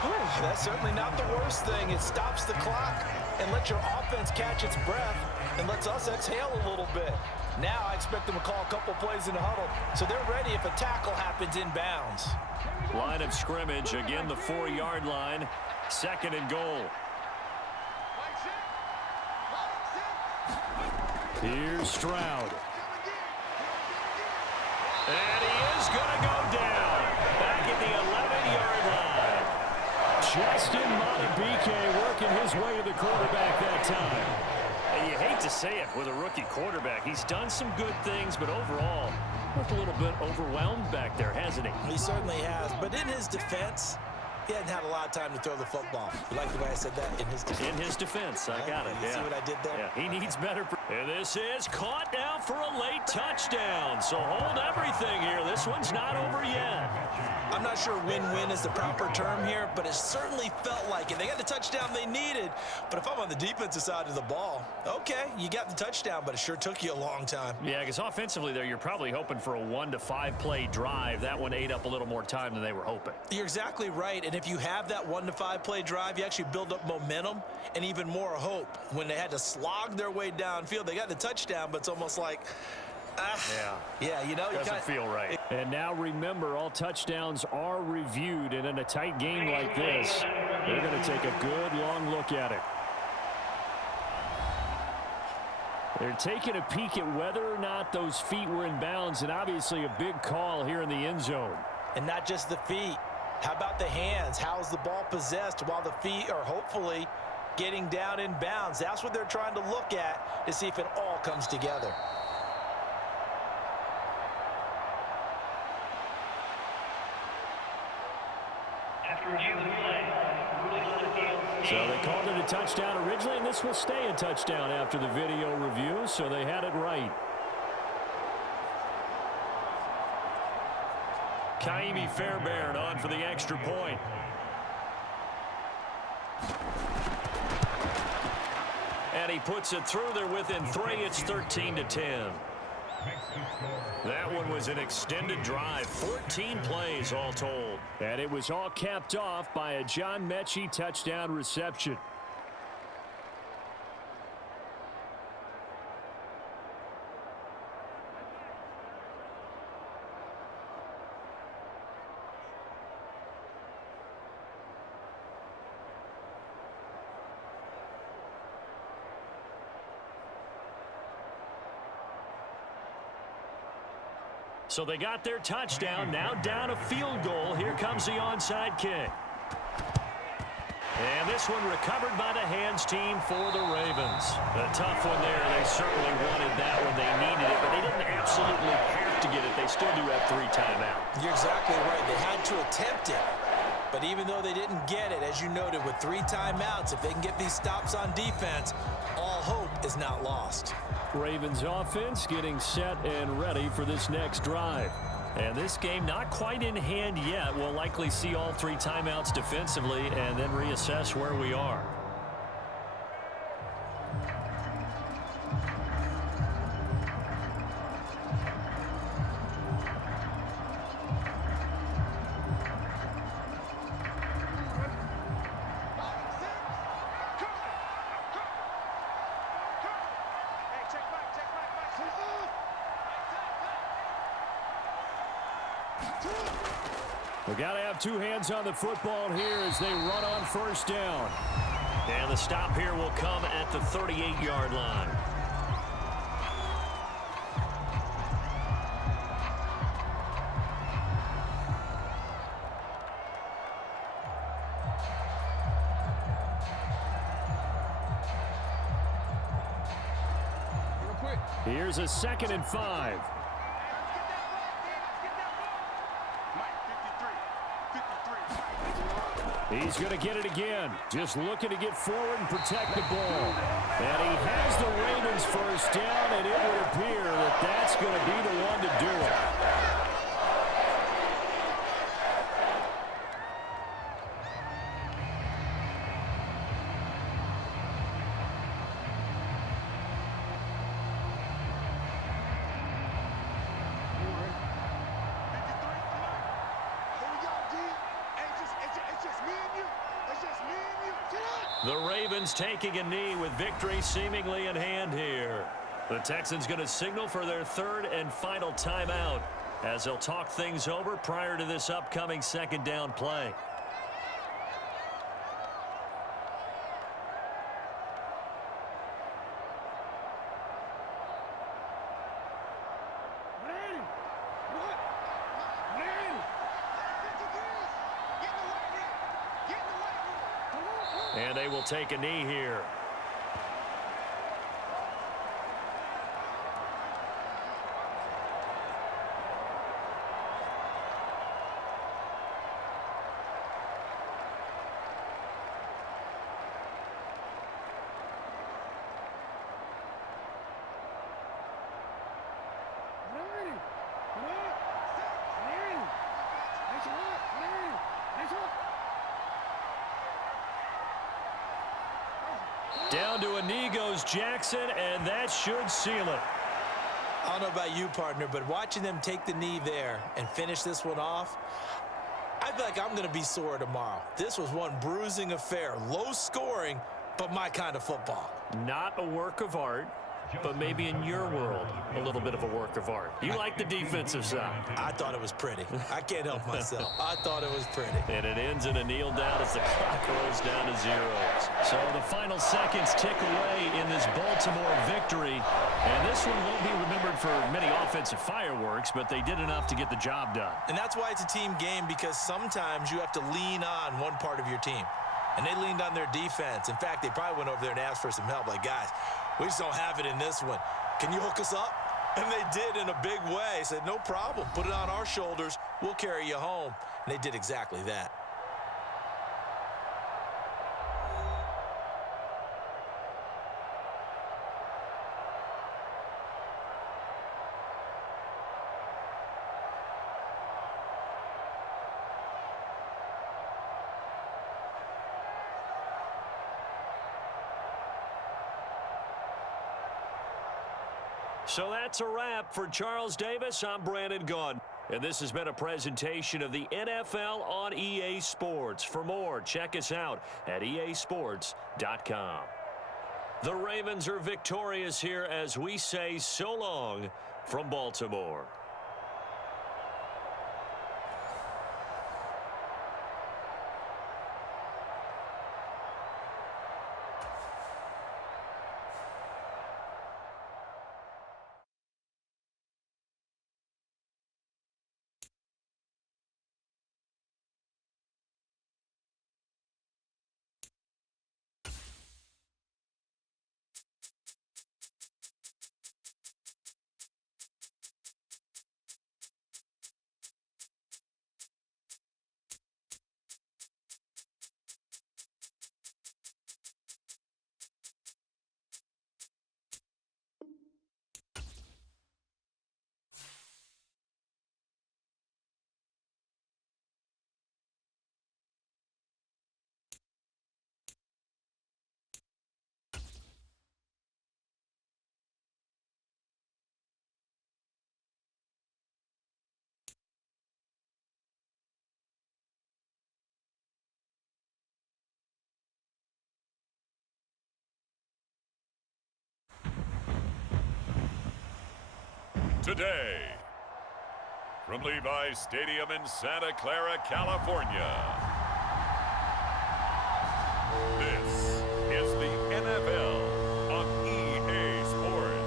Whew, that's certainly not the worst thing. It stops the clock and lets your offense catch its breath and lets us exhale a little bit. Now I expect them to call a couple plays in the huddle, so they're ready if a tackle happens inbounds. Line of scrimmage, again the 4-yard line. Second and goal. Here's Stroud. And he is going to go down. Back at the 11-yard line. Justin Madubuike working his way to the quarterback that time. And you hate to say it with a rookie quarterback. He's done some good things, but overall, looked a little bit overwhelmed back there, hasn't he? He certainly has. But in his defense, he hadn't had a lot of time to throw the football. You like the way I said that? In his defense. In his defense. I got it. You see what I did there? Yeah, he needs better. And this is caught now for a late touchdown. So hold everything here. This one's not over yet. I'm not sure win-win is the proper term here, but it certainly felt like it. They got the touchdown they needed, but if I'm on the defensive side of the ball, okay, you got the touchdown, but it sure took you a long time. Yeah, because offensively there, you're probably hoping for a 1 to 5 play drive. That one ate up a little more time than they were hoping. You're exactly right, and if you have that 1 to 5 play drive, you actually build up momentum and even more hope. When they had to slog their way downfield, they got the touchdown, but it's almost like, yeah, you know, doesn't feel right. And now remember, all touchdowns are reviewed, and in a tight game like this, they're going to take a good long look at it. They're taking a peek at whether or not those feet were in bounds, and obviously a big call here in the end zone. And not just the feet. How about the hands? How's the ball possessed while the feet are hopefully getting down in bounds? That's what they're trying to look at to see if it all comes together. So they called it a touchdown originally, and this will stay a touchdown after the video review, so they had it right. Kaimi Fairbairn on for the extra point. And he puts it through. They're within 3. It's 13-10. That one was an extended drive, 14 plays all told. And it was all capped off by a John Mechie touchdown reception. So they got their touchdown, now down a field goal. Here comes the onside kick. And this one recovered by the hands team for the Ravens. A tough one there. They certainly wanted that when they needed it, but they didn't absolutely have to get it. They still do have 3 timeouts. You're exactly right. They had to attempt it. But even though they didn't get it, as you noted, with 3 timeouts, if they can get these stops on defense, all hope is not lost. Ravens offense getting set and ready for this next drive. And this game not quite in hand yet. We'll likely see all 3 timeouts defensively and then reassess where we are. We got to have 2 hands on the football here as they run on first down. And the stop here will come at the 38-yard line. Here's a 2nd and 5. He's going to get it again. Just looking to get forward and protect the ball. And he has the Ravens first down, and it would appear that that's going to be the one to do it. The Ravens taking a knee with victory seemingly in hand here. The Texans going to signal for their 3rd and final timeout as they'll talk things over prior to this upcoming 2nd down play. And they will take a knee here. Down to a knee goes Jackson, and that should seal it. I don't know about you, partner, but watching them take the knee there and finish this one off, I feel like I'm going to be sore tomorrow. This was one bruising affair. Low scoring, but my kind of football. Not a work of art, but maybe in your world, a little bit of a work of art. You like the defensive side. I thought it was pretty. I can't help myself. I thought it was pretty. And it ends in a kneel down as the clock rolls down to zeros. So the final seconds tick away in this Baltimore victory. And this one won't be remembered for many offensive fireworks, but they did enough to get the job done. And that's why it's a team game, because sometimes you have to lean on one part of your team. And they leaned on their defense. In fact, they probably went over there and asked for some help. Like, guys, we just don't have it in this one. Can you hook us up? And they did in a big way. Said, no problem. Put it on our shoulders. We'll carry you home. And they did exactly that. So that's a wrap for Charles Davis. I'm Brandon Gunn. And this has been a presentation of the NFL on EA Sports. For more, check us out at easports.com. The Ravens are victorious here as we say so long from Baltimore. Today, from Levi's Stadium in Santa Clara, California, this is the NFL on EA Sports.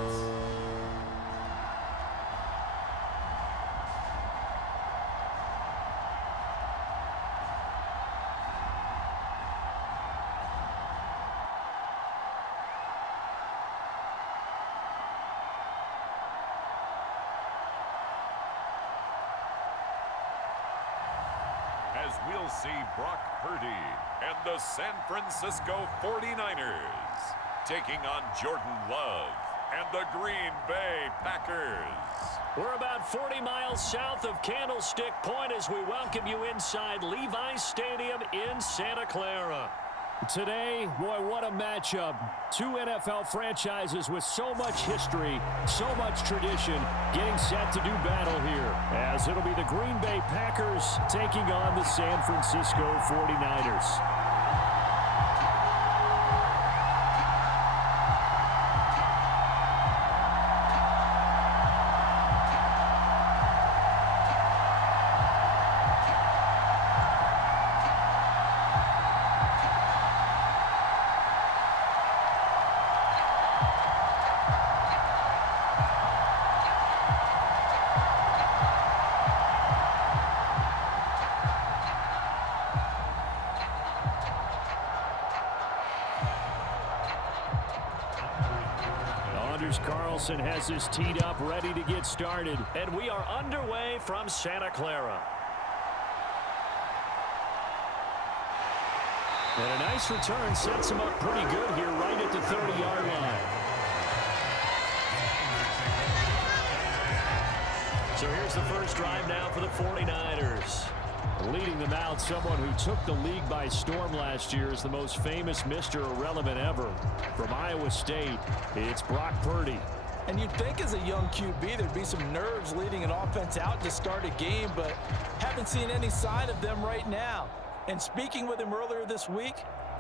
As we'll see Brock Purdy and the San Francisco 49ers taking on Jordan Love and the Green Bay Packers. We're about 40 miles south of Candlestick Point as we welcome you inside Levi's Stadium in Santa Clara. Today, boy, what a matchup. Two NFL franchises with so much history, so much tradition, getting set to do battle here, as it'll be the Green Bay Packers taking on the San Francisco 49ers. Carlson has his teed up, ready to get started. And we are underway from Santa Clara. And a nice return sets him up pretty good here right at the 30-yard line. So here's the first drive now for the 49ers. Leading them out, someone who took the league by storm last year is the most famous Mr. Irrelevant ever. From Iowa State, it's Brock Purdy. And you'd think as a young QB there'd be some nerves leading an offense out to start a game, but haven't seen any sign of them right now. And speaking with him earlier this week,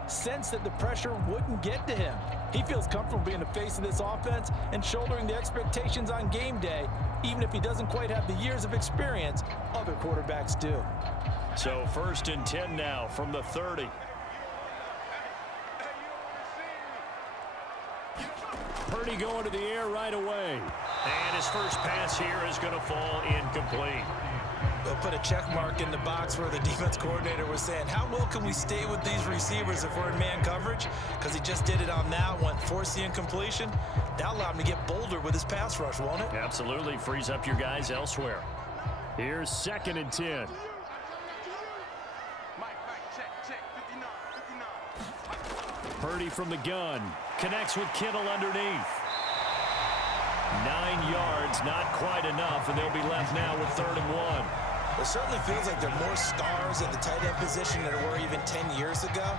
sensed that the pressure wouldn't get to him. He feels comfortable being the face of this offense and shouldering the expectations on game day, even if he doesn't quite have the years of experience other quarterbacks do. So 1st and 10 now from the 30. Purdy going to the air right away. And his first pass here is going to fall incomplete. They'll put a check mark in the box where the defense coordinator was saying, how well can we stay with these receivers if we're in man coverage? Because he just did it on that one, forced the incompletion. That allowed him to get bolder with his pass rush, won't it? Absolutely. Frees up your guys elsewhere. Here's 2nd and 10. Purdy from the gun. Connects with Kittle underneath. 9 yards, not quite enough, and they'll be left now with 3rd and 1. It certainly feels like there are more stars at the tight end position than there were even 10 years ago.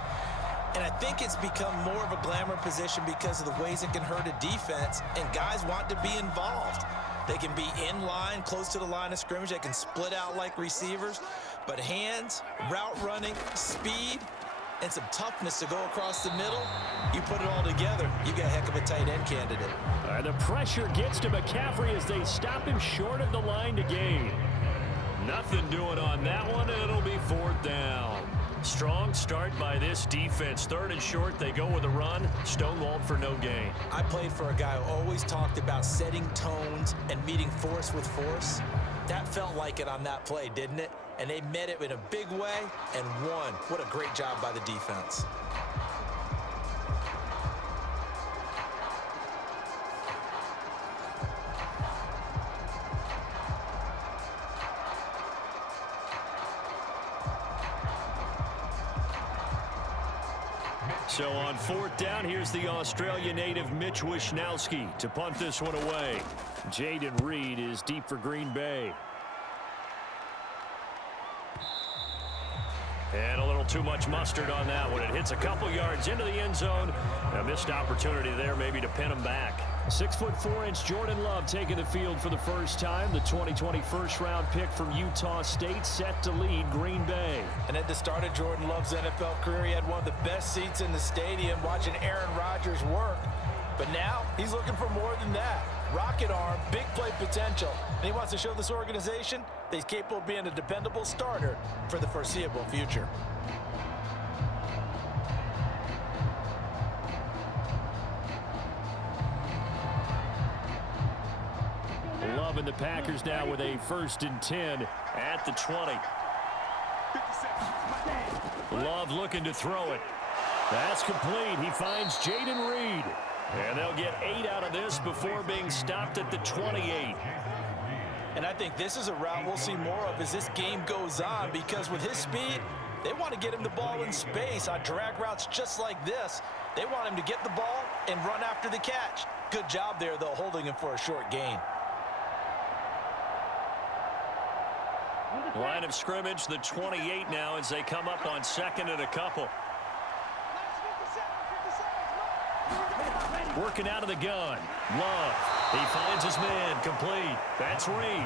And I think it's become more of a glamour position because of the ways it can hurt a defense, and guys want to be involved. They can be in line, close to the line of scrimmage. They can split out like receivers. But hands, route running, speed, and some toughness to go across the middle, you put it all together, you got a heck of a tight end candidate. The pressure gets to McCaffrey as they stop him short of the line to gain. Nothing doing on that one, and it'll be 4th down. Strong start by this defense. 3rd and short, they go with a run. Stonewalled for no gain. I played for a guy who always talked about setting tones and meeting force with force. That felt like it on that play, didn't it? And they met it in a big way and won. What a great job by the defense. So on 4th down, here's the Australia native Mitch Wishnowsky to punt this one away. Jaden Reed is deep for Green Bay. And a little too much mustard on that one. It hits a couple yards into the end zone. A missed opportunity there maybe to pin him back. 6'4" Jordan Love taking the field for the first time. The 2020 first-round pick from Utah State set to lead Green Bay. And at the start of Jordan Love's NFL career, he had one of the best seats in the stadium watching Aaron Rodgers work. But now he's looking for more than that. Rocket arm, big play potential. And he wants to show this organization that he's capable of being a dependable starter for the foreseeable future. Love and the Packers now with a 1st and 10 at the 20. Love looking to throw it. That's complete. He finds Jaden Reed. And they'll get 8 out of this before being stopped at the 28. And I think this is a route we'll see more of as this game goes on, because with his speed, they want to get him the ball in space on drag routes just like this. They want him to get the ball and run after the catch. Good job there, though, holding him for a short gain. Line of scrimmage, the 28 now as they come up on 2nd and a couple. Working out of the gun. Love. He finds his man. Complete. That's Reed.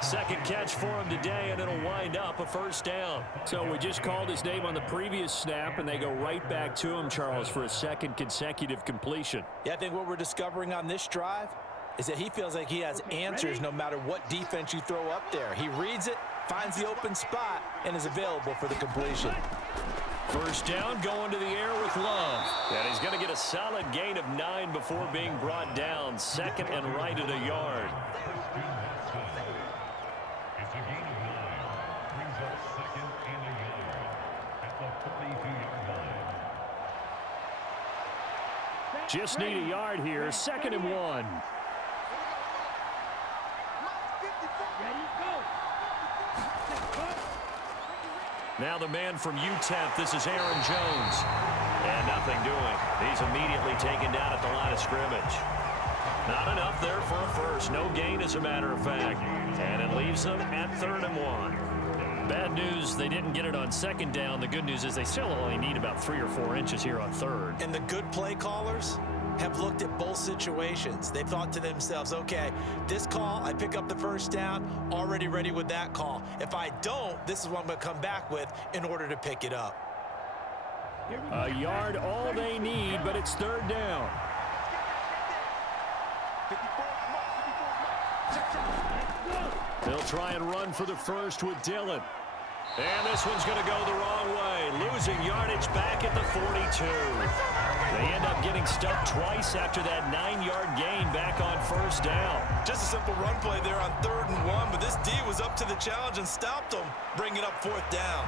2nd catch for him today, and it'll wind up a 1st down. So we just called his name on the previous snap, and they go right back to him, Charles, for a 2nd consecutive completion. Yeah, I think what we're discovering on this drive is that he feels like he has answers no matter what defense you throw up there. He reads it, finds the open spot, and is available for the completion. 1st down, going to the air with Love. And he's going to get a solid gain of 9 before being brought down. 2nd and right at a yard. It's a gain of 9. Brings up 2nd and a yard at the 42-yard line. Just need a yard here. 2nd and 1. Now the man from UTEP, this is Aaron Jones. And nothing doing. He's immediately taken down at the line of scrimmage. Not enough there for a 1st. No gain, as a matter of fact. And it leaves them at 3rd and 1. Bad news, they didn't get it on second down. The good news is they still only need about 3 or 4 inches here on third. And the good play callers have looked at both situations. They've thought to themselves, okay, this call, I pick up the first down, already ready with that call. If I don't, this is what I'm going to come back with in order to pick it up. A yard all they need, but it's third down. They'll try and run for the first with Dillon. And this one's going to go the wrong way. Losing yardage back at the 42. They end up getting stuck twice after that 9-yard gain back on first down. Just a simple run play there on 3rd and 1, but this D was up to the challenge and stopped them, bringing up 4th down.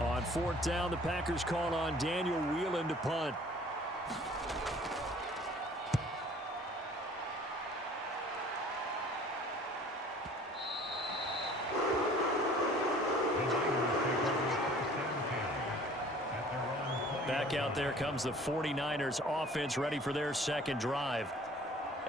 On 4th down, the Packers call on Daniel Whelan to punt. Back out there comes the 49ers offense, ready for their second drive.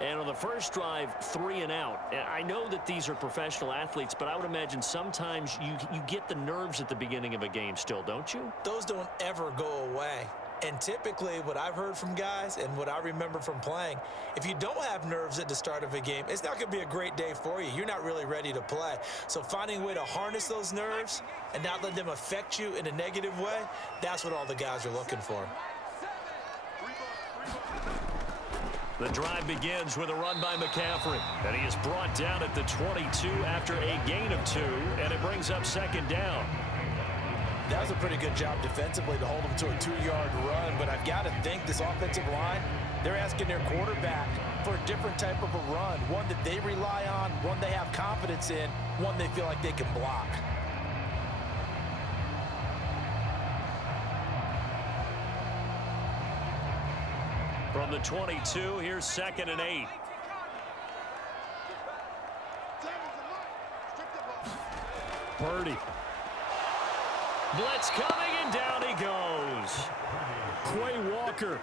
And on the first drive, 3 and out. And I know that these are professional athletes, but I would imagine sometimes you get the nerves at the beginning of a game still, don't you? Those don't ever go away. And typically what I've heard from guys and what I remember from playing, if you don't have nerves at the start of a game, it's not going to be a great day for you. You're not really ready to play. So finding a way to harness those nerves and not let them affect you in a negative way, that's what all the guys are looking for. The drive begins with a run by McCaffrey, and he is brought down at the 22 after a gain of 2, and it brings up second down. That was a pretty good job defensively to hold him to a 2-yard run, but I've got to think this offensive line, they're asking their quarterback for a different type of a run, one that they rely on, one they have confidence in, one they feel like they can block. From the 22, here's 2nd and 8. Purdy. Blitz coming, and down he goes. Quay Walker.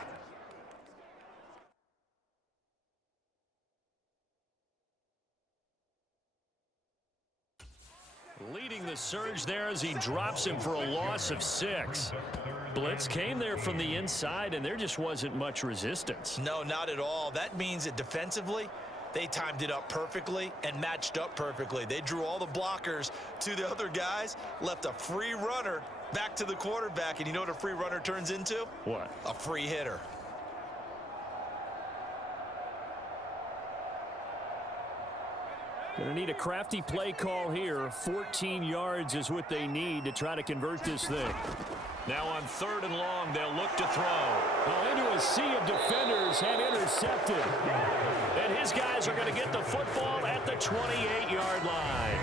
Leading the surge there as he drops him for a loss of 6. Blitz came there from the inside, and there just wasn't much resistance. No, not at all. That means that defensively, they timed it up perfectly and matched up perfectly. They drew all the blockers to the other guys, left a free runner back to the quarterback, and you know what a free runner turns into? What? A free hitter. Going to need a crafty play call here. 14 yards is what they need to try to convert this thing. Now on 3rd and long, they'll look to throw. Well, into a sea of defenders and intercepted. And his guys are going to get the football at the 28-yard line.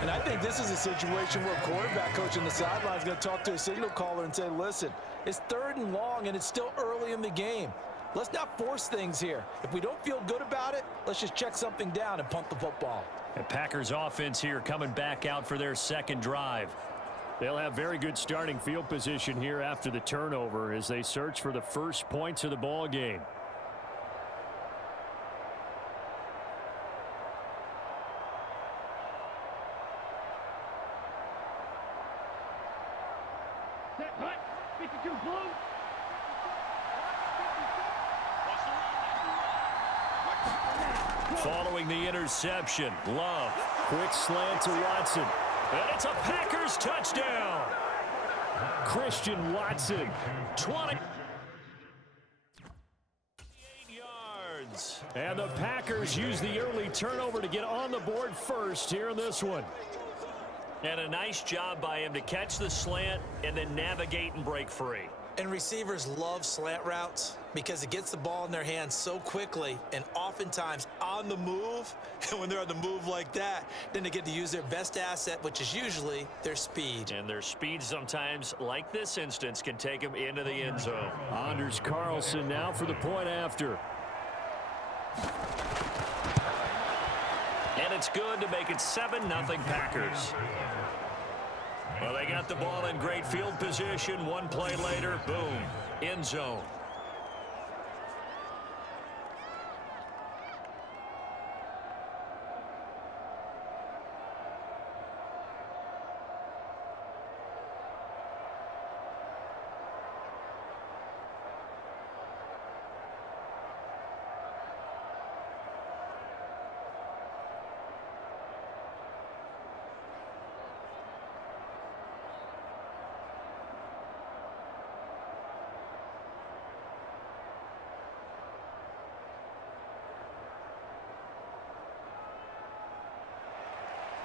And I think this is a situation where a quarterback coach on the sideline is going to talk to a signal caller and say, listen, it's 3rd and long and it's still early in the game. Let's not force things here. If we don't feel good about it, let's just check something down and punt the football. And Packers offense here coming back out for their second drive. They'll have very good starting field position here after the turnover as they search for the first points of the ball game. Set, hut, 52 blue. Following the interception, Love, quick slant to Watson. And it's a Packers touchdown. Christian Watson, 28 yards. And the Packers use the early turnover to get on the board first here in this one. And a nice job by him to catch the slant and then navigate and break free. And receivers love slant routes because it gets the ball in their hands so quickly and oftentimes on the move. And when they're on the move like that, then they get to use their best asset, which is usually their speed. And their speed sometimes, like this instance, can take them into the end zone. Anders Carlson now for the point after. And it's good to make it 7-0 Packers. Well, they got the ball in great field position. One play later, boom, end zone.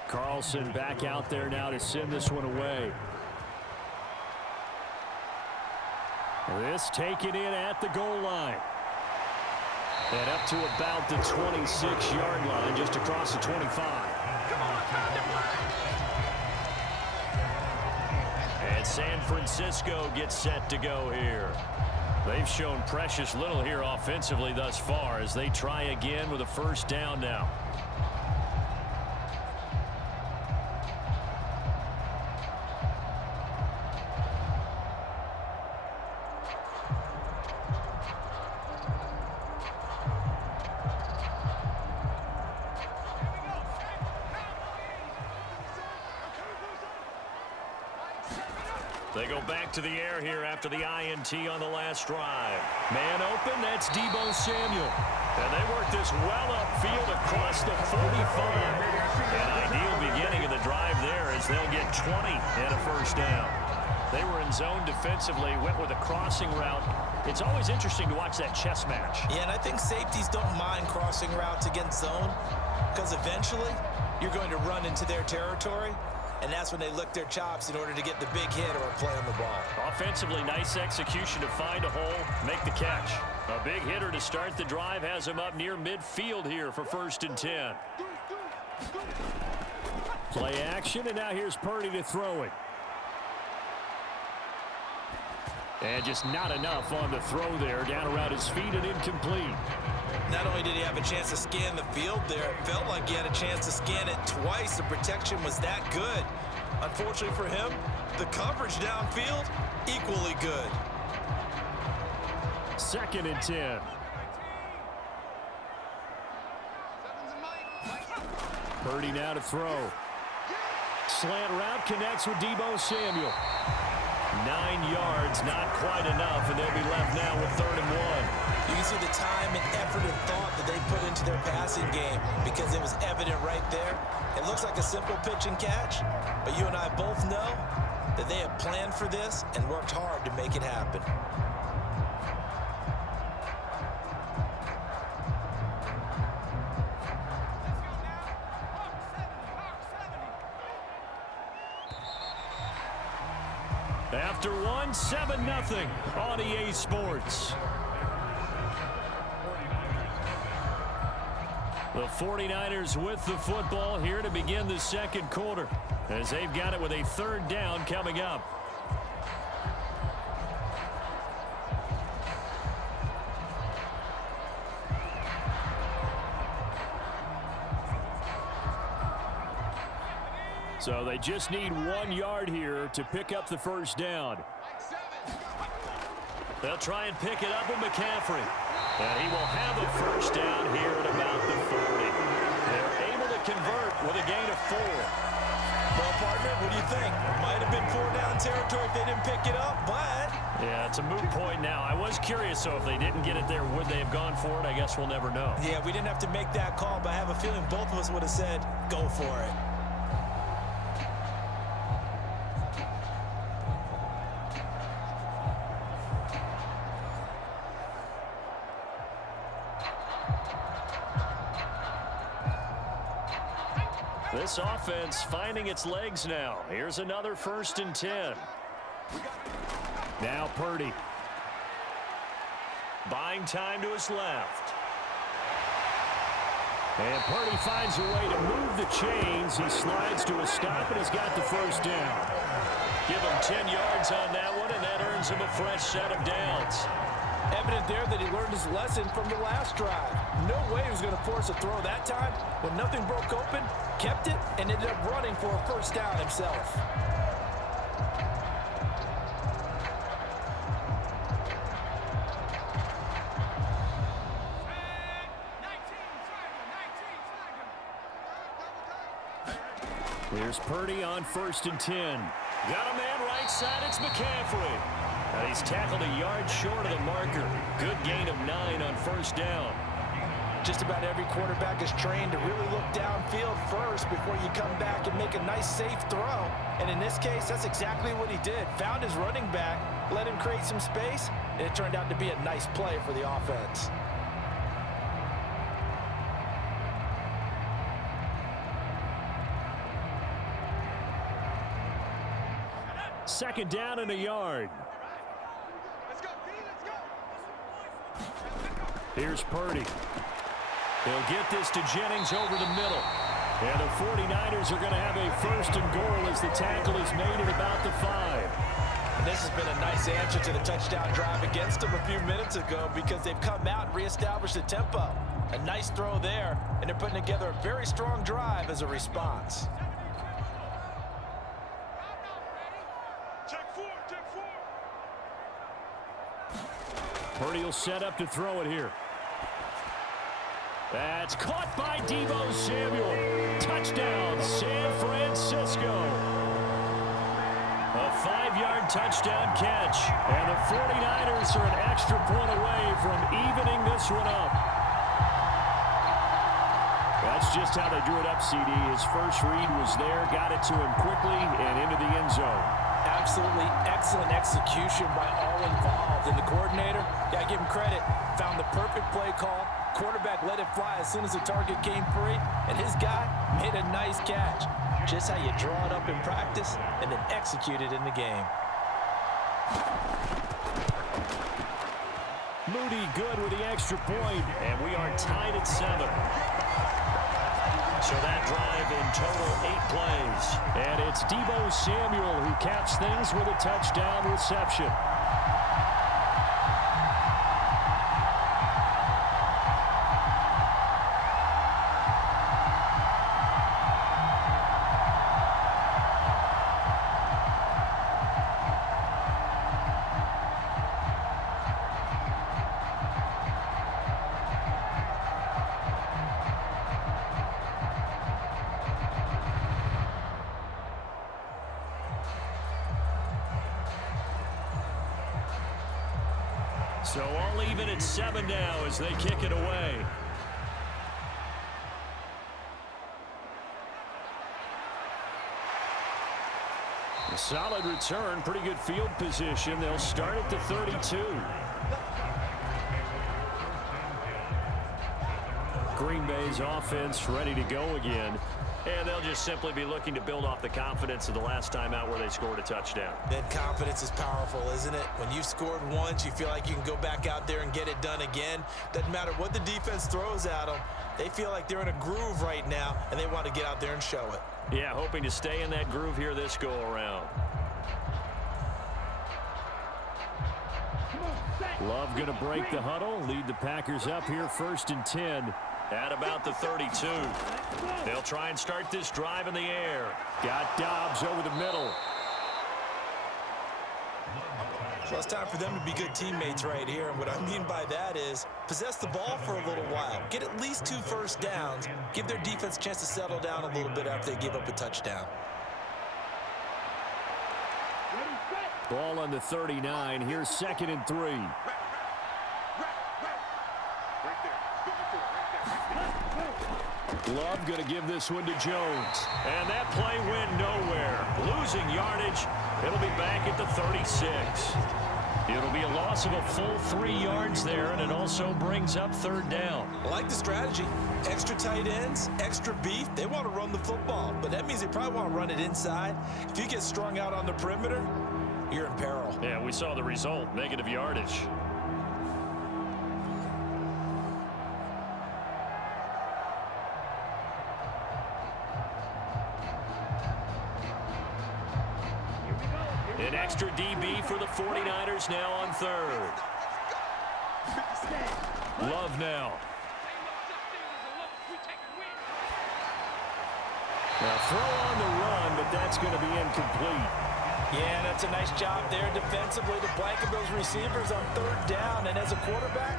Carlson back out there now to send this one away. This taken in at the goal line. And up to about the 26-yard line, just across the 25. Come on, time to play. And San Francisco gets set to go here. They've shown precious little here offensively thus far as they try again with a first down now. They go back to the air here after the INT on the last drive. Man open, that's Deebo Samuel. And they work this well upfield across the 45. An ideal beginning of the drive there as they'll get 20 and a first down. They were in zone defensively, went with a crossing route. It's always interesting to watch that chess match. Yeah, and I think safeties don't mind crossing routes against zone because eventually you're going to run into their territory. And that's when they lick their chops in order to get the big hit or a play on the ball. Offensively, nice execution to find a hole, make the catch. A big hitter to start the drive has him up near midfield here for 1st and 10. Play action, and now here's Purdy to throw it. And just not enough on the throw there, down around his feet and incomplete. Not only did he have a chance to scan the field there, it felt like he had a chance to scan it twice. The protection was that good. Unfortunately for him, the coverage downfield, equally good. 2nd and 10. Purdy now to throw. Slant route connects with Deebo Samuel. 9 yards, not quite enough, and they'll be left now with 3rd and 1. You can see the time and effort and thought that they put into their passing game because it was evident right there. It looks like a simple pitch and catch, but you and I both know that they have planned for this and worked hard to make it happen. After one, 7-0 on EA Sports. The 49ers with the football here to begin the 2nd quarter as they've got it with a 3rd down coming up. So they just need 1 yard here to pick up the first down. They'll try and pick it up with McCaffrey. And he will have a first down here at about the 40. They're able to convert with a gain of 4. Well, partner, what do you think? Might have been 4-down territory if they didn't pick it up, but... Yeah, it's a moot point now. I was curious, so if they didn't get it there, would they have gone for it? I guess we'll never know. Yeah, we didn't have to make that call, but I have a feeling both of us would have said, go for it. This offense finding its legs now. Here's another 1st and 10. Now Purdy. Buying time to his left. And Purdy finds a way to move the chains. He slides to a stop and has got the first down. Give him 10 yards on that one, and that earns him a fresh set of downs. Evident there that he learned his lesson from the last drive. No way he was going to force a throw that time. When nothing broke open, kept it, and ended up running for a first down himself. Here's Purdy on 1st and 10. Got a man right side. It's McCaffrey. And he's tackled a yard short of the marker. Good gain of 9 on 1st down. Just about every quarterback is trained to really look downfield first before you come back and make a nice, safe throw. And in this case, that's exactly what he did. Found his running back, let him create some space, and it turned out to be a nice play for the offense. Second down and a yard. Here's Purdy. They'll get this to Jennings over the middle. And the 49ers are going to have a 1st and goal as the tackle is made at about the 5. And this has been a nice answer to the touchdown drive against them a few minutes ago because they've come out and reestablished the tempo. A nice throw there, and they're putting together a very strong drive as a response. Purdy will set up to throw it here. That's caught by Deebo Samuel. Touchdown, San Francisco. A 5-yard touchdown catch. And the 49ers are an extra point away from evening this one up. That's just how they drew it up, CD. His first read was there, got it to him quickly and into the end zone. Absolutely excellent execution by all involved. And the coordinator, got to give him credit, found the perfect play call. Quarterback let it fly as soon as the target came free, and his guy made a nice catch. Just how you draw it up in practice and then execute it in the game. Moody good with the extra point, and we are tied at 7. So that drive in total 8 plays. And it's Deebo Samuel who caps things with a touchdown reception. So all even at 7 now as they kick it away. A solid return, pretty good field position. They'll start at the 32. Green Bay's offense ready to go again. And they'll just simply be looking to build off the confidence of the last time out where they scored a touchdown. That confidence is powerful, isn't it? When you've scored once, you feel like you can go back out there and get it done again. Doesn't matter what the defense throws at them. They feel like they're in a groove right now, and they want to get out there and show it. Yeah, hoping to stay in that groove here this go-around. Love going to break the huddle, lead the Packers up here 1st and 10 at about the 32. They'll try and start this drive in the air. Got Dobbs over the middle. Well, it's time for them to be good teammates right here, and what I mean by that is possess the ball for a little while. Get at least 2 first downs. Give their defense a chance to settle down a little bit after they give up a touchdown. Ball on the 39. Here's 2nd and 3. Love going to give this one to Jones. And that play went nowhere. Losing yardage. It'll be back at the 36. It'll be a loss of a full 3 yards there, and it also brings up 3rd down. I like the strategy. Extra tight ends, extra beef. They want to run the football, but that means they probably want to run it inside. If you get strung out on the perimeter, you're in peril. Yeah, we saw the result, negative yardage. An extra DB for the 49ers now on third. Love now. Now throw on the run, but that's going to be incomplete. Yeah, that's a nice job there defensively to blanket those receivers on third down. And as a quarterback,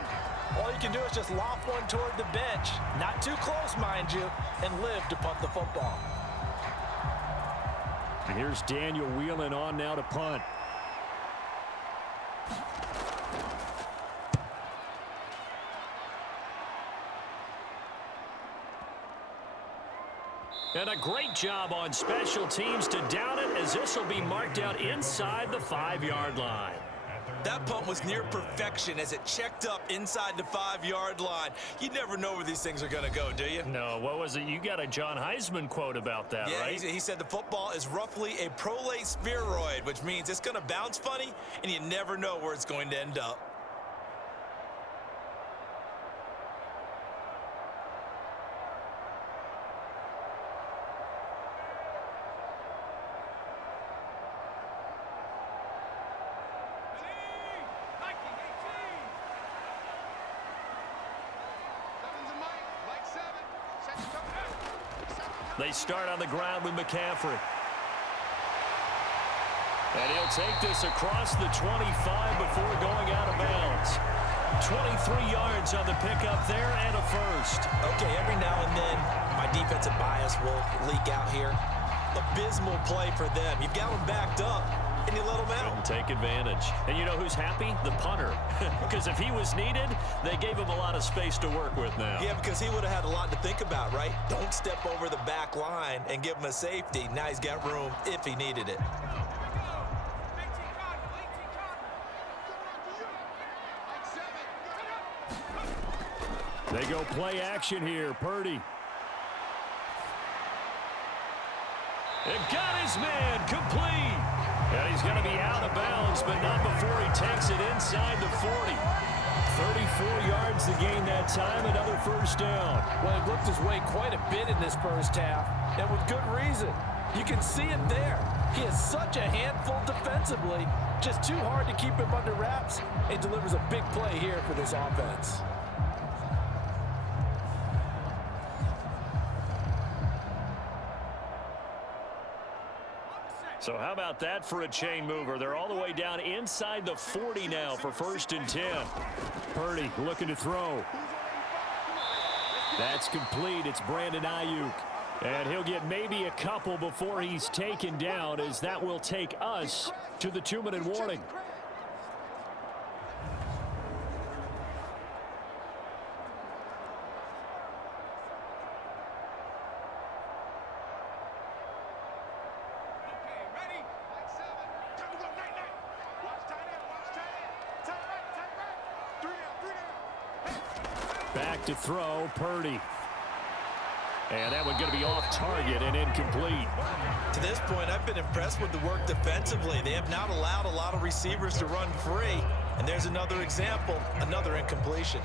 all you can do is just loft one toward the bench. Not too close, mind you, and live to punt the football. And here's Daniel Whelan on now to punt. And a great job on special teams to down it, as this will be marked out inside the 5-yard line. That punt was near perfection as it checked up inside the 5-yard line. You never know where these things are going to go, do you? No, what was it? You got a John Heisman quote about that, yeah, right? He said the football is roughly a prolate spheroid, which means it's going to bounce funny, and you never know where it's going to end up. They start on the ground with McCaffrey. And he'll take this across the 25 before going out of bounds. 23 yards on the pickup there and a first. Okay, every now and then my defensive bias will leak out here. Abysmal play for them. You've got them backed up, and you let them out. And take advantage. And you know who's happy? The punter. Because if he was needed, they gave him a lot of space to work with now. Yeah, because he would have had a lot to think about, right? Don't step over the back line and give him a safety. Now he's got room if he needed it. They go play action here. Purdy. And got his man complete. And he's going to be out of bounds, but not before he takes it inside the 40. 34 yards to gain that time, another first down. Well, he worked his way quite a bit in this first half, and with good reason. You can see it there. He is such a handful defensively, just too hard to keep him under wraps, and delivers a big play here for this offense. So how about that for a chain mover? They're all the way down inside the 40 now for 1st and 10. Purdy looking to throw. That's complete. It's Brandon Ayuk. And he'll get maybe a couple before he's taken down, as that will take us to the 2-minute warning. Back to throw, Purdy. And that one going to be off target and incomplete. To this point, I've been impressed with the work defensively. They have not allowed a lot of receivers to run free. And there's another example, another incompletion.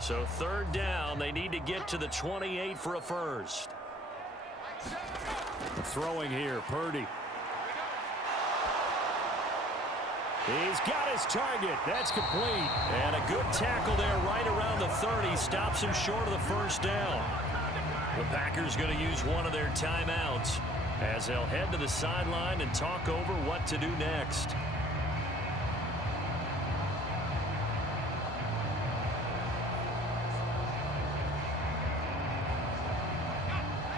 So 3rd down, they need to get to the 28 for a first. Throwing here, Purdy. He's got his target. That's complete. And a good tackle there right around the 30. Stops him short of the first down. The Packers going to use one of their timeouts as they'll head to the sideline and talk over what to do next.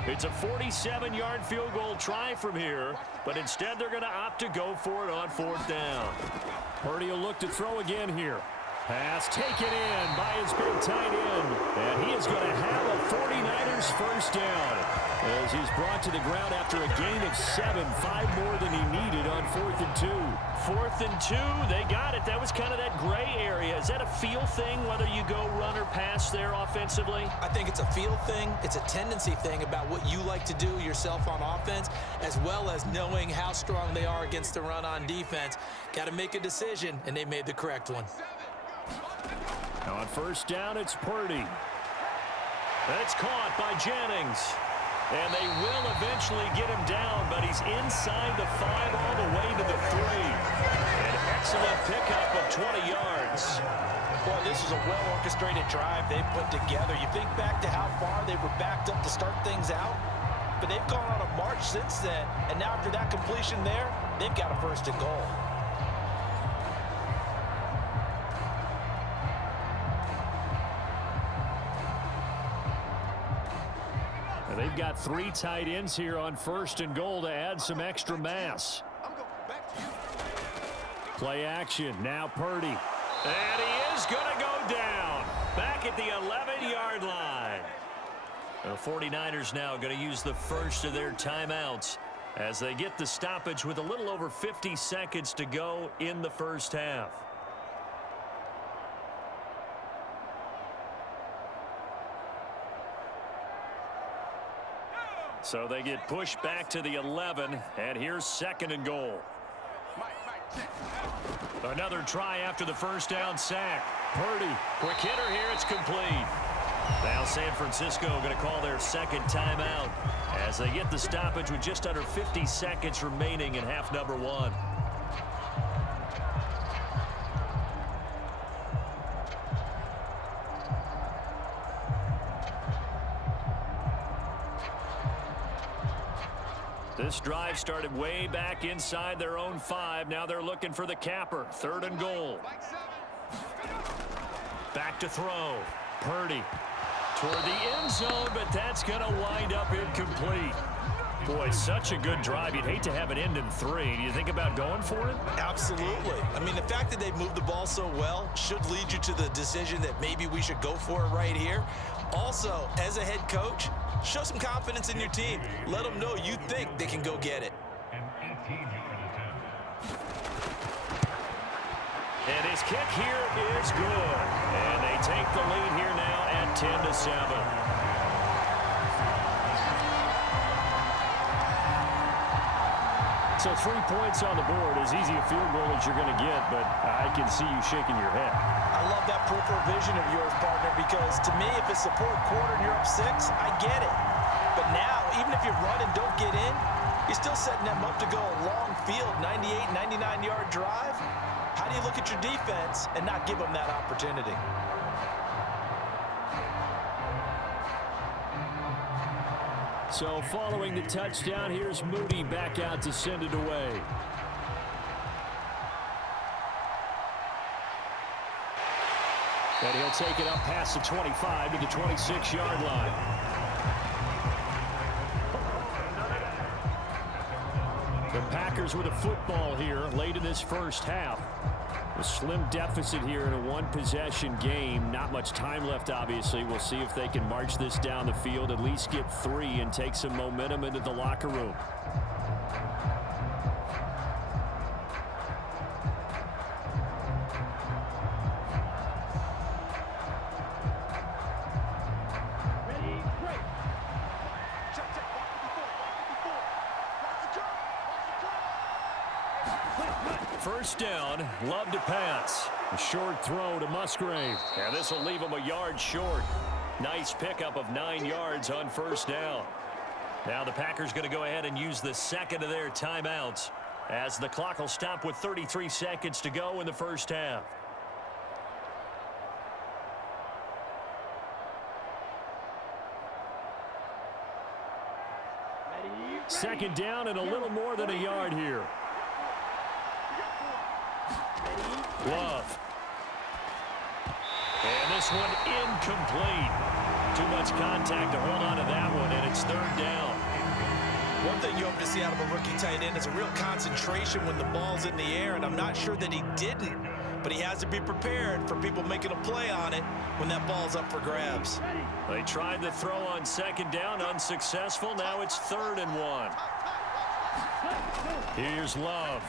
It's a 47-yard field goal try from here, but instead they're going to opt to go for it on 4th down. Purdy will look to throw again here. Pass taken in by his big tight end, and he is going to have a 49ers first down as he's brought to the ground after a gain of 7, 5 more than he needed on 4th and 2. 4th and 2, they got it. That was kind of that gray area. Is that a feel thing, whether you go run or pass there offensively? I think it's a feel thing. It's a tendency thing about what you like to do yourself on offense, as well as knowing how strong they are against the run on defense. Got to make a decision, and they made the correct one. On 1st down, it's Purdy. That's caught by Jennings. And they will eventually get him down, but he's inside the 5 all the way to the 3. An excellent pickup of 20 yards. Boy, this is a well-orchestrated drive they've put together. You think back to how far they were backed up to start things out, but they've gone on a march since then, and now after that completion there, they've got a 1st and goal. They've got 3 tight ends here on 1st and goal to add some extra mass. Play action. Now Purdy. And he is going to go down. Back at the 11-yard line. The 49ers now going to use the first of their timeouts as they get the stoppage with a little over 50 seconds to go in the first half. So they get pushed back to the 11, and here's 2nd and goal. Another try after the 1st down sack. Purdy, quick hitter here, it's complete. Now San Francisco going to call their 2nd timeout as they get the stoppage with just under 50 seconds remaining in half number 1. This drive started way back inside their own 5. Now they're looking for the capper. 3rd and goal. Back to throw. Purdy toward the end zone, but that's going to wind up incomplete. Boy, such a good drive. You'd hate to have it end in 3. Do you think about going for it? Absolutely. I mean, the fact that they've moved the ball so well should lead you to the decision that maybe we should go for it right here. Also, as a head coach, show some confidence in your team. Let them know you think they can go get it. And his kick here is good. And they take the lead here now at 10-7. So 3 points on the board, as easy a field goal as you're going to get, but I can see you shaking your head. I love that peripheral vision of yours, partner, because to me, if it's the 4th quarter and you're up 6, I get it. But now, even if you run and don't get in, you're still setting them up to go a long field, 98, 99-yard drive. How do you look at your defense and not give them that opportunity? So following the touchdown, here's Moody back out to send it away. And he'll take it up past the 25 to the 26-yard line. The Packers with a football here late in this first half. A slim deficit here in a one-possession game. Not much time left, obviously. We'll see if they can march this down the field, at least get 3 and take some momentum into the locker room. First down, Love to pass. A short throw to Musgrave. And this will leave him a yard short. Nice pickup of 9 yards on first down. Now the Packers going to go ahead and use the second of their timeouts as the clock will stop with 33 seconds to go in the first half. Second down and a little more than a yard here. Love. And this one incomplete. Too much contact to hold on to that one, and it's third down. One thing you hope to see out of a rookie tight end is a real concentration when the ball's in the air, and I'm not sure that he didn't, but he has to be prepared for people making a play on it when that ball's up for grabs. They tried the throw on second down, unsuccessful. Now it's 3rd and 1. Here's Love.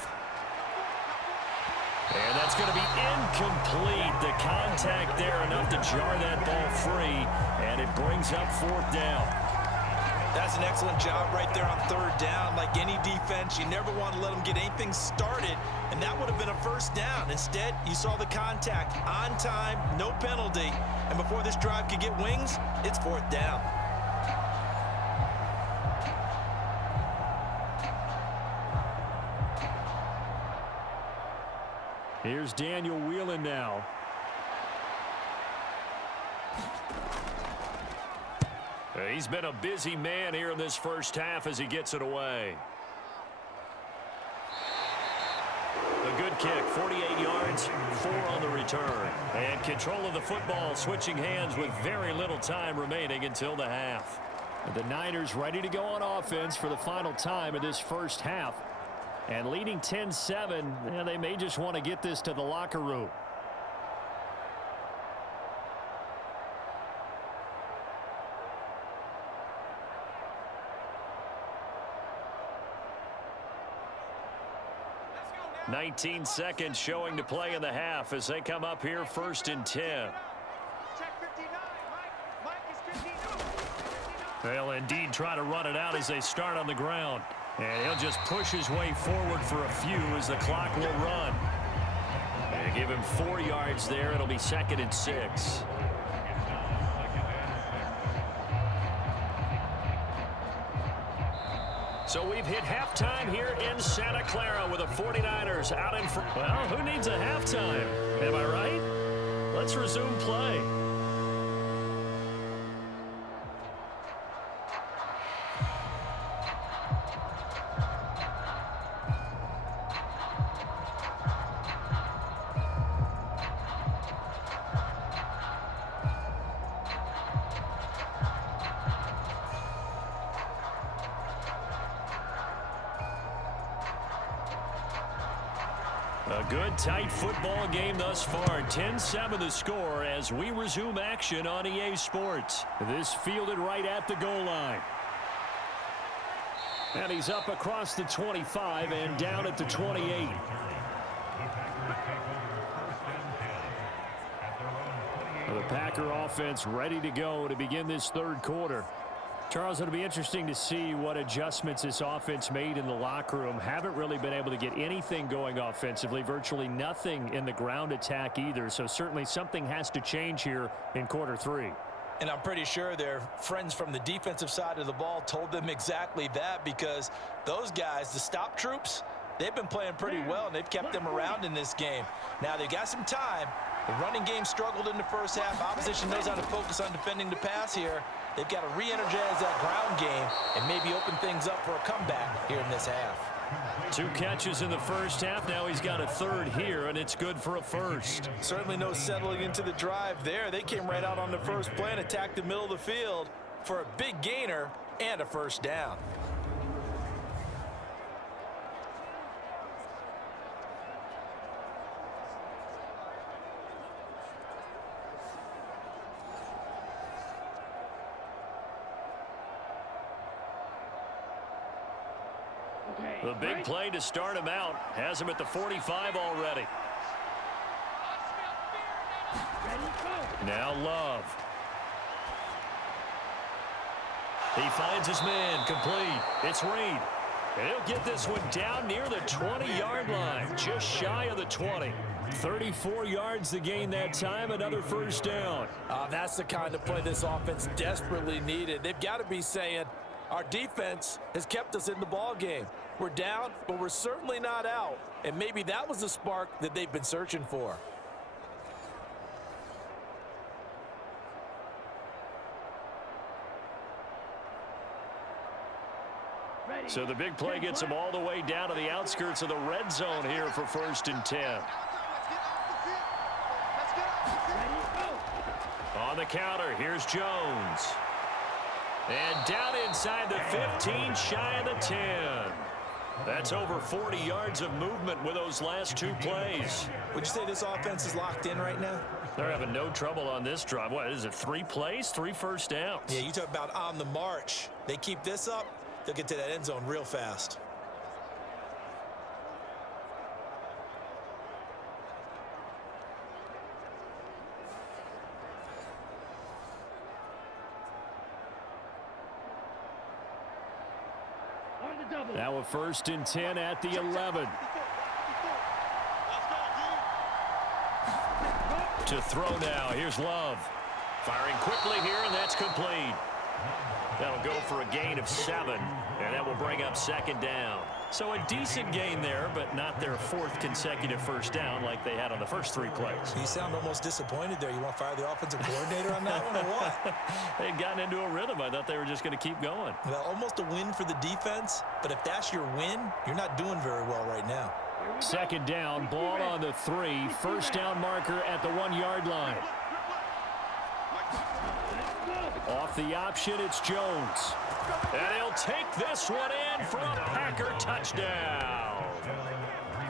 And that's going to be incomplete. The contact there enough to jar that ball free, and it brings up 4th down. That's an excellent job right there on 3rd down. Like any defense, you never want to let them get anything started, and that would have been a 1st down. Instead, you saw the contact on time, no penalty, and before this drive could get wings, it's 4th down. Here's Daniel Whelan now. He's been a busy man here in this first half as he gets it away. A good kick, 48 yards, 4 on the return. And control of the football, switching hands with very little time remaining until the half. The Niners ready to go on offense for the final time of this first half. And leading 10-7, they may just want to get this to the locker room. Let's go now. 19 seconds showing to play in the half as they come up here 1st and 10. Check 59. Mike is 59. They'll indeed try to run it out as they start on the ground. And he'll just push his way forward for a few as the clock will run. And give him 4 yards there. It'll be 2nd and 6. So we've hit halftime here in Santa Clara with the 49ers out in front. Well, who needs a halftime? Am I right? Let's resume play. A good, tight football game thus far. 10-7 the score as we resume action on EA Sports. This fielded right at the goal line. And he's up across the 25 and down at the 28. The Packer offense ready to go to begin this 3rd quarter. Charles, it'll be interesting to see what adjustments this offense made in the locker room. Haven't really been able to get anything going offensively, virtually nothing in the ground attack either. So certainly something has to change here in quarter 3. And I'm pretty sure their friends from the defensive side of the ball told them exactly that, because those guys, the stop troops, they've been playing pretty well, and they've kept them around in this game. Now, they've got some time. The running game struggled in the first half. Opposition knows how to focus on defending the pass here. They've got to re-energize that ground game and maybe open things up for a comeback here in this half. 2 catches in the first half. Now he's got a 3rd here, and it's good for a 1st. Certainly no settling into the drive there. They came right out on the first play and attacked the middle of the field for a big gainer and a 1st down. The big play to start him out has him at the 45 already. Now Love. He finds his man, complete. It's Reed. And he'll get this one down near the 20-yard line, just shy of the 20. 34 yards to gain that time, another 1st down. That's the kind of play this offense desperately needed. They've got to be saying, our defense has kept us in the ball game. We're down, but we're certainly not out. And maybe that was the spark that they've been searching for. So the big play gets them all the way down to the outskirts of the red zone here for 1st and 10. On the counter, here's Jones. And down inside the 15, shy of the 10. That's over 40 yards of movement with those last 2 plays. Would you say this offense is locked in right now? They're having no trouble on this drive. What is it, 3 plays, 3 first downs? Yeah, you talk about on the march. They keep this up, they'll get to that end zone real fast. Now a 1st and 10 at the 11. To throw now. Here's Love. Firing quickly here, and that's complete. That'll go for a gain of 7, and that will bring up 2nd down. So a decent gain there, but not their 4th consecutive first down like they had on the first 3 plays. You sound almost disappointed there. You want to fire the offensive coordinator on that one or what? They'd gotten into a rhythm. I thought they were just going to keep going. Well, almost a win for the defense, but if that's your win, you're not doing very well right now. 2nd down, ball on the 3. 1st down marker at the 1-yard line. Off the option, it's Jones. And he'll take this one in for a Packer touchdown.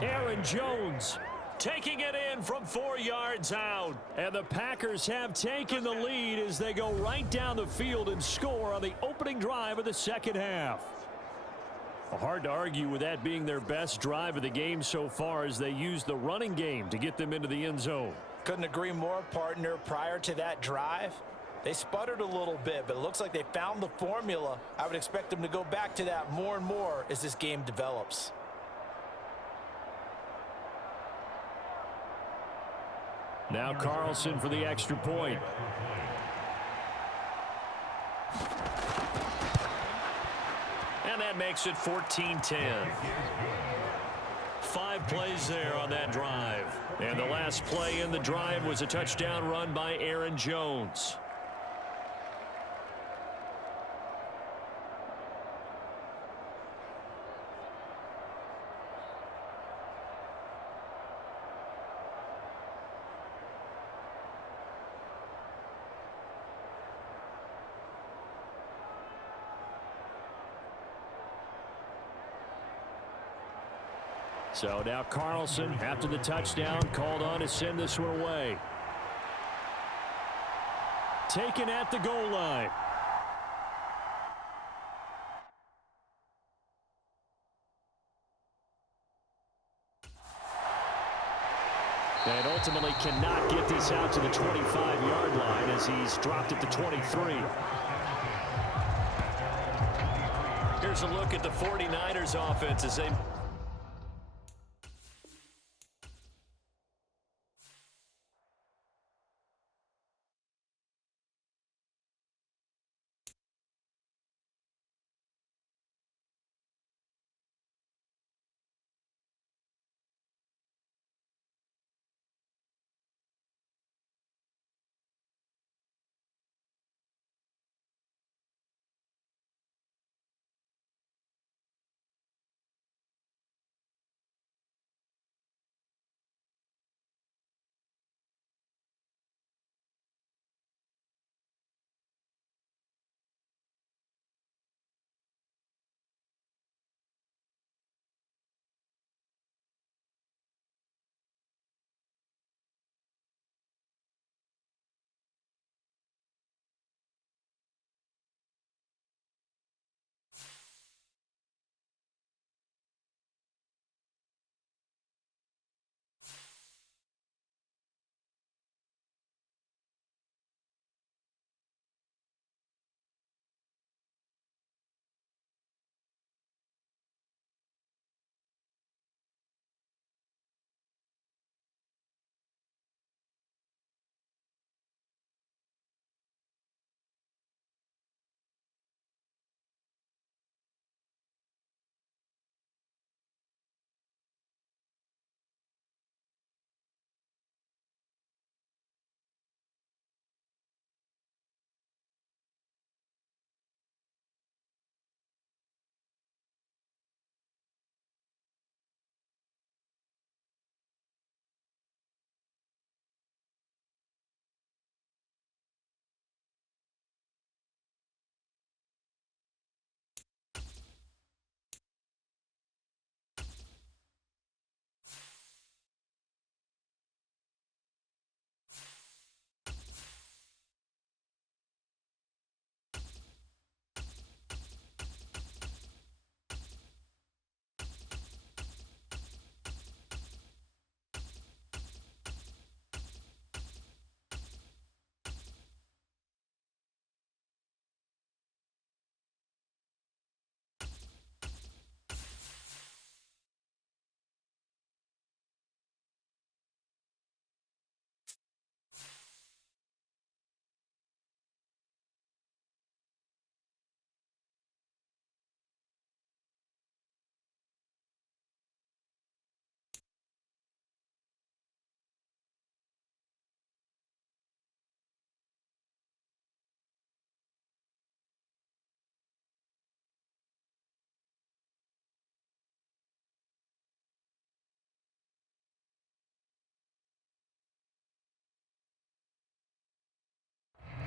Aaron Jones taking it in from 4 yards out. And the Packers have taken the lead as they go right down the field and score on the opening drive of the 2nd half. Hard to argue with that being their best drive of the game so far as they use the running game to get them into the end zone. Couldn't agree more, partner. Prior to that drive, they sputtered a little bit, but it looks like they found the formula. I would expect them to go back to that more and more as this game develops. Now Carlson for the extra point. And that makes it 14-10. 5 plays there on that drive. And the last play in the drive was a touchdown run by Aaron Jones. So now Carlson, after the touchdown, called on to send this one away. Taken at the goal line. And ultimately cannot get this out to the 25-yard line as he's dropped at the 23. Here's a look at the 49ers offense as they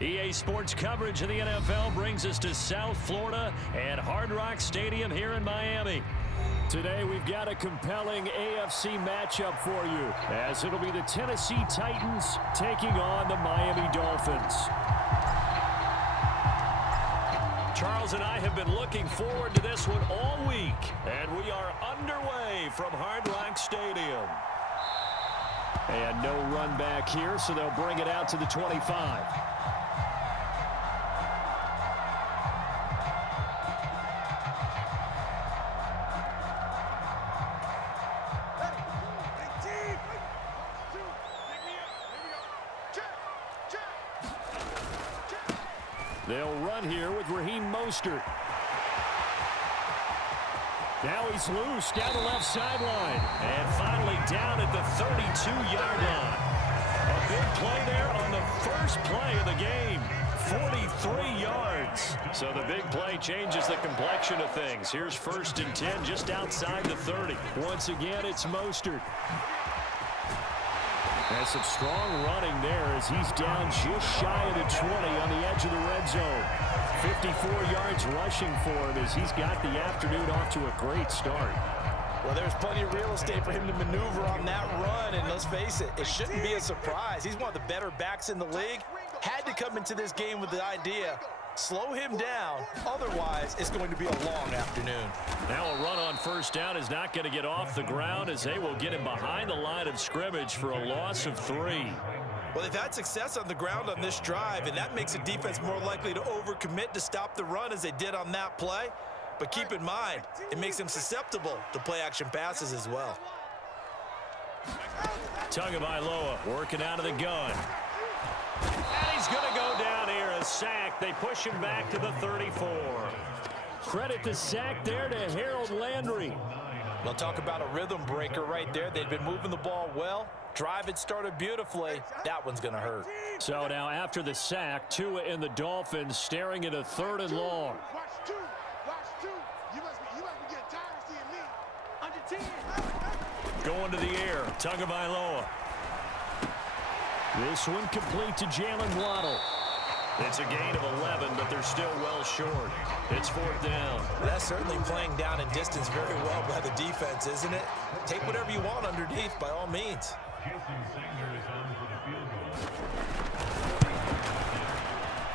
EA Sports coverage of the NFL brings us to South Florida and Hard Rock Stadium here in Miami. Today we've got a compelling AFC matchup for you, as it'll be the Tennessee Titans taking on the Miami Dolphins. Charles and I have been looking forward to this one all week, and we are underway from Hard Rock Stadium. And no run back here, so they'll bring it out to the 25. They'll run here with Raheem Mostert. Now he's loose down the left sideline. And finally down at the 32-yard line. A big play there on the first play of the game. 43 yards. So the big play changes the complexion of things. Here's 1st and 10 just outside the 30. Once again, it's Mostert. And some strong running there as he's down just shy of the 20 on the edge of the red zone. 54 yards rushing for him as he's got the afternoon off to a great start. Well, there's plenty of real estate for him to maneuver on that run, and let's face it, it shouldn't be a surprise. He's one of the better backs in the league. Had to come into this game with the idea, slow him down, otherwise it's going to be a long afternoon. Now a run on 1st down is not going to get off the ground as they will get him behind the line of scrimmage for a loss of 3. Well, they've had success on the ground on this drive, and that makes the defense more likely to overcommit to stop the run as they did on that play. But keep in mind, it makes them susceptible to play-action passes as well. Tagovailoa working out of the gun. And he's going to go down here, a sack. They push him back to the 34. Credit the sack there to Harold Landry. They'll talk about a rhythm breaker right there. They've been moving the ball well. Drive had started beautifully. That one's going to hurt. So now after the sack, Tua and the Dolphins staring at a 3rd and long. Watch two. You must be getting tired of seeing me. Under 10. Going to the air, Tagovailoa. This one complete to Jalen Waddle. It's a gain of 11, but they're still well short. It's 4th down. That's certainly playing down in distance very well by the defense, isn't it? Take whatever you want underneath by all means.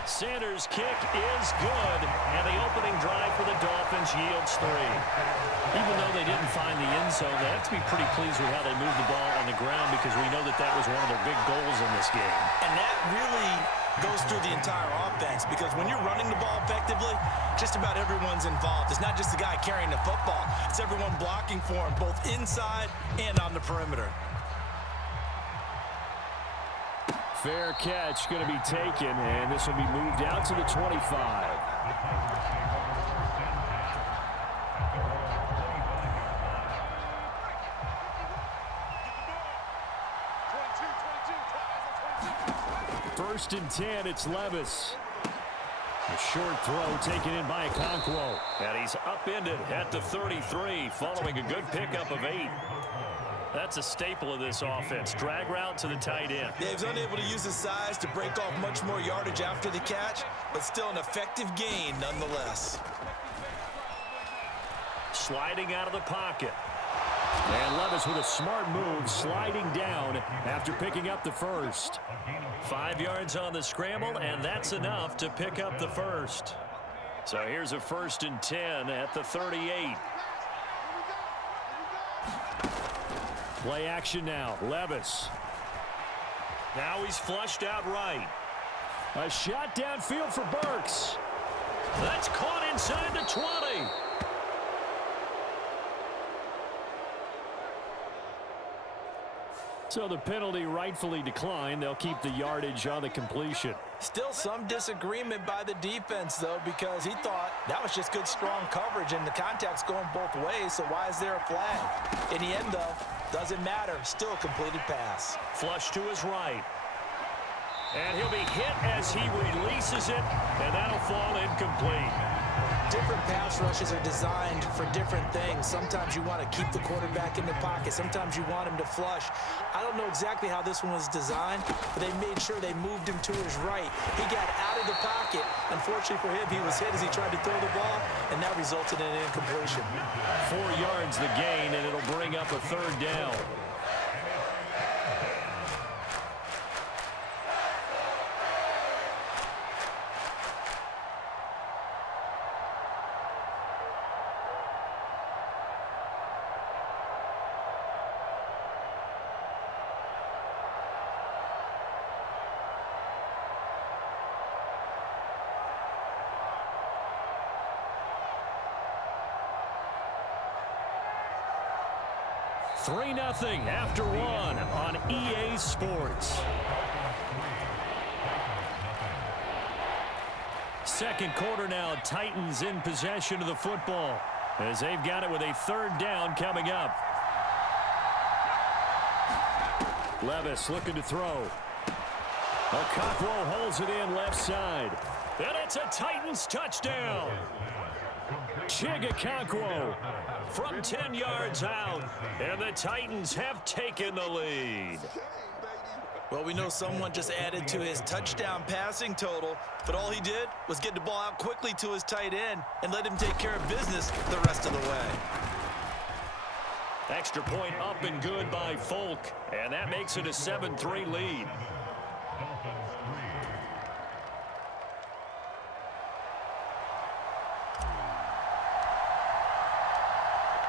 Sanders' kick is good, and the opening drive for the Dolphins yields 3. Even though they didn't find the end zone, they have to be pretty pleased with how they moved the ball on the ground because we know that that was one of their big goals in this game. And that really goes through the entire offense because when you're running the ball effectively, just about everyone's involved. It's not just the guy carrying the football. It's everyone blocking for him, both inside and on the perimeter. Fair catch going to be taken, and this will be moved out to the 25. First and 10, it's Levis. A short throw taken in by Okonkwo. And he's upended at the 33 following a good pickup of 8. That's a staple of this offense. Drag route to the tight end. Yeah, he's unable to use his size to break off much more yardage after the catch, but still an effective gain nonetheless. Sliding out of the pocket. And Levis with a smart move, sliding down after picking up the first. 5 yards on the scramble, and that's enough to pick up the first. So here's a 1st and 10 at the 38. Play action now. Levis. Now he's flushed out right. A shot downfield for Burks. That's caught inside the 20. So the penalty rightfully declined. They'll keep the yardage on the completion. Still some disagreement by the defense, though, because he thought that was just good, strong coverage, and the contact's going both ways, so why is there a flag? In the end, though, doesn't matter. Still a completed pass. Flush to his right. And he'll be hit as he releases it, and that'll fall incomplete. different pass rushes are designed for different things. Sometimes you want to keep the quarterback in the pocket. Sometimes you want him to flush. I don't know exactly how this one was designed, but they made sure they moved him to his right. He got out of the pocket. Unfortunately for him, he was hit as he tried to throw the ball, and that resulted in an incompletion. 4 yards the gain, and it'll bring up a third down. Three 3-0 after one on EA Sports. Second quarter now, Titans in possession of the football as they've got it with a third down coming up. Levis looking to throw. Okakwo holds it in left side. And it's a Titans touchdown. Okakwo from 10 yards out, and the Titans have taken the lead. Well, we know someone just added to his touchdown passing total, but all he did was get the ball out quickly to his tight end and let him take care of business the rest of the way. Extra point up and good by Folk, and that makes it a 7-3 lead.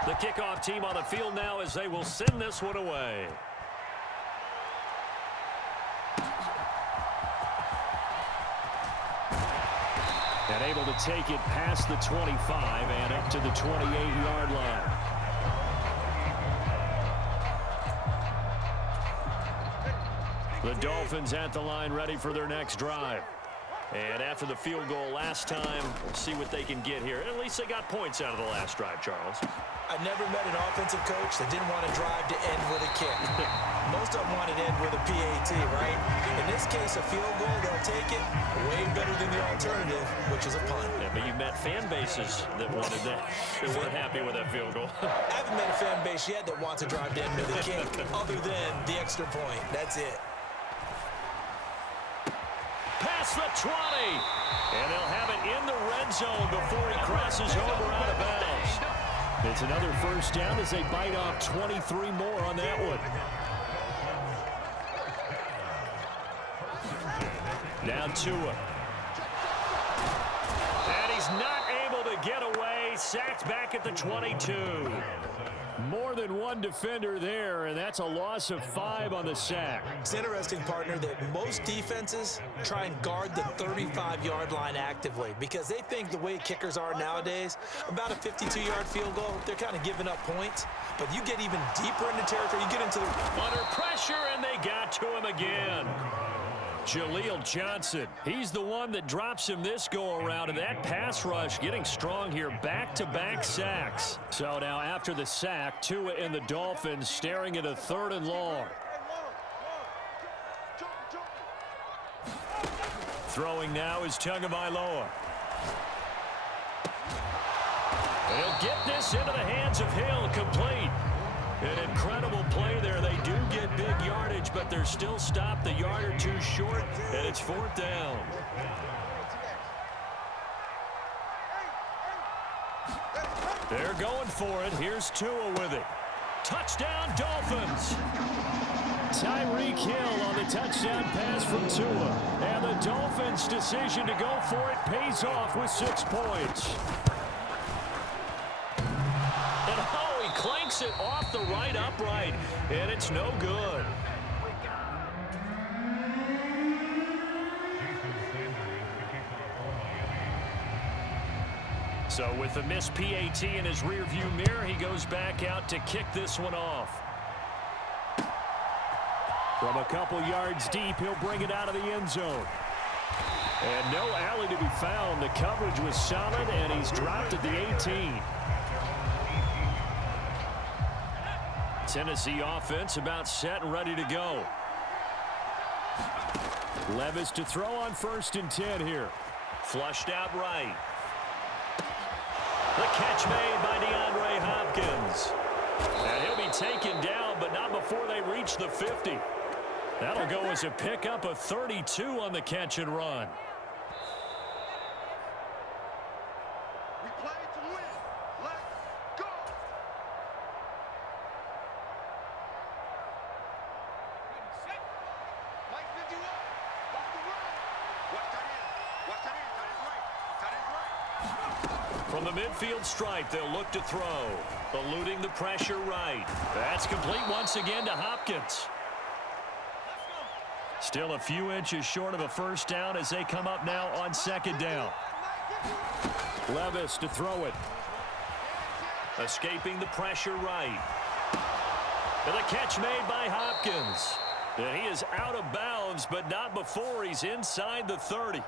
The kickoff team on the field now as they will send this one away. And able to take it past the 25 and up to the 28-yard line. The Dolphins at the line ready for their next drive. And after the field goal last time, we'll see what they can get here. At least they got points out of the last drive, Charles. I never met an offensive coach that didn't want to drive to end with a kick. Most of them want to end with a PAT, right? In this case, a field goal, they'll take it way better than the alternative, which is a punt. Yeah, but you met fan bases that wanted that. They weren't happy with that field goal. I haven't met a fan base yet that wants to drive to end with a kick other than the extra point. That's it. Past the 20. And they'll have it in the red zone before he crosses over out of bounds. It's another first down as they bite off 23 more on that one. Now Tua. And he's not able to get away. Sacked back at the 22. More than one defender there, and that's a loss of 5 on the sack. It's interesting, partner, that most defenses try and guard the 35-yard line actively because they think the way kickers are nowadays, about a 52-yard field goal, they're kind of giving up points. But you get even deeper into territory, you get into the... Under pressure, and they got to him again. Jaleel Johnson, he's the one that drops him this go-around, and that pass rush getting strong here, back-to-back sacks. So now after the sack, Tua and the Dolphins staring at a 3rd and long. Throwing now is Tagovailoa. He'll get this into the hands of Hill, complete. An incredible play there. They do get big yardage, but they're still stopped a yard or two short, and it's 4th down. They're going for it. Here's Tua with it. Touchdown, Dolphins. Tyreek Hill on the touchdown pass from Tua. And the Dolphins' decision to go for it pays off with 6 points. Clanks it off the right upright, and it's no good. So with the missed PAT in his rearview mirror, he goes back out to kick this one off. From a couple yards deep, he'll bring it out of the end zone. And no alley to be found. The coverage was solid, and he's dropped at the 18. Tennessee offense about set and ready to go. Levis to throw on 1st and 10 here. Flushed out right. The catch made by DeAndre Hopkins. And he'll be taken down, but not before they reach the 50. That'll go as a pickup of 32 on the catch and run. We play to win. Let's go. Set. Mike 51. Watch the run. Watch that in. Watch that in. That is right. That is right. From the midfield stripe, they'll look to throw. Eluding the pressure right. That's complete once again to Hopkins. Still a few inches short of a first down as they come up now on second down. Levis to throw it. Escaping the pressure right. And the catch made by Hopkins. And he is out of bounds, but not before he's inside the 30.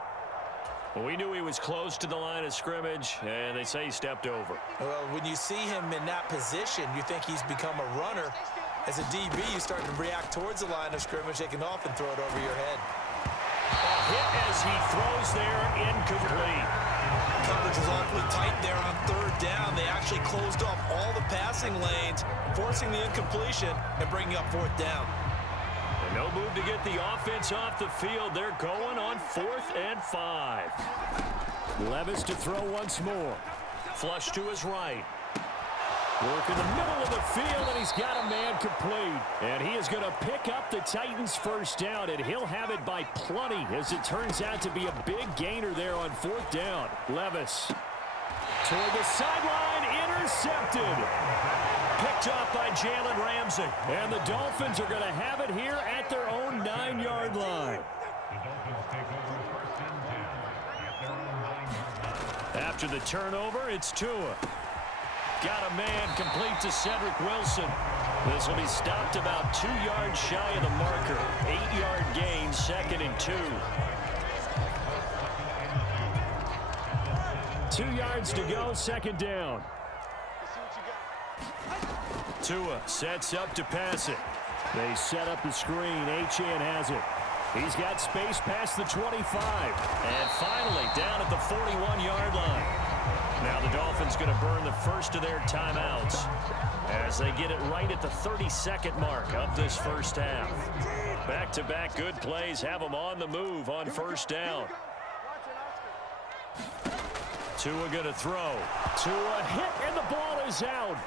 Well, we knew he was close to the line of scrimmage, and they say he stepped over. Well, when you see him in that position, you think he's become a runner. As a DB, you start to react towards the line of scrimmage. They can often throw it over your head. A hit as he throws there, incomplete. Coverage was awfully tight there on third down. They actually closed off all the passing lanes, forcing the incompletion and bringing up fourth down. And no move to get the offense off the field. They're going on 4th and 5. Levis to throw once more. Flush to his right. Work in the middle of the field, and he's got a man complete. And he is going to pick up the Titans' first down, and he'll have it by plenty, as it turns out to be a big gainer there on 4th down. Levis toward the sideline, intercepted. Picked up by Jalen Ramsey. And the Dolphins are going to have it here at their own 9-yard line. After the turnover, it's Tua. Got a man complete to Cedric Wilson. This will be stopped about 2 yards shy of the marker. 8-yard gain, 2nd and 2. 2 yards to go, 2nd down. Tua sets up to pass it. They set up the screen. Achane has it. He's got space past the 25. And finally down at the 41-yard line. Now the Dolphins going to burn the first of their timeouts as they get it right at the 32nd mark of this first half. Back-to-back good plays have them on the move on first down. Tua going to throw. Tua hit, and the ball is out.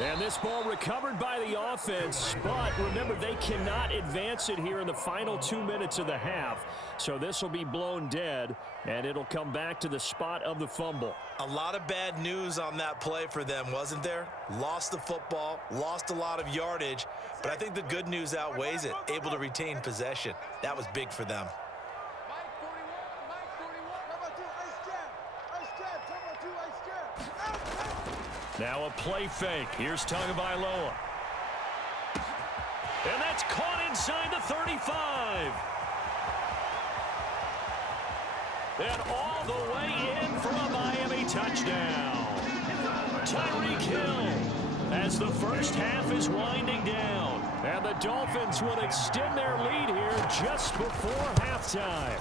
And this ball recovered by the offense, but remember, they cannot advance it here in the final 2 minutes of the half. So this will be blown dead, and it'll come back to the spot of the fumble. A lot of bad news on that play for them, wasn't there? Lost the football, lost a lot of yardage, but I think the good news outweighs it. Able to retain possession. That was big for them. Now a play fake. Here's Tagovailoa. And that's caught inside the 35. And all the way in for a Miami touchdown. Tyreek Hill as the first half is winding down. And the Dolphins will extend their lead here just before halftime.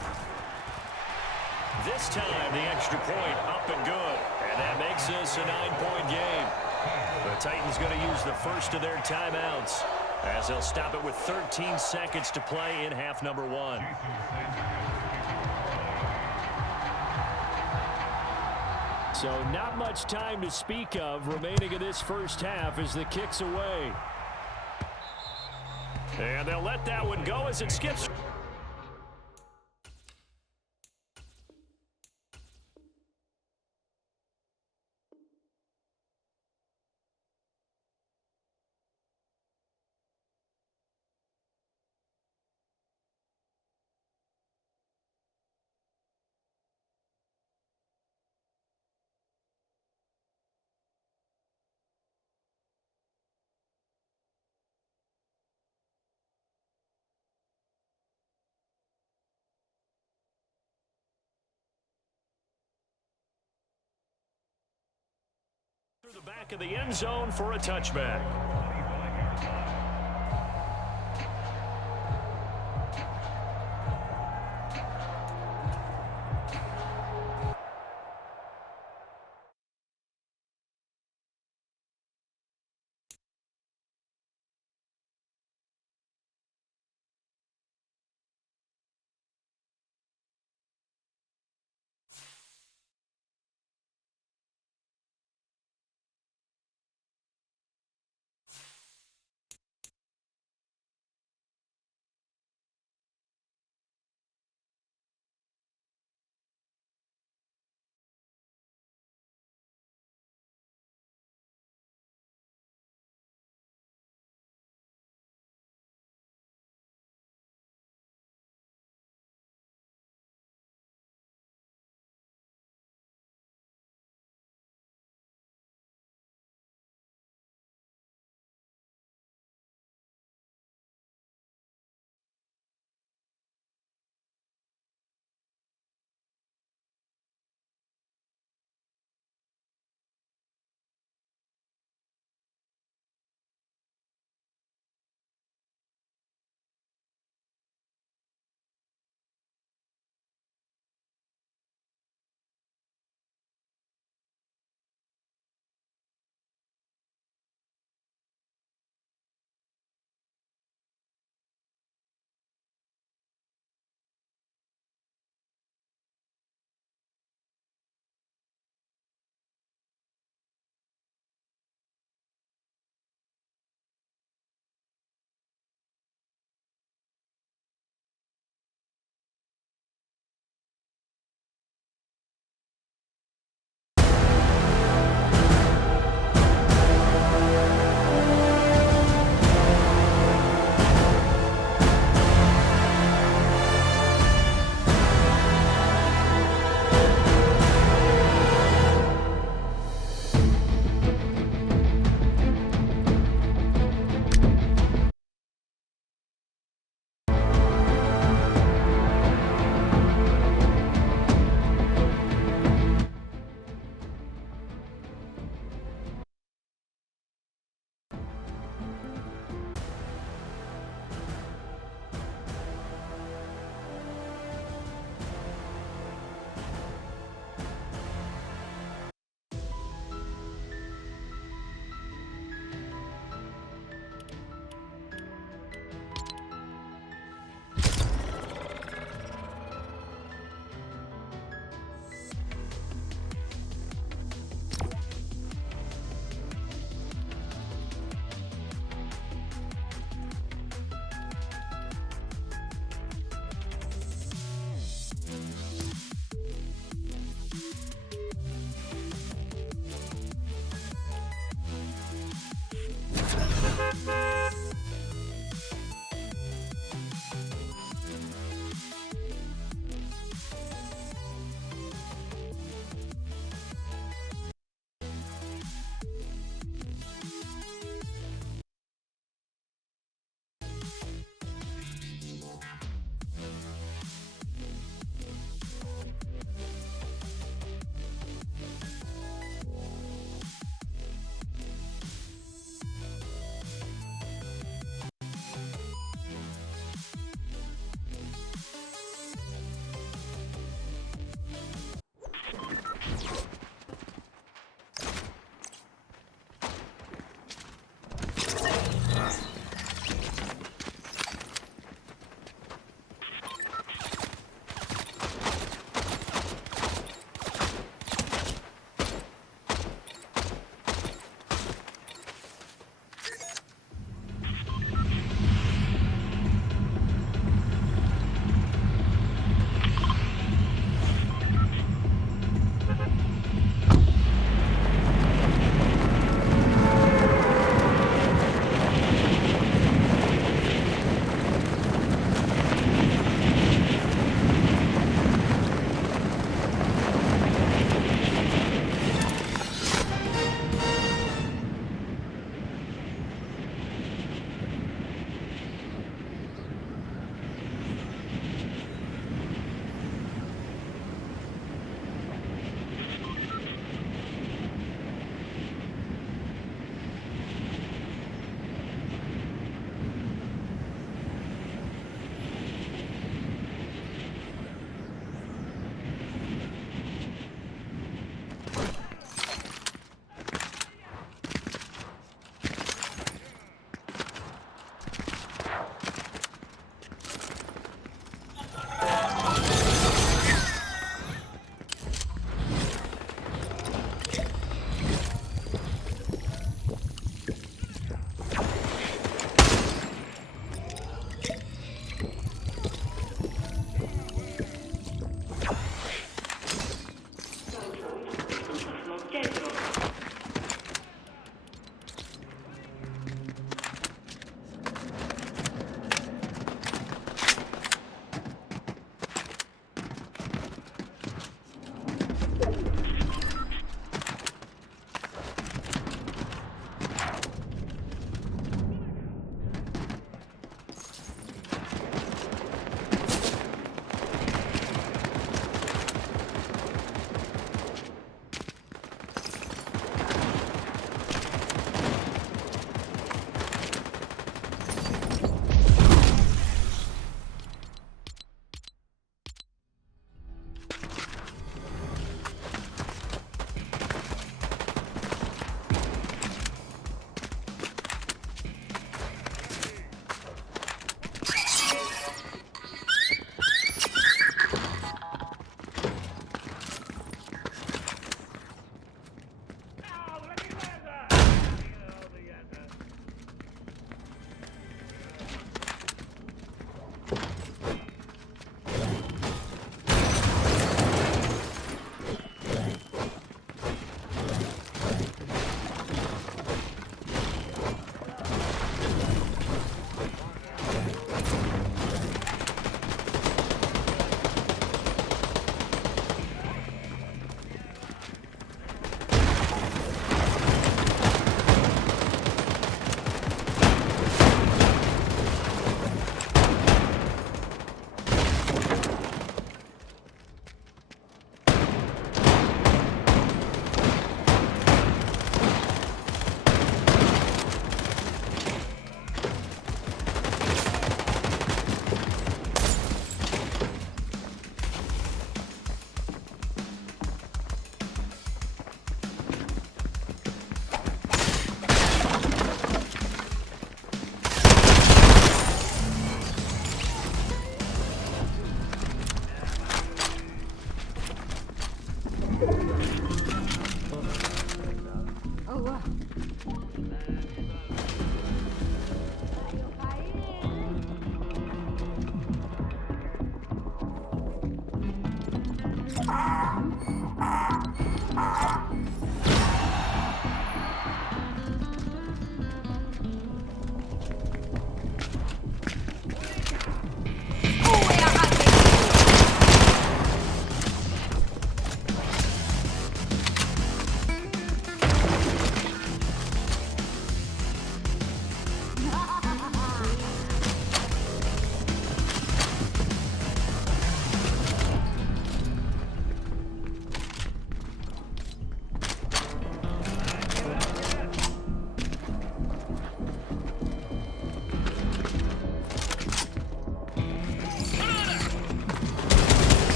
This time the extra point up and good. And that makes this a 9-point game. The Titans going to use the first of their timeouts as they'll stop it with 13 seconds to play in half number 1. So not much time to speak of remaining in this first half as the kick's away. And they'll let that one go as it skips. Through the back of the end zone for a touchback.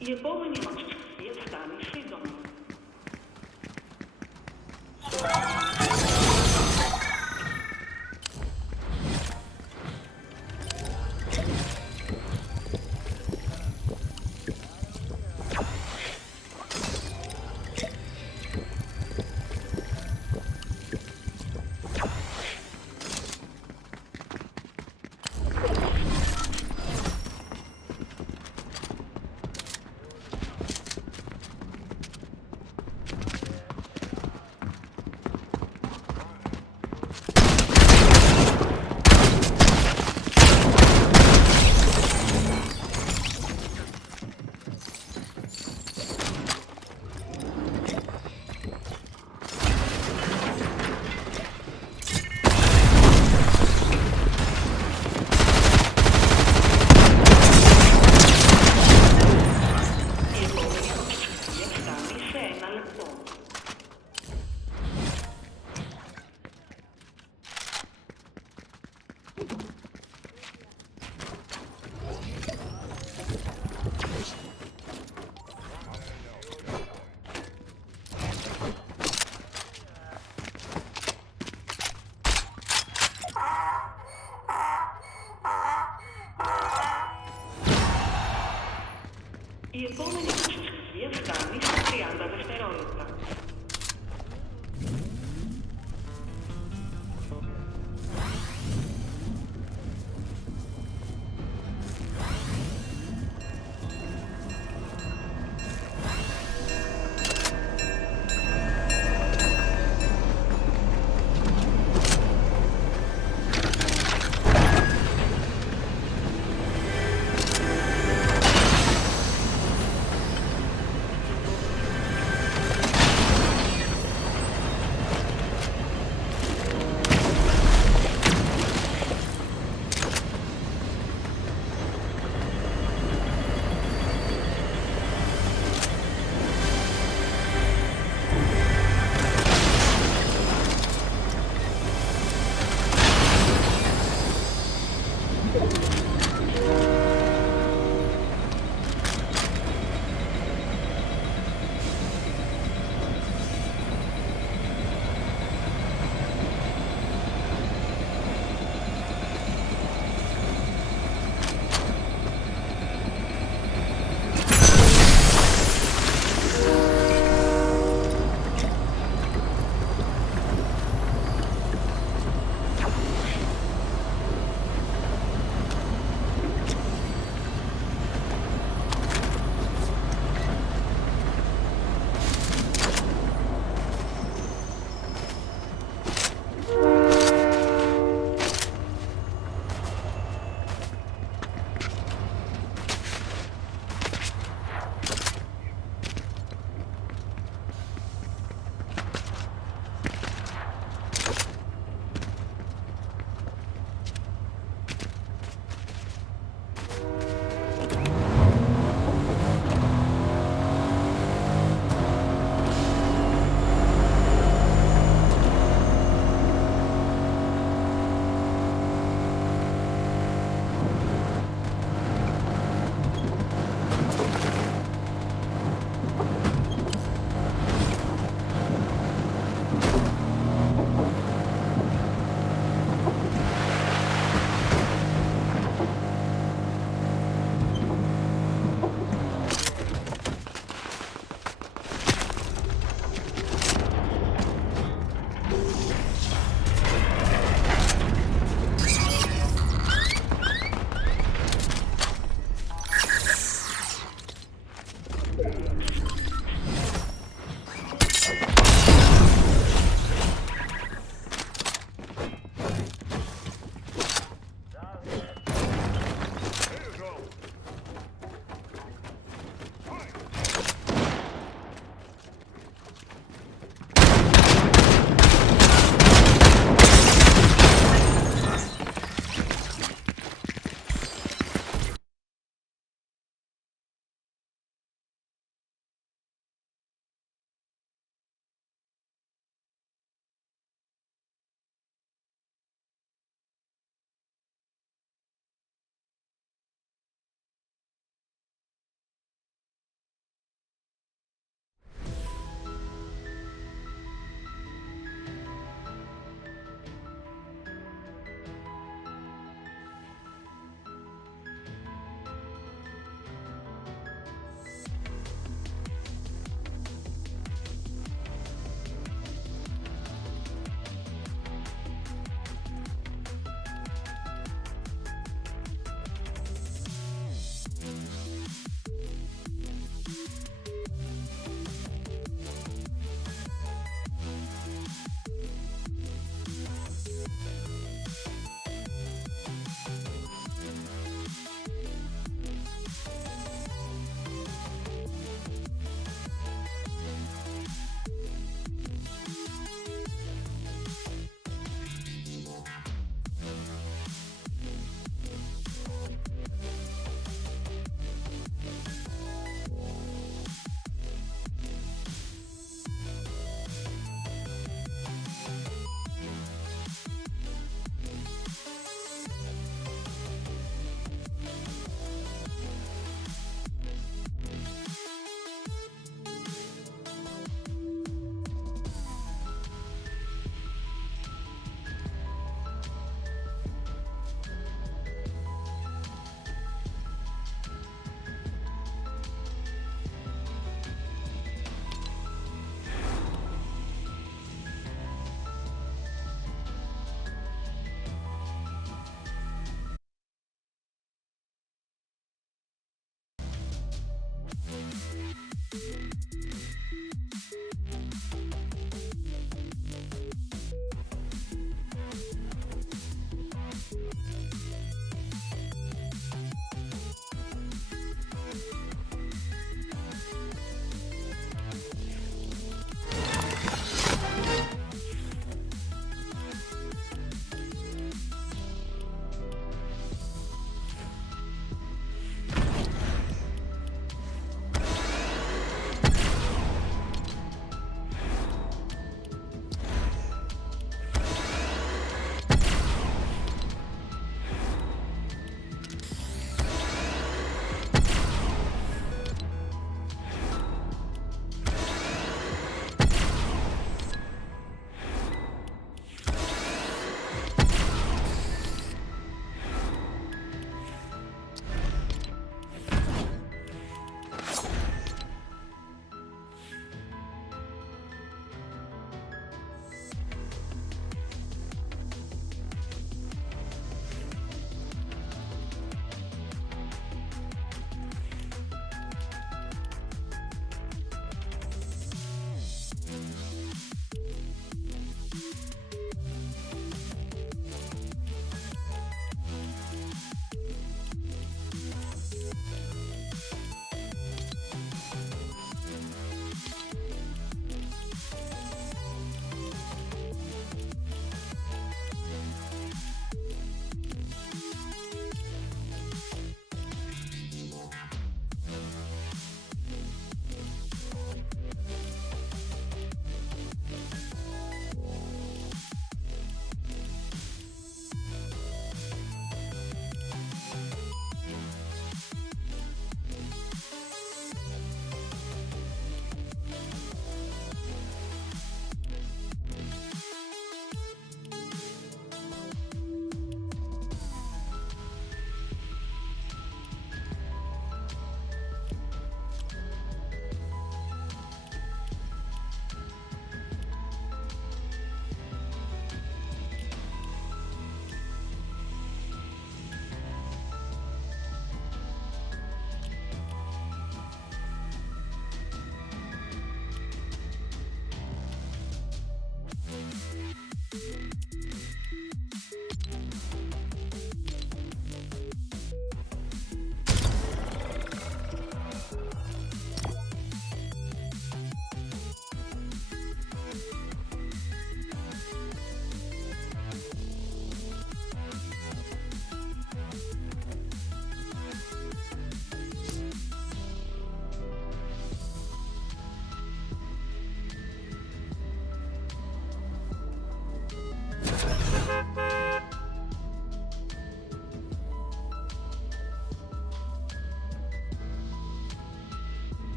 Jedynie jest stany szydą. Η επόμενη προσεσκευή φτάνει στα 30 δευτερόλεπτα.